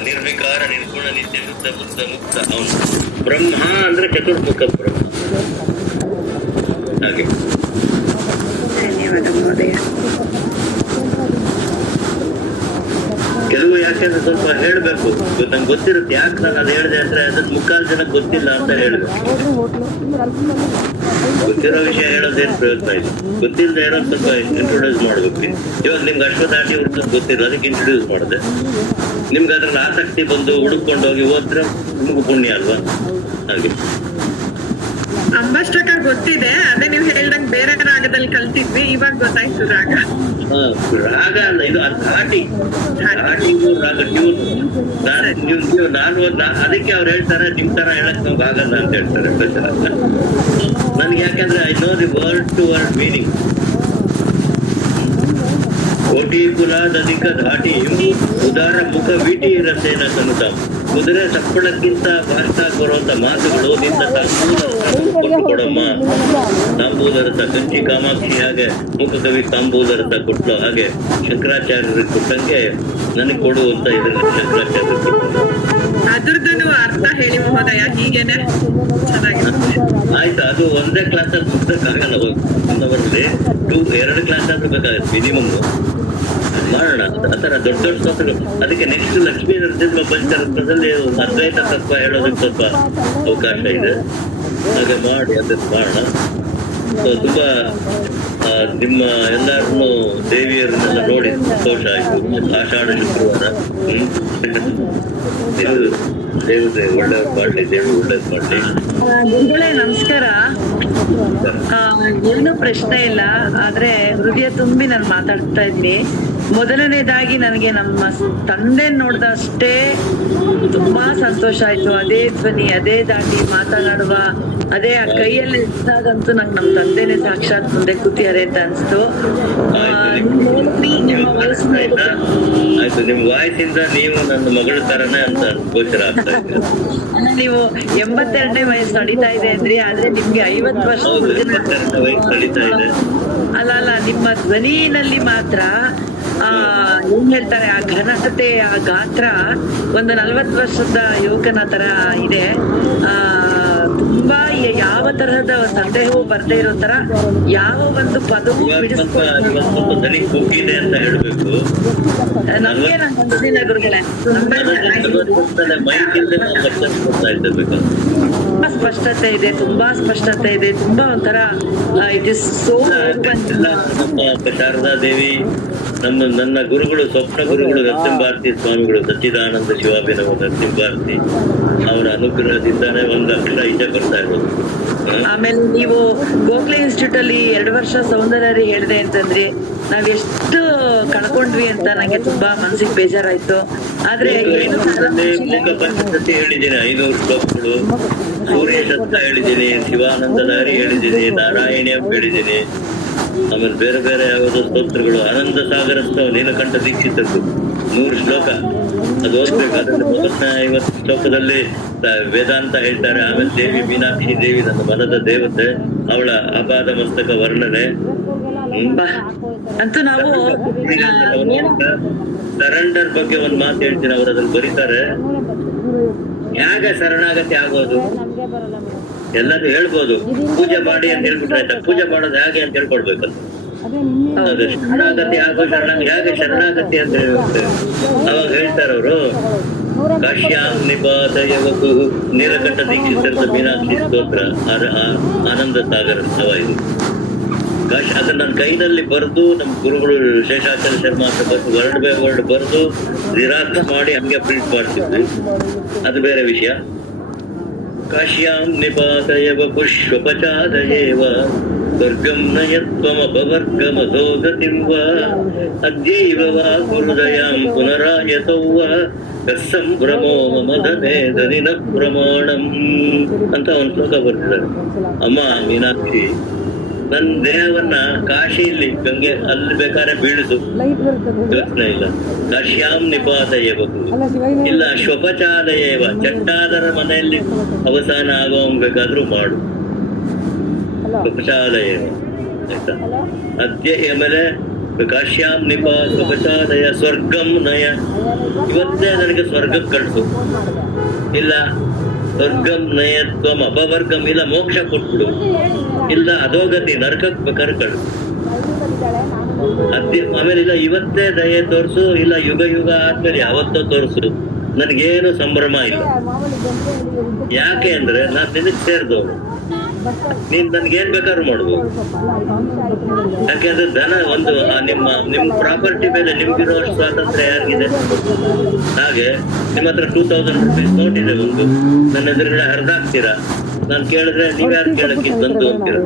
ನಿರ್ವಿಕಾರ ನಿರ್ಗುಣ ನಿತ್ಯ ಶುದ್ಧ ಬುದ್ಧ ಮುಕ್ತ ಅವನು ಬ್ರಹ್ಮ ಅಂದ್ರೆ ಚತುರ್ಮುಖ ಬ್ರಹ್ಮ. ಹಾಗೆ ಧನ್ಯವಾದ ಮಹೋದಯ. ಕೆಲವು ಯಾಕೆಂದ್ರೆ ಸ್ವಲ್ಪ ಹೇಳ್ಬೇಕು, ನಂಗೆ ಗೊತ್ತಿರುತ್ತೆ ಯಾಕೆ ನಾನು ಅದು ಹೇಳಿದೆ ಅಂದ್ರೆ ಅದಕ್ಕೆ ಮುಕ್ಕಾಲು ಜನಕ್ಕೆ ಗೊತ್ತಿಲ್ಲ ಅಂತ ಹೇಳ್ಬೇಕು. ಗೊತ್ತಿರೋ ವಿಷಯ ಹೇಳೋದೇನು ಪ್ರಯೋಜನ ಇಲ್ಲ, ಗೊತ್ತಿಲ್ಲದೆ ಏನೋ ಸ್ವಲ್ಪ ಇಂಟ್ರೊಡ್ಯೂಸ್ ಮಾಡ್ಬೇಕು. ಇವಾಗ ನಿಮ್ಗೆ ಅಶ್ವದಾಟಿ ಹುಡುಕ ಗೊತ್ತಿಲ್ಲ, ಅದಕ್ಕೆ ಇಂಟ್ರೊಡ್ಯೂಸ್ ಮಾಡಿದೆ. ನಿಮ್ಗೆ ಅದ್ರಲ್ಲಿ ಆಸಕ್ತಿ ಬಂದು ಹುಡುಕೊಂಡು ಹೋಗಿ ಹೋದ್ರೆ ನಿಮ್ಗೂ ಪುಣ್ಯ ಅಲ್ವಾ? ಹಾಗೆ ಅಂಬಾಷ್ಟಕ ಗೊತ್ತಿದೆ, ಅದೇ ನೀವು ಹೇಳ್ದಂಗ್ ಬೇರೆ ರಾಗದಲ್ಲಿ ಕಲ್ತಿದ್ವಿ, ಇವಾಗ ಗೊತ್ತಾಯ್ತು ರಾಗ. ರಾಗ ಅಲ್ಲ ಇದು, ಘಾಟಿ ರಾಗ ಟ್ಯೂನ್. ನಾನು ಅದಕ್ಕೆ ಅವ್ರು ಹೇಳ್ತಾರೆ ನಿಮ್ ತರ ಹೇಳಕ್ ನಮ್ಗೆ ಆಗಲ್ಲ ಅಂತ ಹೇಳ್ತಾರೆ. ನನ್ಗೆ ಯಾಕಂದ್ರೆ I know the word to word meaning. ಕೋಟಿ ಕುಲಾದಧಿಕ ಧಾಟಿ ಉದಾರ ಮುಖ ವೀಟಿ ರಸೇನ ಕನುತ. ಕುದುರೆ ಸಪ್ಪಳಕ್ಕಿಂತ ಭಾಷಾ ಬರುವಂತ ಮಾತುಗಳು ನಿನ್ನ ಕೊಟ್ಟು ಕೊಡಮ್ಮ. ತಾಂಬೂಲರಸ ಕಂಚಿ ಕಾಮಾಕ್ಷಿ ಹಾಗೆ ಮುಖ ಕವಿ ತಾಂಬೂಲರಸ ಕೊಟ್ಲು ಹಾಗೆ ಶಂಕರಾಚಾರ್ಯರಿಗೆ ಕೊಟ್ಟಂಗೆ ನನಗೆ ಕೊಡು ಅಂತ ಇದ್ರಲ್ಲಿ ಶಂಕರಾಚಾರ್ಯ ಅದ್ರದ್ದು ಅರ್ಥ ಹೇಳಿ ಮಹೋದಯ, ಹೀಗೇನೆ ಚೆನ್ನಾಗಿರುತ್ತೆ. ಆಯ್ತು, ಅದು ಒಂದೇ ಕ್ಲಾಸ್ ಅಲ್ಲಿ ಮುಗ್ದಕ್ಕಾಗಲ್ಲ. 1 ಅವರ್ಲಿ 2 ಕ್ಲಾಸ್ ಆದ್ರೂ ಬೇಕಾಗುತ್ತೆ ಮಿನಿಮಮ್. ಮಾಡೋಣ ಆತರ ದೊಡ್ಡ ದೊಡ್ಡ ಸ್ತೋತ್ರಗಳು. ಅದಕ್ಕೆ ನೆಕ್ಸ್ಟ್ ಲಕ್ಷ್ಮೀ ನರಸಿಂಹ ಪಂಚರತ್ನದಲ್ಲಿ ಅದ್ವೈತ ತತ್ವ ಹೇಳೋದಕ್ಕೆ ಸ್ವಲ್ಪ ಅವಕಾಶ ಇದೆ. ಹಾಗೆ ಮಾಡಿ ಅದನ್ನ ಮಾಡೋಣ. ತುಂಬಾ ನಿಮ್ಮ ಎಲ್ಲಾರನ್ನು ದೇವಿಯರನ್ನೆಲ್ಲ ನೋಡಿ ಸಂತೋಷ ಆಯ್ತು. ಆಷಾಢ ಶುಕ್ರವಾರ. ದೇವತೆ ಒಳ್ಳೆಯವ್ರು ಮಾಡ್ಲಿ, ದೇವಿ ಒಳ್ಳೇದ್ ಮಾಡ್ಲಿ. ಗುರುಗಳೇ ನಮಸ್ಕಾರ. ಏನು ಪ್ರಶ್ನೆ ಇಲ್ಲ, ಆದ್ರೆ ಹೃದಯ ತುಂಬಿ ನಾನು ಮಾತಾಡ್ತಾ ಇದ್ದೀನಿ. ಮೊದಲನೇದಾಗಿ ನನಗೆ ನಮ್ಮ ತಂದೆ ನೋಡ್ದಷ್ಟೇ ತುಂಬಾ ಸಂತೋಷ ಆಯ್ತು. ಅದೇ ಧ್ವನಿ, ಅದೇ ದಾಟಿ ಮಾತನಾಡುವ, ಅದೇ ಆ ಕೈಯಲ್ಲಿ ಇದ್ದಾಗಂತೂ ನಂಗೆ ನಮ್ಮ ತಂದೆನೆ ಸಾಕ್ಷಾತ್ ಮುಂದೆ ಕೂತಿದ್ದಾರೆ ಅಂತ ಅನ್ಸ್ತು. ನಿಮ್ಮ ವಯಸ್ಸಿನ ಆಯ್ತು, ನಿಮ್ ವಾಯ್ಸ್ ಇಂದ ನೀವು ನನ್ನ ಮಗಳ ತರನೇ ಅಂತ ಗೋಚರ ಆಗ್ತಾ ಇದೆ. ನೀವು 82ನೇ ವಯಸ್ಸು ನಡೀತಾ ಇದೆ ಅಂದ್ರಿ, ಆದ್ರೆ ನಿಮ್ಗೆ 50 ವರ್ಷ ವಯಸ್ಸು ನಡೀತಾ ಇದೆ. ಅಲ್ಲ, ನಿಮ್ಮ ಧ್ವನಿನಲ್ಲಿ ಮಾತ್ರ ಏನ್ ಹೇಳ್ತಾರೆ, ಆ ಘನತೆ, ಆ ಗಾತ್ರ ಒಂದು 40 ವರ್ಷದ ಯುವಕನ ತರ ಇದೆ. ತುಂಬಾ ಯಾವ ತರಹದ ಸಂದೇಹವೂ ಬರ್ದೇ ಇರೋ ತರ ಯಾವ ಒಂದು ಪದವೂ ದನಿ ಕೂಗಿದೆ ಅಂತ ಹೇಳ್ಬೇಕು. ನಮ್ಗೆ ನಂಗೆ ಅನ್ಸಿಲ್ಲ ಗುರುಗಳೇ. ತುಂಬಾ ಸ್ಪಷ್ಟತೆ ಇದೆ, ತುಂಬಾ ಒಂಥರ it is so. Sharada Devi ನನ್ನ ಗುರುಗಳು, ಸ್ವಪ್ನ ಗುರುಗಳು ನರಸಿಂಹಾರ್ತಿ ಸ್ವಾಮಿಗಳು, ಸಚ್ಚಿದಾನಂದ ಶಿವಾಭಿನವ ನರಸಿಂಹಾರ್ತಿ ಅವರ ಅನುಗ್ರಹದಿಂದಾನೇ ಒಂದು ಅಕ್ಷರ ಈಚೆ ಬರ್ತಾ ಇರೋದು. ಆಮೇಲೆ ನೀವು ಗೋಖಲೆ ಇನ್ಸ್ಟಿಟ್ಯೂಟ್ ಅಲ್ಲಿ 2 ವರ್ಷ ಸೌಂದರ್ಯ ಹೇಳಿದೆ ಅಂತಂದ್ರೆ ನಾವ್ ಎಷ್ಟು ಕಳ್ಕೊಂಡ್ವಿ ಅಂತ ನಂಗೆ ತುಂಬಾ ಮನ್ಸಿಗೆ ಬೇಜಾರಾಯ್ತು. ಆದ್ರೆ ಮೂಕ ಪಂಚಸತಿ ಹೇಳಿದ್ದೀನಿ, 500 ಶ್ಲೋಕಗಳು, ಸೂರ್ಯ ಶಸ್ತ್ರ ಹೇಳಿದ್ದೀನಿ, ಶಿವಾನಂದಧಾರಿ ಹೇಳಿದ್ದೀನಿ, ನಾರಾಯಣಿಯಂ ಹೇಳಿದ್ದೀನಿ. ಆಮೇಲೆ ಬೇರೆ ಬೇರೆ ಯಾವುದೋ ಸ್ತೋತ್ರಗಳು, ಆನಂದ ಸಾಗರಸ್ಥ ನೀಲಕಂಠ ದೀಕ್ಷಿತದ್ದು 100 ಶ್ಲೋಕ ಅದು ಓದ್ಬೇಕಾದ್ರೆ. ಮೊದಲನೇ 50 ಶ್ಲೋಕದಲ್ಲಿ ವೇದಾಂತ ಹೇಳ್ತಾರೆ. ಆಮೇಲೆ ದೇವಿ ಮೀನಾಕ್ಷಿ ದೇವಿ ನನ್ನ ಮನದ ದೇವತೆ, ಅವಳ ಅಪಾದ ಮಸ್ತಕ ವರ್ಣನೆ. ಅಂತೂ ನಾವು ಸರೆಂಡರ್ ಬಗ್ಗೆ ಒಂದ್ ಮಾತು ಹೇಳ್ತೀನಿ, ಅವ್ರು ಅದ್ರಲ್ಲಿ ಬರೀತಾರೆ. ಹೇಗೆ ಶರಣಾಗತಿ ಆಗೋದು ಎಲ್ಲದೂ ಹೇಳ್ಬೋದು, ಪೂಜೆ ಮಾಡಿ ಅಂತ ಹೇಳ್ಬಿಟ್ರೆ ಆಯ್ತಾ, ಪೂಜೆ ಮಾಡೋದು ಹೇಗೆ ಅಂತ ಹೇಳ್ಕೊಡ್ಬೇಕಲ್ಲ. ಅದು ಶರಣಾಗತಿ ಆಗೋ ಹೇಗೆ ಶರಣಾಗತಿ ಅಂತ ಹೇಳುತ್ತೆ. ಅವಾಗ ಹೇಳ್ತಾರ ಅವರು, ಕಾಶ್ಯಾಂ ನಿಪಾತಯವಕು ನೀಲಕಂಠ ದೀಕ್ಷಿತ ಮೀನಾಕ್ಷಿ ಸ್ತೋತ್ರ, ಆನಂದ ಸಾಗರ ಸ್ತವ ಇದು. ಅದನ್ನ ನನ್ನ ಕೈನಲ್ಲಿ ಬರೆದು ನಮ್ಮ ಗುರುಗಳು ಶೇಷಾಚಾರ್ಯ ಶರ್ಮಾ ಅಂತ ಬಂದು ವರ್ಡ್ ಬೈ ವರ್ಡ್ ಬರೆದು ಜಿರಾಕ್ಸ್ ಮಾಡಿ ಹಂಗೆ ಪ್ರಿಂಟ್ ಮಾಡ್ತಿದ್ವಿ. ಅದು ಬೇರೆ ವಿಷಯ. ಕಾಶ್ಯಾಂ ನಿಪಾತಯವ ಪುಷ್ಪಪಚಾದಯೇವ ವರ್ಗಂ ನಯತ್ವಮಪವರ್ಗಮಧೋಗತಿಂವ ಅದ್ಯೈವ ವಾ ಗುರುದಯಾಂ ಪುನರಾಯತೌವ ಕಸ್ಸಂಭ್ರಮೋ ಮಮಧನೇದನಿನ ಪ್ರಮಾಣಂ ಅಂತ ಒಂದು ಶ್ಲೋಕ ಬರ್ತಿದ್ದಾರೆ. ಅಮ್ಮ ಮೀನಾಕ್ಷಿ, ನನ್ನ ದೇಹವನ್ನ ಕಾಶಿಯಲ್ಲಿ ಗಂಗೆ ಅಲ್ಲಿ ಬೇಕಾದ್ರೆ ಬೀಳಿಸು, ಯೋಚನೆ ಇಲ್ಲ. ಕಾಶ್ಯಾಂ ನಿಪಾತಯೇವಕು ಇಲ್ಲ ಶ್ವಪಚಾದಯೇವ, ಚಟ್ಟಾದರ ಮನೆಯಲ್ಲಿ ಅವಸಾನ ಆಗೋಂಗ್ ಬೇಕಾದ್ರೂ ಮಾಡು. ಕಪಚಾಲಯ ಆಯ್ತಾ. ಅದ್ಯ ಆಮೇಲೆ ಕಾಶ್ಯಾಂ ನಿಪಾತ ಕಪಚಾಲಯ ಸ್ವರ್ಗಂ ನಯ. ಇವತ್ತೇ ನನಗೆ ಸ್ವರ್ಗಕ್ಕೆ ಕಳಿಸು, ಇಲ್ಲ ಸ್ವರ್ಗಂ ನಯತ್ವಂ ಅಪವರ್ಗಂ, ಇಲ್ಲ ಮೋಕ್ಷ ಕೊಟ್ಬಿಡು, ಇಲ್ಲ ಅಧೋಗತಿ ನರಕಕ್ಕೆ ಬೇಕಾದ್ರೆ ಕಳಿಸು. ಆಮೇಲೆ ಇಲ್ಲ ಇವತ್ತೇ ದಯೆ ತೋರಿಸು, ಇಲ್ಲ ಯುಗ ಯುಗ ಆದ್ಮೇಲೆ ಯಾವತ್ತೋ ತೋರಿಸು, ನನ್ಗೇನು ಸಂಭ್ರಮ ಇಲ್ಲ. ಯಾಕೆ ಅಂದ್ರೆ ನಾನ್ ನಿನಗ್ ಸೇರಿದವನು, ನೀನ್ ನನ್ಗೇನ್ ಬೇಕಾದ್ರೂ ಮಾಡ್ಬೋದು. ಯಾಕೆಂದ್ರೆ ಧನ ಒಂದು ನಿಮ್ ಪ್ರಾಪರ್ಟಿ ಮೇಲೆ ನಿಮ್ಗಿರೋ ಸ್ವಾತಂತ್ರ್ಯ ಯಾರಿಗಿದೆ? ಹಾಗೆ ನಿಮ್ಮ ಹತ್ರ 2000 ರೂಪೀಸ್ ನೋಟ್ ಇದೆ, ಒಂದು ನನ್ನ ಎದುರುಗಡೆ ಹರಿದಾಕ್ತೀರಾ, ನಾನ್ ಕೇಳಿದ್ರೆ ನೀವ್ಯಾರು ಕೇಳಕ್ಕೆ ಬಂದು ಅಂತೀರ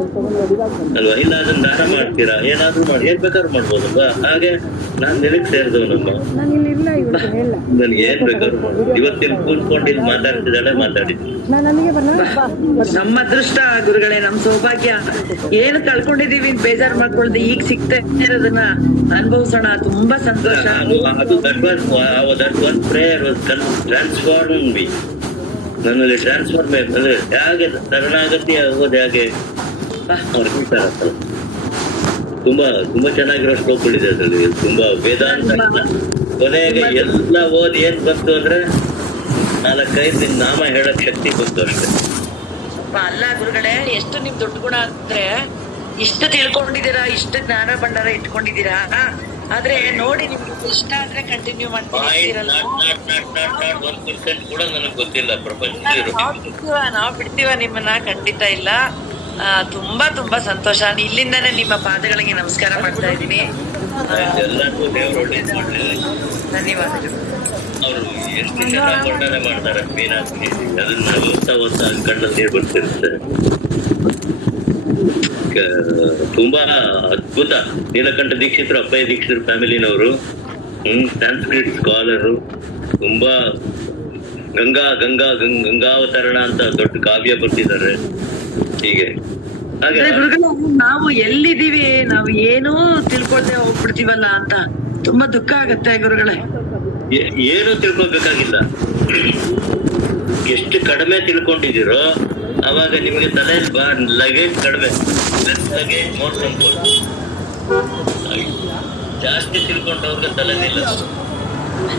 ಅಲ್ವಾ? ಇಲ್ಲ ಅದನ್ನ ದಾನ ಮಾಡ್ತೀರಾ, ಏನಾದ್ರೂ ಮಾಡಿ, ಏನ್ ಬೇಕಾದ್ರೂ ಮಾಡ್ಬೋದಲ್ವಾ? ಹಾಗೆ ನಾನ್ ನಿನಗ್ ಸೇರಿದವನಮ್ಮ, ನನ್ಗೆ ಏನ್ ಬೇಕಾದ್ರೂ ಮಾಡ್ಬೋದು. ಇವತ್ತಿನ ಕೂತ್ಕೊಂಡು ಇಲ್ಲಿ ಮಾತಾಡ್ತಿದ್ದಾಳೆ, ಮಾತಾಡಿದ್ವಿ. ನಮ್ಮ ಅದೃಷ್ಟ ಗುರುಗಳೇ, ನಮ್ ಸೌಭಾಗ್ಯ. ಏನು ಕಳ್ಕೊಂಡಿದೀವಿ ಬೇಜಾರ್ ಮಾಡ್ಕೊಳ್ದೆ ಈಗ ಸಿಗ್ತಾ ಇರೋದನ್ನ ಅನುಭವಿಸೋಣ. ತುಂಬಾ ಸಂತೋಷ. ಅದು that one prayer was transforming me. ನನ್ನಲ್ಲಿ ಟ್ರಾನ್ಸ್ಫಾರ್ಮ್ ಅಂದ್ರೆ ಹೇಗೆ ಶರಣಾಗತಿ ಆಗೋದು, ಹೇಗೆ ಅವ್ರು ಹೇಳ್ತಾರಲ್ಲ, ತುಂಬಾ ತುಂಬಾ ಚೆನ್ನಾಗಿರೋ ಶ್ಲೋಕಗಳಿದೆ ಅದ್ರಲ್ಲಿ. ತುಂಬಾ ವೇದಾಂತ ಕೊನೆಗೆ ಎಲ್ಲ ಓದಿ ಏನ್ ಬಂತು ಅಂದ್ರೆ 4-5 ನಾಮ ಹೇಳಕ್ ಶಕ್ತಿ ಬಂತು ಅಷ್ಟೇ. ಅಲ್ಲ ಗುರುಗಳೇ, ಎಷ್ಟು ನಿಮ್ ದೊಡ್ಡ ಗುಣ ಅಂದ್ರೆ ಇಷ್ಟು ತಿಳ್ಕೊಂಡಿದ್ದೀರಾ, ಇಷ್ಟು ಜ್ಞಾನ ಭಂಡಾರ ಇಟ್ಕೊಂಡಿದ್ದೀರಾ. ಆದ್ರೆ ನೋಡಿ, ನಿಮ್ಗೆ ಇಷ್ಟ ಆದ್ರೆ ಕಂಟಿನ್ಯೂ ಮಾಡ್ತೀರಲ್ಲ. 1% ಕೂಡ ನನಗೆ ಗೊತ್ತಿಲ್ಲ ಪ್ರಪಂಚದಲ್ಲಿ. ನಾವ್ ಬಿಡ್ತೀವ ನಿಮ್ಮನ್ನ, ಖಂಡಿತ ಇಲ್ಲ. ತುಂಬಾ ತುಂಬಾ ಸಂತೋಷ. ಇಲ್ಲಿಂದಾನೇ ನಿಮ್ಮ ಪಾದಗಳಿಗೆ ನಮಸ್ಕಾರ ಮಾಡ್ತಾ ಇದ್ದೀನಿ. ಎಲ್ಲರಿಗೂ ದೇವರು ಒಳ್ಳೇದು ಮಾಡ್ಲಿ. ಧನ್ಯವಾದಗಳು. ಅವರು ಎಷ್ಟು ಚೆನ್ನಾಗಿ ವರ್ಣನೆ ಮಾಡ್ತಾರೆ ಮೀನಾಕ್ಷಿ, ಅದನ್ನ ಓದ್ತಾ ಕಣ್ಣಲ್ಲಿ ನೀರು ಬರ್ತಿರುತ್ತೆ. ತುಂಬಾ ಅದ್ಭುತ. ನೀಲಕಂಠ ದೀಕ್ಷಿತರು, ಅಪ್ಪಯ್ಯ ದೀಕ್ಷಿತರು ಫ್ಯಾಮಿಲಿನವರು, ಸಂಸ್ಕೃತ್ ಸ್ಕಾಲರು. ತುಂಬಾ ಗಂಗಾವತರಣ ಅಂತ ದೊಡ್ಡ ಕಾವ್ಯ ಬರ್ತಿದ್ದಾರೆ. ಹೀಗೆ ಹಾಗೆ ನಾವು ಎಲ್ಲಿದ್ದೀವಿ, ನಾವು ಏನೂ ತಿಳ್ಕೊಳ್ದೆ ಹೋಗ್ಬಿಡ್ತೀವಲ್ಲ ಅಂತ ತುಂಬಾ ದುಃಖ ಆಗತ್ತೆ ಗುರುಗಳೇ. ಏನು ತಿಳ್ಕೊಬೇಕಾಗಿಲ್ಲ, ಎಷ್ಟು ಕಡಿಮೆ ತಿಳ್ಕೊಂಡಿದ್ದೀರೋ ಅವಾಗ ನಿಮ್ಗೆ ತಲೆಯಲ್ಲಿ ಲಗೇಜ್ ಕಡಿಮೆ, ಲಗೇಜ್ ಮೋರ್ ಕಂಫರ್ಟ್. ಜಾಸ್ತಿ ತಿಳ್ಕೊಂಡವ್ರಿಗೆ ತಲೆ ನಿಲ್ಲ.